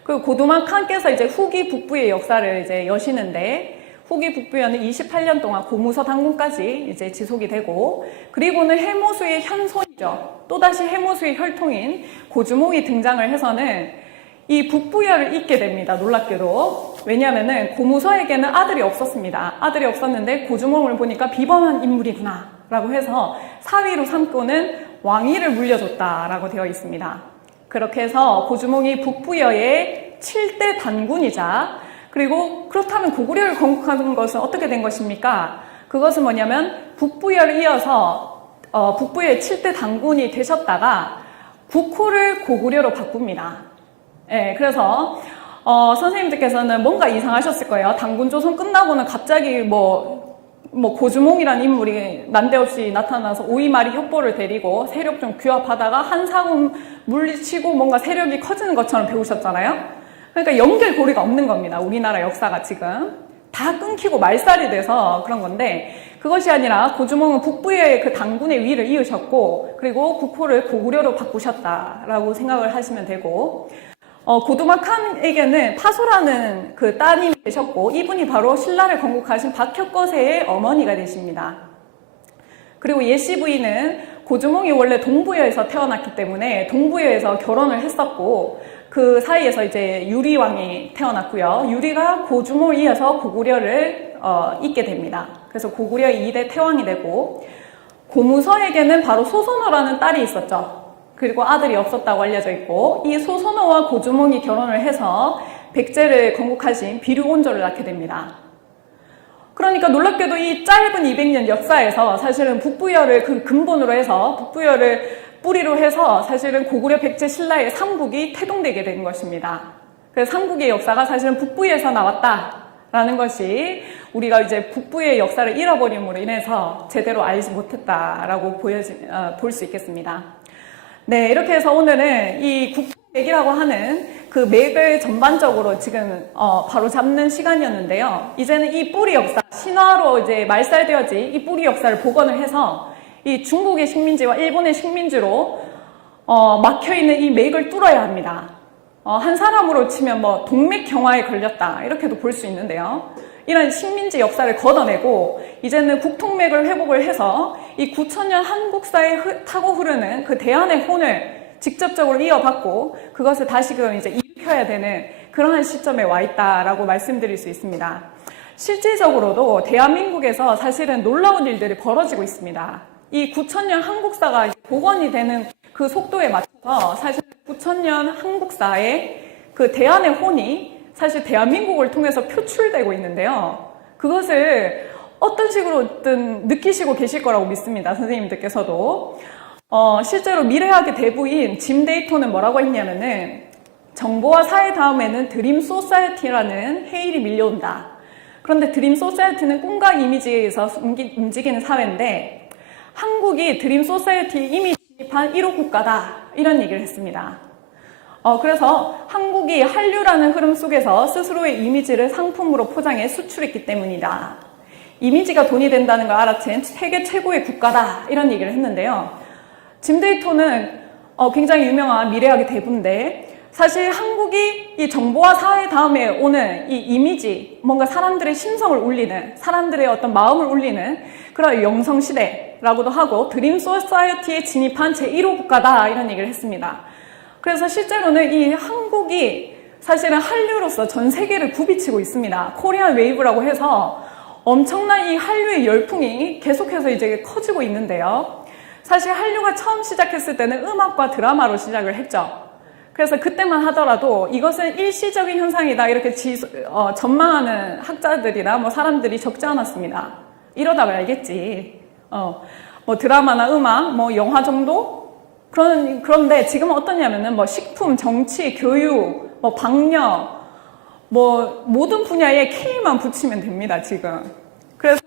그 고두마칸께서 이제 후기 북부의 역사를 이제 여시는데 후기 북부여는 28년 동안 고무서 당군까지 이제 지속이 되고 그리고는 해모수의 현손이죠. 또다시 해모수의 혈통인 고주몽이 등장을 해서는 이 북부여를 잇게 됩니다. 놀랍게도. 왜냐하면은 고무서에게는 아들이 없었습니다. 아들이 없었는데 고주몽을 보니까 비범한 인물이구나 라고 해서 사위로 삼고는 왕위를 물려줬다라고 되어 있습니다. 그렇게 해서 고주몽이 북부여의 7대 단군이자 그리고 그렇다면 고구려를 건국하는 것은 어떻게 된 것입니까? 그것은 뭐냐면 북부여를 이어서 북부의 7대 단군이 되셨다가 국호를 고구려로 바꿉니다. 예, 그래서 선생님들께서는 뭔가 이상하셨을 거예요. 단군조선 끝나고는 갑자기 고주몽이라는 인물이 난데없이 나타나서 오이마리 협보를 데리고 세력 좀 규합하다가 한상훈 물리치고 뭔가 세력이 커지는 것처럼 배우셨잖아요. 그러니까 연결고리가 없는 겁니다. 우리나라 역사가 지금 다 끊기고 말살이 돼서 그런 건데 그것이 아니라 고주몽은 북부의 그 당군의 위를 이으셨고 그리고 국호를 고구려로 바꾸셨다라고 생각을 하시면 되고 고두마칸에게는 파소라는 그 따님이 되셨고 이분이 바로 신라를 건국하신 박혁거세의 어머니가 되십니다. 그리고 예시 부인은 고주몽이 원래 동부여에서 태어났기 때문에 동부여에서 결혼을 했었고 그 사이에서 이제 유리왕이 태어났고요. 유리가 고주몽을 이어서 고구려를 잇게 됩니다. 그래서 고구려의 2대 태왕이 되고 고무서에게는 바로 소선호라는 딸이 있었죠. 그리고 아들이 없었다고 알려져 있고 이 소선호와 고주몽이 결혼을 해서 백제를 건국하신 비류온조를 낳게 됩니다. 그러니까 놀랍게도 이 짧은 200년 역사에서 사실은 북부여를 그 근본으로 해서 북부여를 뿌리로 해서 사실은 고구려 백제 신라의 삼국이 태동되게 된 것입니다. 그래서 삼국의 역사가 사실은 북부에서 나왔다라는 것이 우리가 이제 북부의 역사를 잃어버림으로 인해서 제대로 알지 못했다라고 볼 수 있겠습니다. 네, 이렇게 해서 오늘은 이 국맥이라고 하는 그 맥을 전반적으로 지금 바로 잡는 시간이었는데요. 이제는 이 뿌리 역사, 신화로 이제 말살되어진 이 뿌리 역사를 복원을 해서 이 중국의 식민지와 일본의 식민지로 막혀있는 이 맥을 뚫어야 합니다. 한 사람으로 치면 뭐 동맥경화에 걸렸다 이렇게도 볼 수 있는데요. 이런 식민지 역사를 걷어내고 이제는 국통맥을 회복을 해서 이 9,000년 한국사에 타고 흐르는 그 대한의 혼을 직접적으로 이어받고 그것을 다시금 이제 일으켜야 되는 그러한 시점에 와 있다라고 말씀드릴 수 있습니다. 실질적으로도 대한민국에서 사실은 놀라운 일들이 벌어지고 있습니다. 이 9,000년 한국사가 이제 복원이 되는 그 속도에 맞춰서 사실 9,000년 한국사의 그 대한의 혼이 사실 대한민국을 통해서 표출되고 있는데요. 그것을 어떤 식으로든 느끼시고 계실 거라고 믿습니다. 선생님들께서도. 실제로 미래학의 대부인 짐 데이터는 뭐라고 했냐면은 정보와 사회 다음에는 드림 소사이어티라는 해일이 밀려온다. 그런데 드림 소사이어티는 꿈과 이미지에 의해서 움직이는 사회인데 한국이 드림 소사이어티 이미 진입한 1호 국가다. 이런 얘기를 했습니다. 그래서 한국이 한류라는 흐름 속에서 스스로의 이미지를 상품으로 포장해 수출했기 때문이다. 이미지가 돈이 된다는 걸 알아챈 세계 최고의 국가다. 이런 얘기를 했는데요. 짐 데이터는 굉장히 유명한 미래학의 대부인데 사실 한국이 이 정보화 사회 다음에 오는 이 이미지, 뭔가 사람들의 심성을 울리는, 사람들의 어떤 마음을 울리는 그런 영성시대라고도 하고 드림 소사이어티에 진입한 제1호 국가다 이런 얘기를 했습니다. 그래서 실제로는 이 한국이 사실은 한류로서 전 세계를 굽이치고 있습니다. 코리안 웨이브라고 해서 엄청난 이 한류의 열풍이 계속해서 이제 커지고 있는데요. 사실 한류가 처음 시작했을 때는 음악과 드라마로 시작을 했죠. 그래서 그때만 하더라도 이것은 일시적인 현상이다 이렇게 전망하는 학자들이나 뭐 사람들이 적지 않았습니다. 이러다 말겠지. 뭐 드라마나 음악, 뭐 영화 정도? 그런데 지금은 어떠냐면은 뭐 식품, 정치, 교육, 뭐 방역, 뭐 모든 분야에 K만 붙이면 됩니다, 지금. 그래서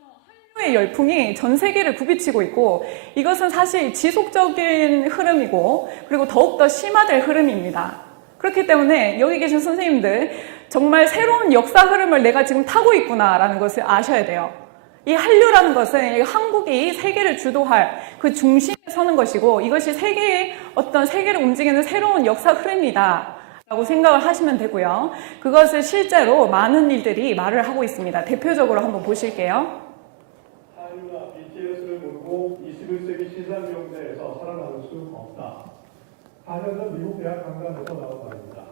한류의 열풍이 전 세계를 굽이치고 있고 이것은 사실 지속적인 흐름이고 그리고 더욱더 심화될 흐름입니다. 그렇기 때문에 여기 계신 선생님들 정말 새로운 역사 흐름을 내가 지금 타고 있구나라는 것을 아셔야 돼요. 이 한류라는 것은 한국이 세계를 주도할 그 중심에 서는 것이고 이것이 세계를 움직이는 새로운 역사 흐름이다 라고 생각을 하시면 되고요. 그것을 실제로 많은 일들이 말을 하고 있습니다. 대표적으로 한번 보실게요. 한류가 BTS를 몰고 21세기 시장경제에서 살아남을 수 없다. 4년 전 미국 대학 강단에서 나온 말입니다.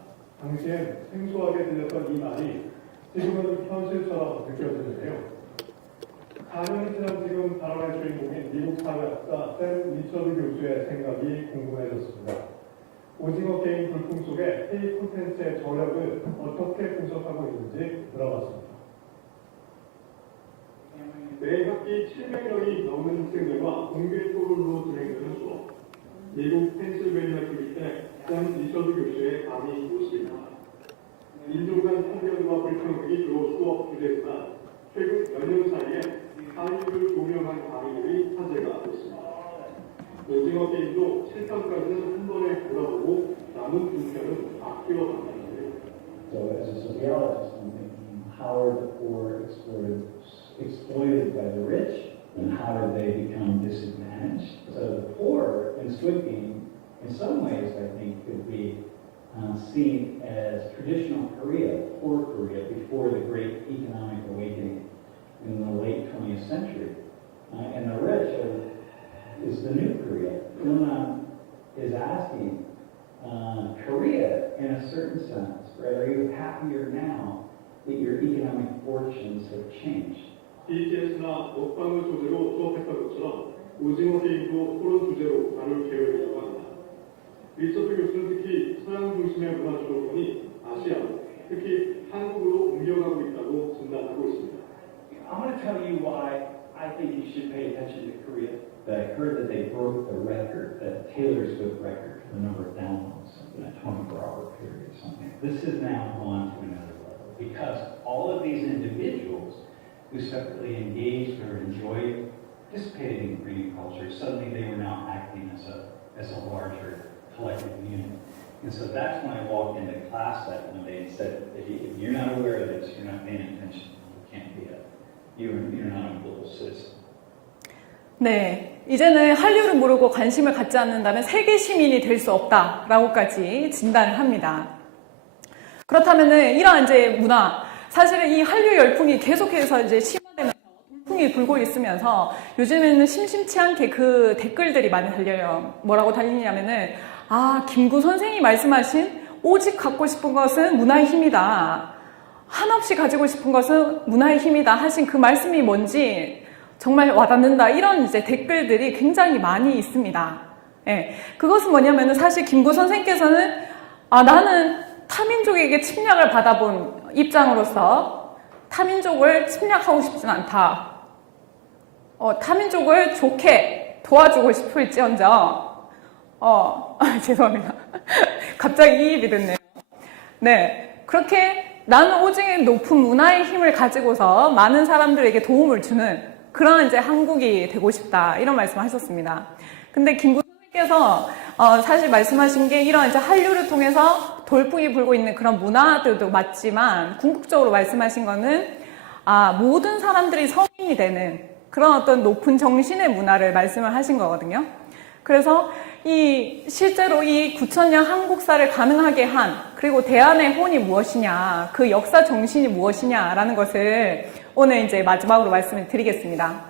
당시엔 생소하게 들렸던 이 말이 지금은 현실처럼 느껴지는데요. 4년이 지난 지금 발언의 주인공인 미국 사회학자 샘 리처드 교수의 생각이 궁금해졌습니다. 오징어 게임 불풍 속에 페이크 콘텐츠의 저력을 어떻게 분석하고 있는지 들어봤습니다. 매 학기 700명이 넘는 학생들과 공개 토론으로 진행되는 수업. 미국 펜실베니아 주립대 샘 리처드 교수의 강의 모습입니다. 인종 간 편견과 불평등이 주로 수업 주제지만 최근 몇 년 사이에 한류를 조명한 강의들이 화제가 됐습니다. 오징어 게임도 7편까지는 한 번에 돌아보고 남은 2편은 아끼러 간다는데요. So as a sociologist, I'm thinking, how are the poor exploited by the rich, and how do they become disadvantaged? So the poor in Squid Game, in some ways, I think, could be seen as traditional Korea, poor Korea, before the great economic awakening in the late 20th century. And the rich are fortunes have changed. BTS나 먹방을 소재로 수업했던 것처럼 오징어 게임도 토론 주제로 다룰 계획이라고 합니다. 리처트 교수는 특히 서양 중심의 문화 주도권이 아시아로, 특히 한국으로 옮겨가고 있다고 진단하고 있습니다. I'm going to tell you why I think you should pay attention to Korea. That I heard that they broke the record, that Taylor Swift record, the number of downloads in a 24-hour period or something. This has now gone to another level because all of these individuals who separately engaged or enjoyed participating in Korean culture, suddenly they were now acting as a larger collective unit. And so that's when I walked into class that one day and said, if you're not aware of this, you're not paying attention. You can't be you're not a global citizen. 네, 이제는 한류를 모르고 관심을 갖지 않는다면 세계 시민이 될 수 없다라고까지 진단을 합니다. 그렇다면은 이러한 이제 문화, 사실은 이 한류 열풍이 계속해서 이제 심화되면서 돌풍이 불고 있으면서 요즘에는 심심치 않게 그 댓글들이 많이 달려요. 뭐라고 달리냐면은 김구 선생이 말씀하신 오직 갖고 싶은 것은 문화의 힘이다. 한없이 가지고 싶은 것은 문화의 힘이다 하신 그 말씀이 뭔지 정말 와닿는다. 이런 이제 댓글들이 굉장히 많이 있습니다. 예, 그것은 뭐냐면은 사실 김구 선생께서는 나는 타민족에게 침략을 받아본 입장으로서 타민족을 침략하고 싶진 않다. 타민족을 좋게 도와주고 싶을지언정 죄송합니다. 갑자기 이입이 됐네요. 네, 그렇게 나는 오직 높은 문화의 힘을 가지고서 많은 사람들에게 도움을 주는 그런 이제 한국이 되고 싶다. 이런 말씀을 하셨습니다. 근데 김구 선생님께서 사실 말씀하신 게 이런 이제 한류를 통해서 돌풍이 불고 있는 그런 문화들도 맞지만 궁극적으로 말씀하신 거는 모든 사람들이 성인이 되는 그런 어떤 높은 정신의 문화를 말씀을 하신 거거든요. 그래서 실제로 이 9,000년 한국사를 가능하게 한, 그리고 대안의 혼이 무엇이냐, 그 역사 정신이 무엇이냐라는 것을 오늘 이제 마지막으로 말씀을 드리겠습니다.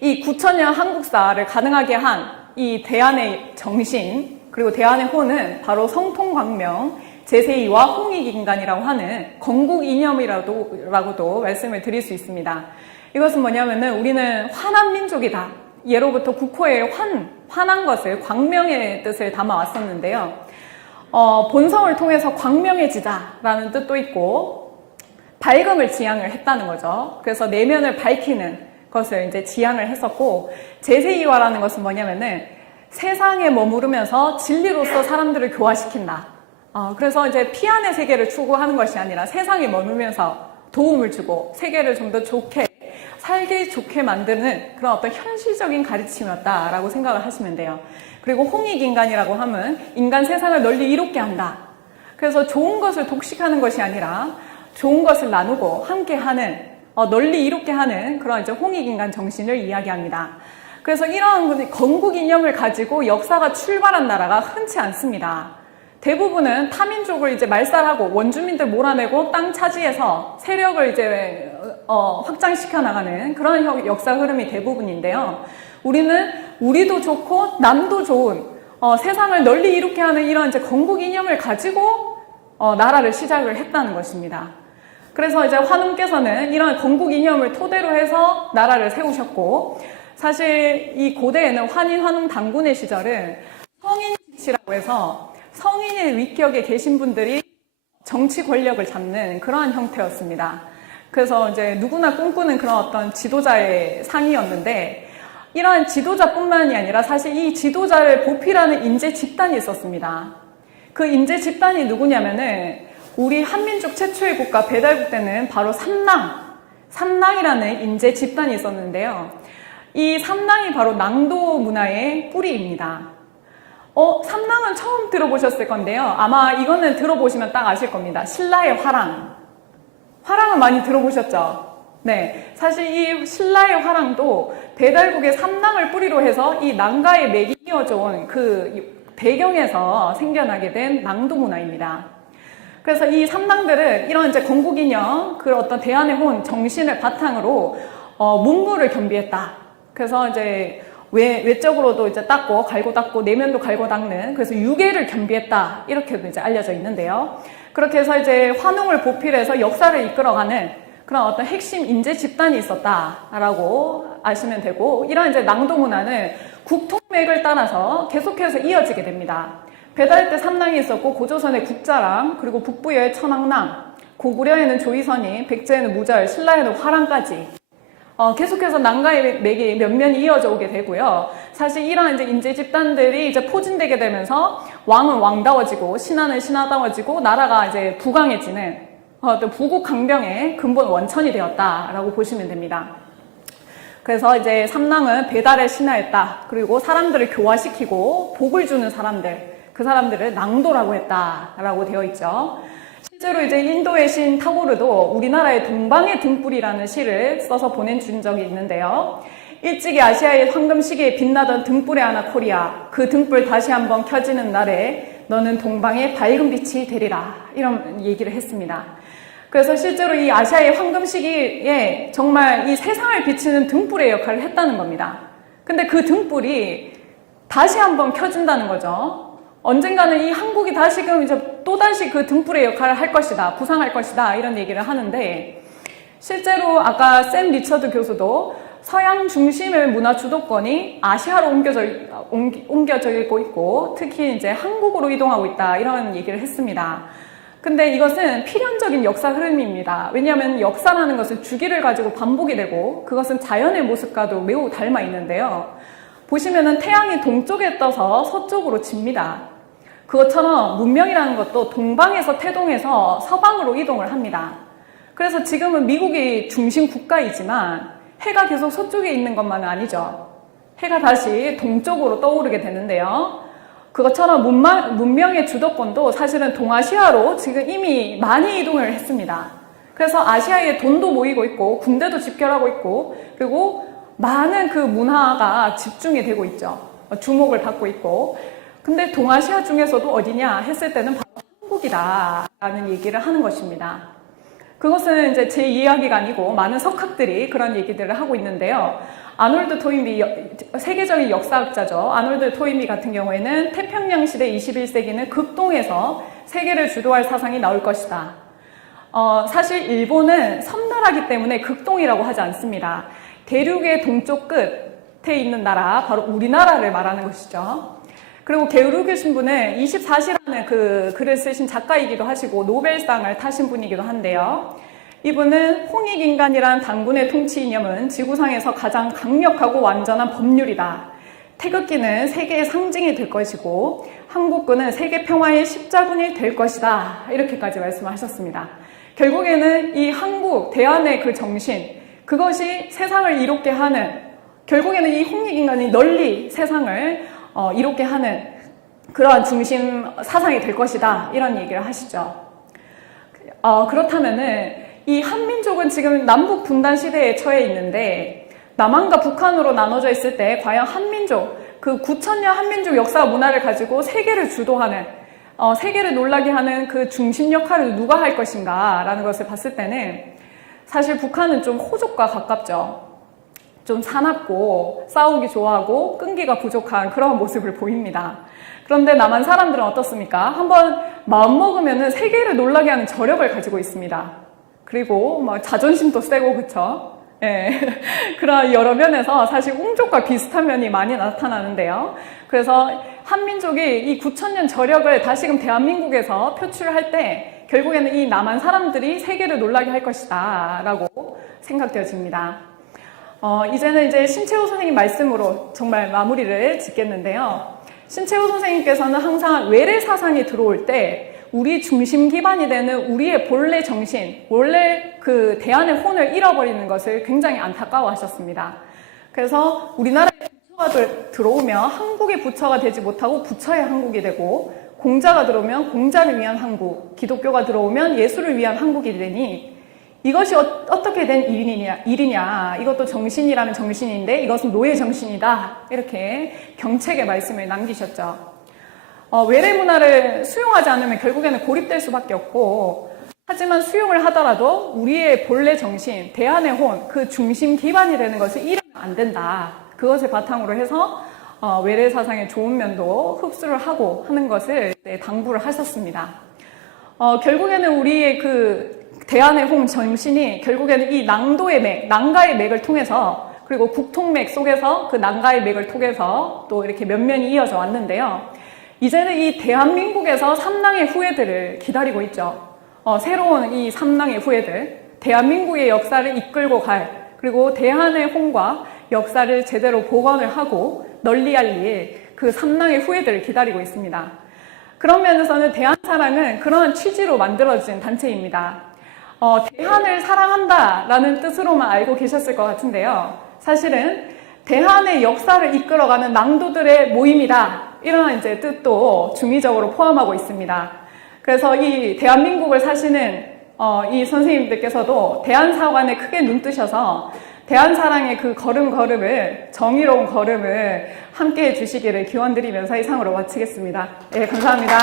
이 9,000년 한국사를 가능하게 한 이 대안의 정신, 그리고 대안의 혼은 바로 성통광명, 제세이와 홍익인간이라고 하는 건국 이념이라고도 말씀을 드릴 수 있습니다. 이것은 뭐냐면은 우리는 환한 민족이다. 예로부터 국호에 환한 것을, 광명의 뜻을 담아왔었는데요. 본성을 통해서 광명해지자라는 뜻도 있고, 밝음을 지향을 했다는 거죠. 그래서 내면을 밝히는 것을 이제 지향을 했었고, 제세이화라는 것은 뭐냐면은 세상에 머무르면서 진리로서 사람들을 교화시킨다. 그래서 이제 피안의 세계를 추구하는 것이 아니라 세상에 머물면서 도움을 주고 세계를 좀 더 살기 좋게 만드는 그런 어떤 현실적인 가르침이었다라고 생각을 하시면 돼요. 그리고 홍익인간이라고 하면 인간 세상을 널리 이롭게 한다. 그래서 좋은 것을 독식하는 것이 아니라 좋은 것을 나누고 함께하는, 널리 이롭게 하는 그런 이제 홍익인간 정신을 이야기합니다. 그래서 이러한 건국 이념을 가지고 역사가 출발한 나라가 흔치 않습니다. 대부분은 타민족을 이제 말살하고 원주민들 몰아내고 땅 차지해서 세력을 이제 확장시켜 나가는 그런 역사 흐름이 대부분인데요. 우리는 우리도 좋고 남도 좋은 세상을 널리 이롭게 하는 이런 이제 건국 이념을 가지고 나라를 시작을 했다는 것입니다. 그래서 이제 환웅께서는 이런 건국 이념을 토대로 해서 나라를 세우셨고, 사실 이 고대에는 환인, 당군의 시절은 성인지치라고 해서 성인의 위격에 계신 분들이 정치 권력을 잡는 그러한 형태였습니다. 그래서 이제 누구나 꿈꾸는 그런 어떤 지도자의 상이었는데, 이러한 지도자뿐만이 아니라 사실 이 지도자를 보필하는 인재 집단이 있었습니다. 그 인재 집단이 누구냐면은 우리 한민족 최초의 국가 배달국 때는 바로 삼낭이라는 인재 집단이 있었는데요. 이 삼낭이 바로 낭도 문화의 뿌리입니다. 삼낭은 처음 들어보셨을 건데요. 아마 이거는 들어보시면 딱 아실 겁니다. 신라의 화랑. 화랑은 많이 들어보셨죠? 네. 사실 이 신라의 화랑도 배달국의 삼낭을 뿌리로 해서 이 낭가의 맥이 이어져 온 그 배경에서 생겨나게 된 낭도 문화입니다. 그래서 이 삼낭들은 이런 이제 건국이념, 그 어떤 대안의 혼 정신을 바탕으로 문무를 겸비했다. 그래서 이제 외적으로도 이제 닦고 갈고 닦고 내면도 갈고 닦는, 그래서 유계를 겸비했다. 이렇게도 이제 알려져 있는데요. 그렇게 해서 이제 환웅을 보필해서 역사를 이끌어가는 그런 어떤 핵심 인재 집단이 있었다라고 아시면 되고, 이런 이제 낭도 문화는 국통맥을 따라서 계속해서 이어지게 됩니다. 배달 때 삼랑이 있었고, 고조선의 국자랑, 그리고 북부의 천왕랑, 고구려에는 조이선이, 백제에는 무절, 신라에는 화랑까지 계속해서 낭가의 맥이 면면이 이어져 오게 되고요. 사실 이런 이제 인재 집단들이 이제 포진되게 되면서 왕은 왕다워지고 신하는 신하다워지고 나라가 이제 부강해지는 또 부국 강병의 근본 원천이 되었다라고 보시면 됩니다. 그래서 이제 삼랑은 배달의 신하였다. 그리고 사람들을 교화시키고 복을 주는 사람들, 그 사람들을 낭도라고 했다라고 되어 있죠. 실제로 이제 인도의 신 타고르도 우리나라의 동방의 등불이라는 시를 써서 보내준 적이 있는데요. 일찍이 아시아의 황금 시기에 빛나던 등불의 하나 코리아, 그 등불 다시 한번 켜지는 날에 너는 동방의 밝은 빛이 되리라, 이런 얘기를 했습니다. 그래서 실제로 이 아시아의 황금 시기에 정말 이 세상을 비치는 등불의 역할을 했다는 겁니다. 근데 그 등불이 다시 한번 켜진다는 거죠. 언젠가는 이 한국이 다시금 이제 또다시 그 등불의 역할을 할 것이다, 부상할 것이다, 이런 얘기를 하는데, 실제로 아까 샘 리처드 교수도 서양 중심의 문화 주도권이 아시아로 옮겨지고 있고, 특히 이제 한국으로 이동하고 있다, 이런 얘기를 했습니다. 근데 이것은 필연적인 역사 흐름입니다. 왜냐하면 역사라는 것은 주기를 가지고 반복이 되고, 그것은 자연의 모습과도 매우 닮아 있는데요. 보시면은 태양이 동쪽에 떠서 서쪽으로 집니다. 그것처럼 문명이라는 것도 동방에서 태동해서 서방으로 이동을 합니다. 그래서 지금은 미국이 중심 국가이지만 해가 계속 서쪽에 있는 것만은 아니죠. 해가 다시 동쪽으로 떠오르게 되는데요. 그것처럼 문명의 주도권도 사실은 동아시아로 지금 이미 많이 이동을 했습니다. 그래서 아시아에 돈도 모이고 있고, 군대도 집결하고 있고, 그리고 많은 그 문화가 집중이 되고 있죠. 주목을 받고 있고. 근데 동아시아 중에서도 어디냐 했을 때는 바로 한국이다라는 얘기를 하는 것입니다. 그것은 이제 제 이야기가 아니고 많은 석학들이 그런 얘기들을 하고 있는데요. 아놀드 토인비, 세계적인 역사학자죠. 아놀드 토인비 같은 경우에는 태평양 시대 21세기는 극동에서 세계를 주도할 사상이 나올 것이다. 사실 일본은 섬나라기 때문에 극동이라고 하지 않습니다. 대륙의 동쪽 끝에 있는 나라, 바로 우리나라를 말하는 것이죠. 그리고 게으르신 분은 24시라는 그 글을 쓰신 작가이기도 하시고 노벨상을 타신 분이기도 한데요. 이분은 홍익인간이란 단군의 통치 이념은 지구상에서 가장 강력하고 완전한 법률이다. 태극기는 세계의 상징이 될 것이고 한국군은 세계 평화의 십자군이 될 것이다. 이렇게까지 말씀하셨습니다. 결국에는 이 한국, 대한의 그 정신, 그것이 세상을 이롭게 하는, 결국에는 이 홍익인간이 널리 세상을 이롭게 하는 그러한 중심 사상이 될 것이다, 이런 얘기를 하시죠. 그렇다면은 이 한민족은 지금 남북 분단 시대에 처해 있는데 남한과 북한으로 나눠져 있을 때 과연 한민족, 그 9,000년 한민족 역사 문화를 가지고 세계를 주도하는, 세계를 놀라게 하는 그 중심 역할을 누가 할 것인가 라는 것을 봤을 때는 사실 북한은 좀 호족과 가깝죠. 좀 사납고 싸우기 좋아하고 끈기가 부족한 그런 모습을 보입니다. 그런데 남한 사람들은 어떻습니까? 한번 마음먹으면 세계를 놀라게 하는 저력을 가지고 있습니다. 그리고 막 자존심도 세고, 그쵸? 예. 그런 여러 면에서 사실 웅족과 비슷한 면이 많이 나타나는데요. 그래서 한민족이 이 9,000년 저력을 다시금 대한민국에서 표출할 때 결국에는 이 남한 사람들이 세계를 놀라게 할 것이다 라고 생각되어집니다. 이제는 이제 신채호 선생님 말씀으로 정말 마무리를 짓겠는데요. 신채호 선생님께서는 항상 외래 사상이 들어올 때 우리 중심 기반이 되는 우리의 본래 정신, 원래 그 대안의 혼을 잃어버리는 것을 굉장히 안타까워하셨습니다. 그래서 우리나라에 부처가 들어오면 한국의 부처가 되지 못하고 부처의 한국이 되고, 공자가 들어오면 공자를 위한 한국, 기독교가 들어오면 예수를 위한 한국이 되니 이것이 어떻게 된 일이냐, 이것도 정신이라면 정신인데 이것은 노예 정신이다, 이렇게 경책의 말씀을 남기셨죠. 외래 문화를 수용하지 않으면 결국에는 고립될 수밖에 없고, 하지만 수용을 하더라도 우리의 본래 정신, 대안의 혼, 그 중심 기반이 되는 것을 잃으면 안 된다. 그것을 바탕으로 해서 외래 사상의 좋은 면도 흡수를 하고 하는 것을 당부를 하셨습니다. 결국에는 우리의 그 대한의 홍 정신이 결국에는 이 낭도의 맥, 낭가의 맥을 통해서 그리고 국통맥 속에서 그 낭가의 맥을 통해서 또 이렇게 면면이 이어져 왔는데요. 이제는 이 대한민국에서 삼낭의 후예들을 기다리고 있죠. 새로운 이 삼낭의 후예들, 대한민국의 역사를 이끌고 갈, 그리고 대한의 홍과 역사를 제대로 복원을 하고 널리 알릴 그 삼낭의 후예들을 기다리고 있습니다. 그런 면에서는 대한사랑은 그런 취지로 만들어진 단체입니다. 대한을 사랑한다라는 뜻으로만 알고 계셨을 것 같은데요. 사실은 대한의 역사를 이끌어가는 낭도들의 모임이다. 이런 이제 뜻도 중의적으로 포함하고 있습니다. 그래서 이 대한민국을 사시는 이 선생님들께서도 대한사관에 크게 눈뜨셔서 대한사랑의 그 걸음걸음을, 정의로운 걸음을 함께 해주시기를 기원드리면서 이상으로 마치겠습니다. 네, 감사합니다.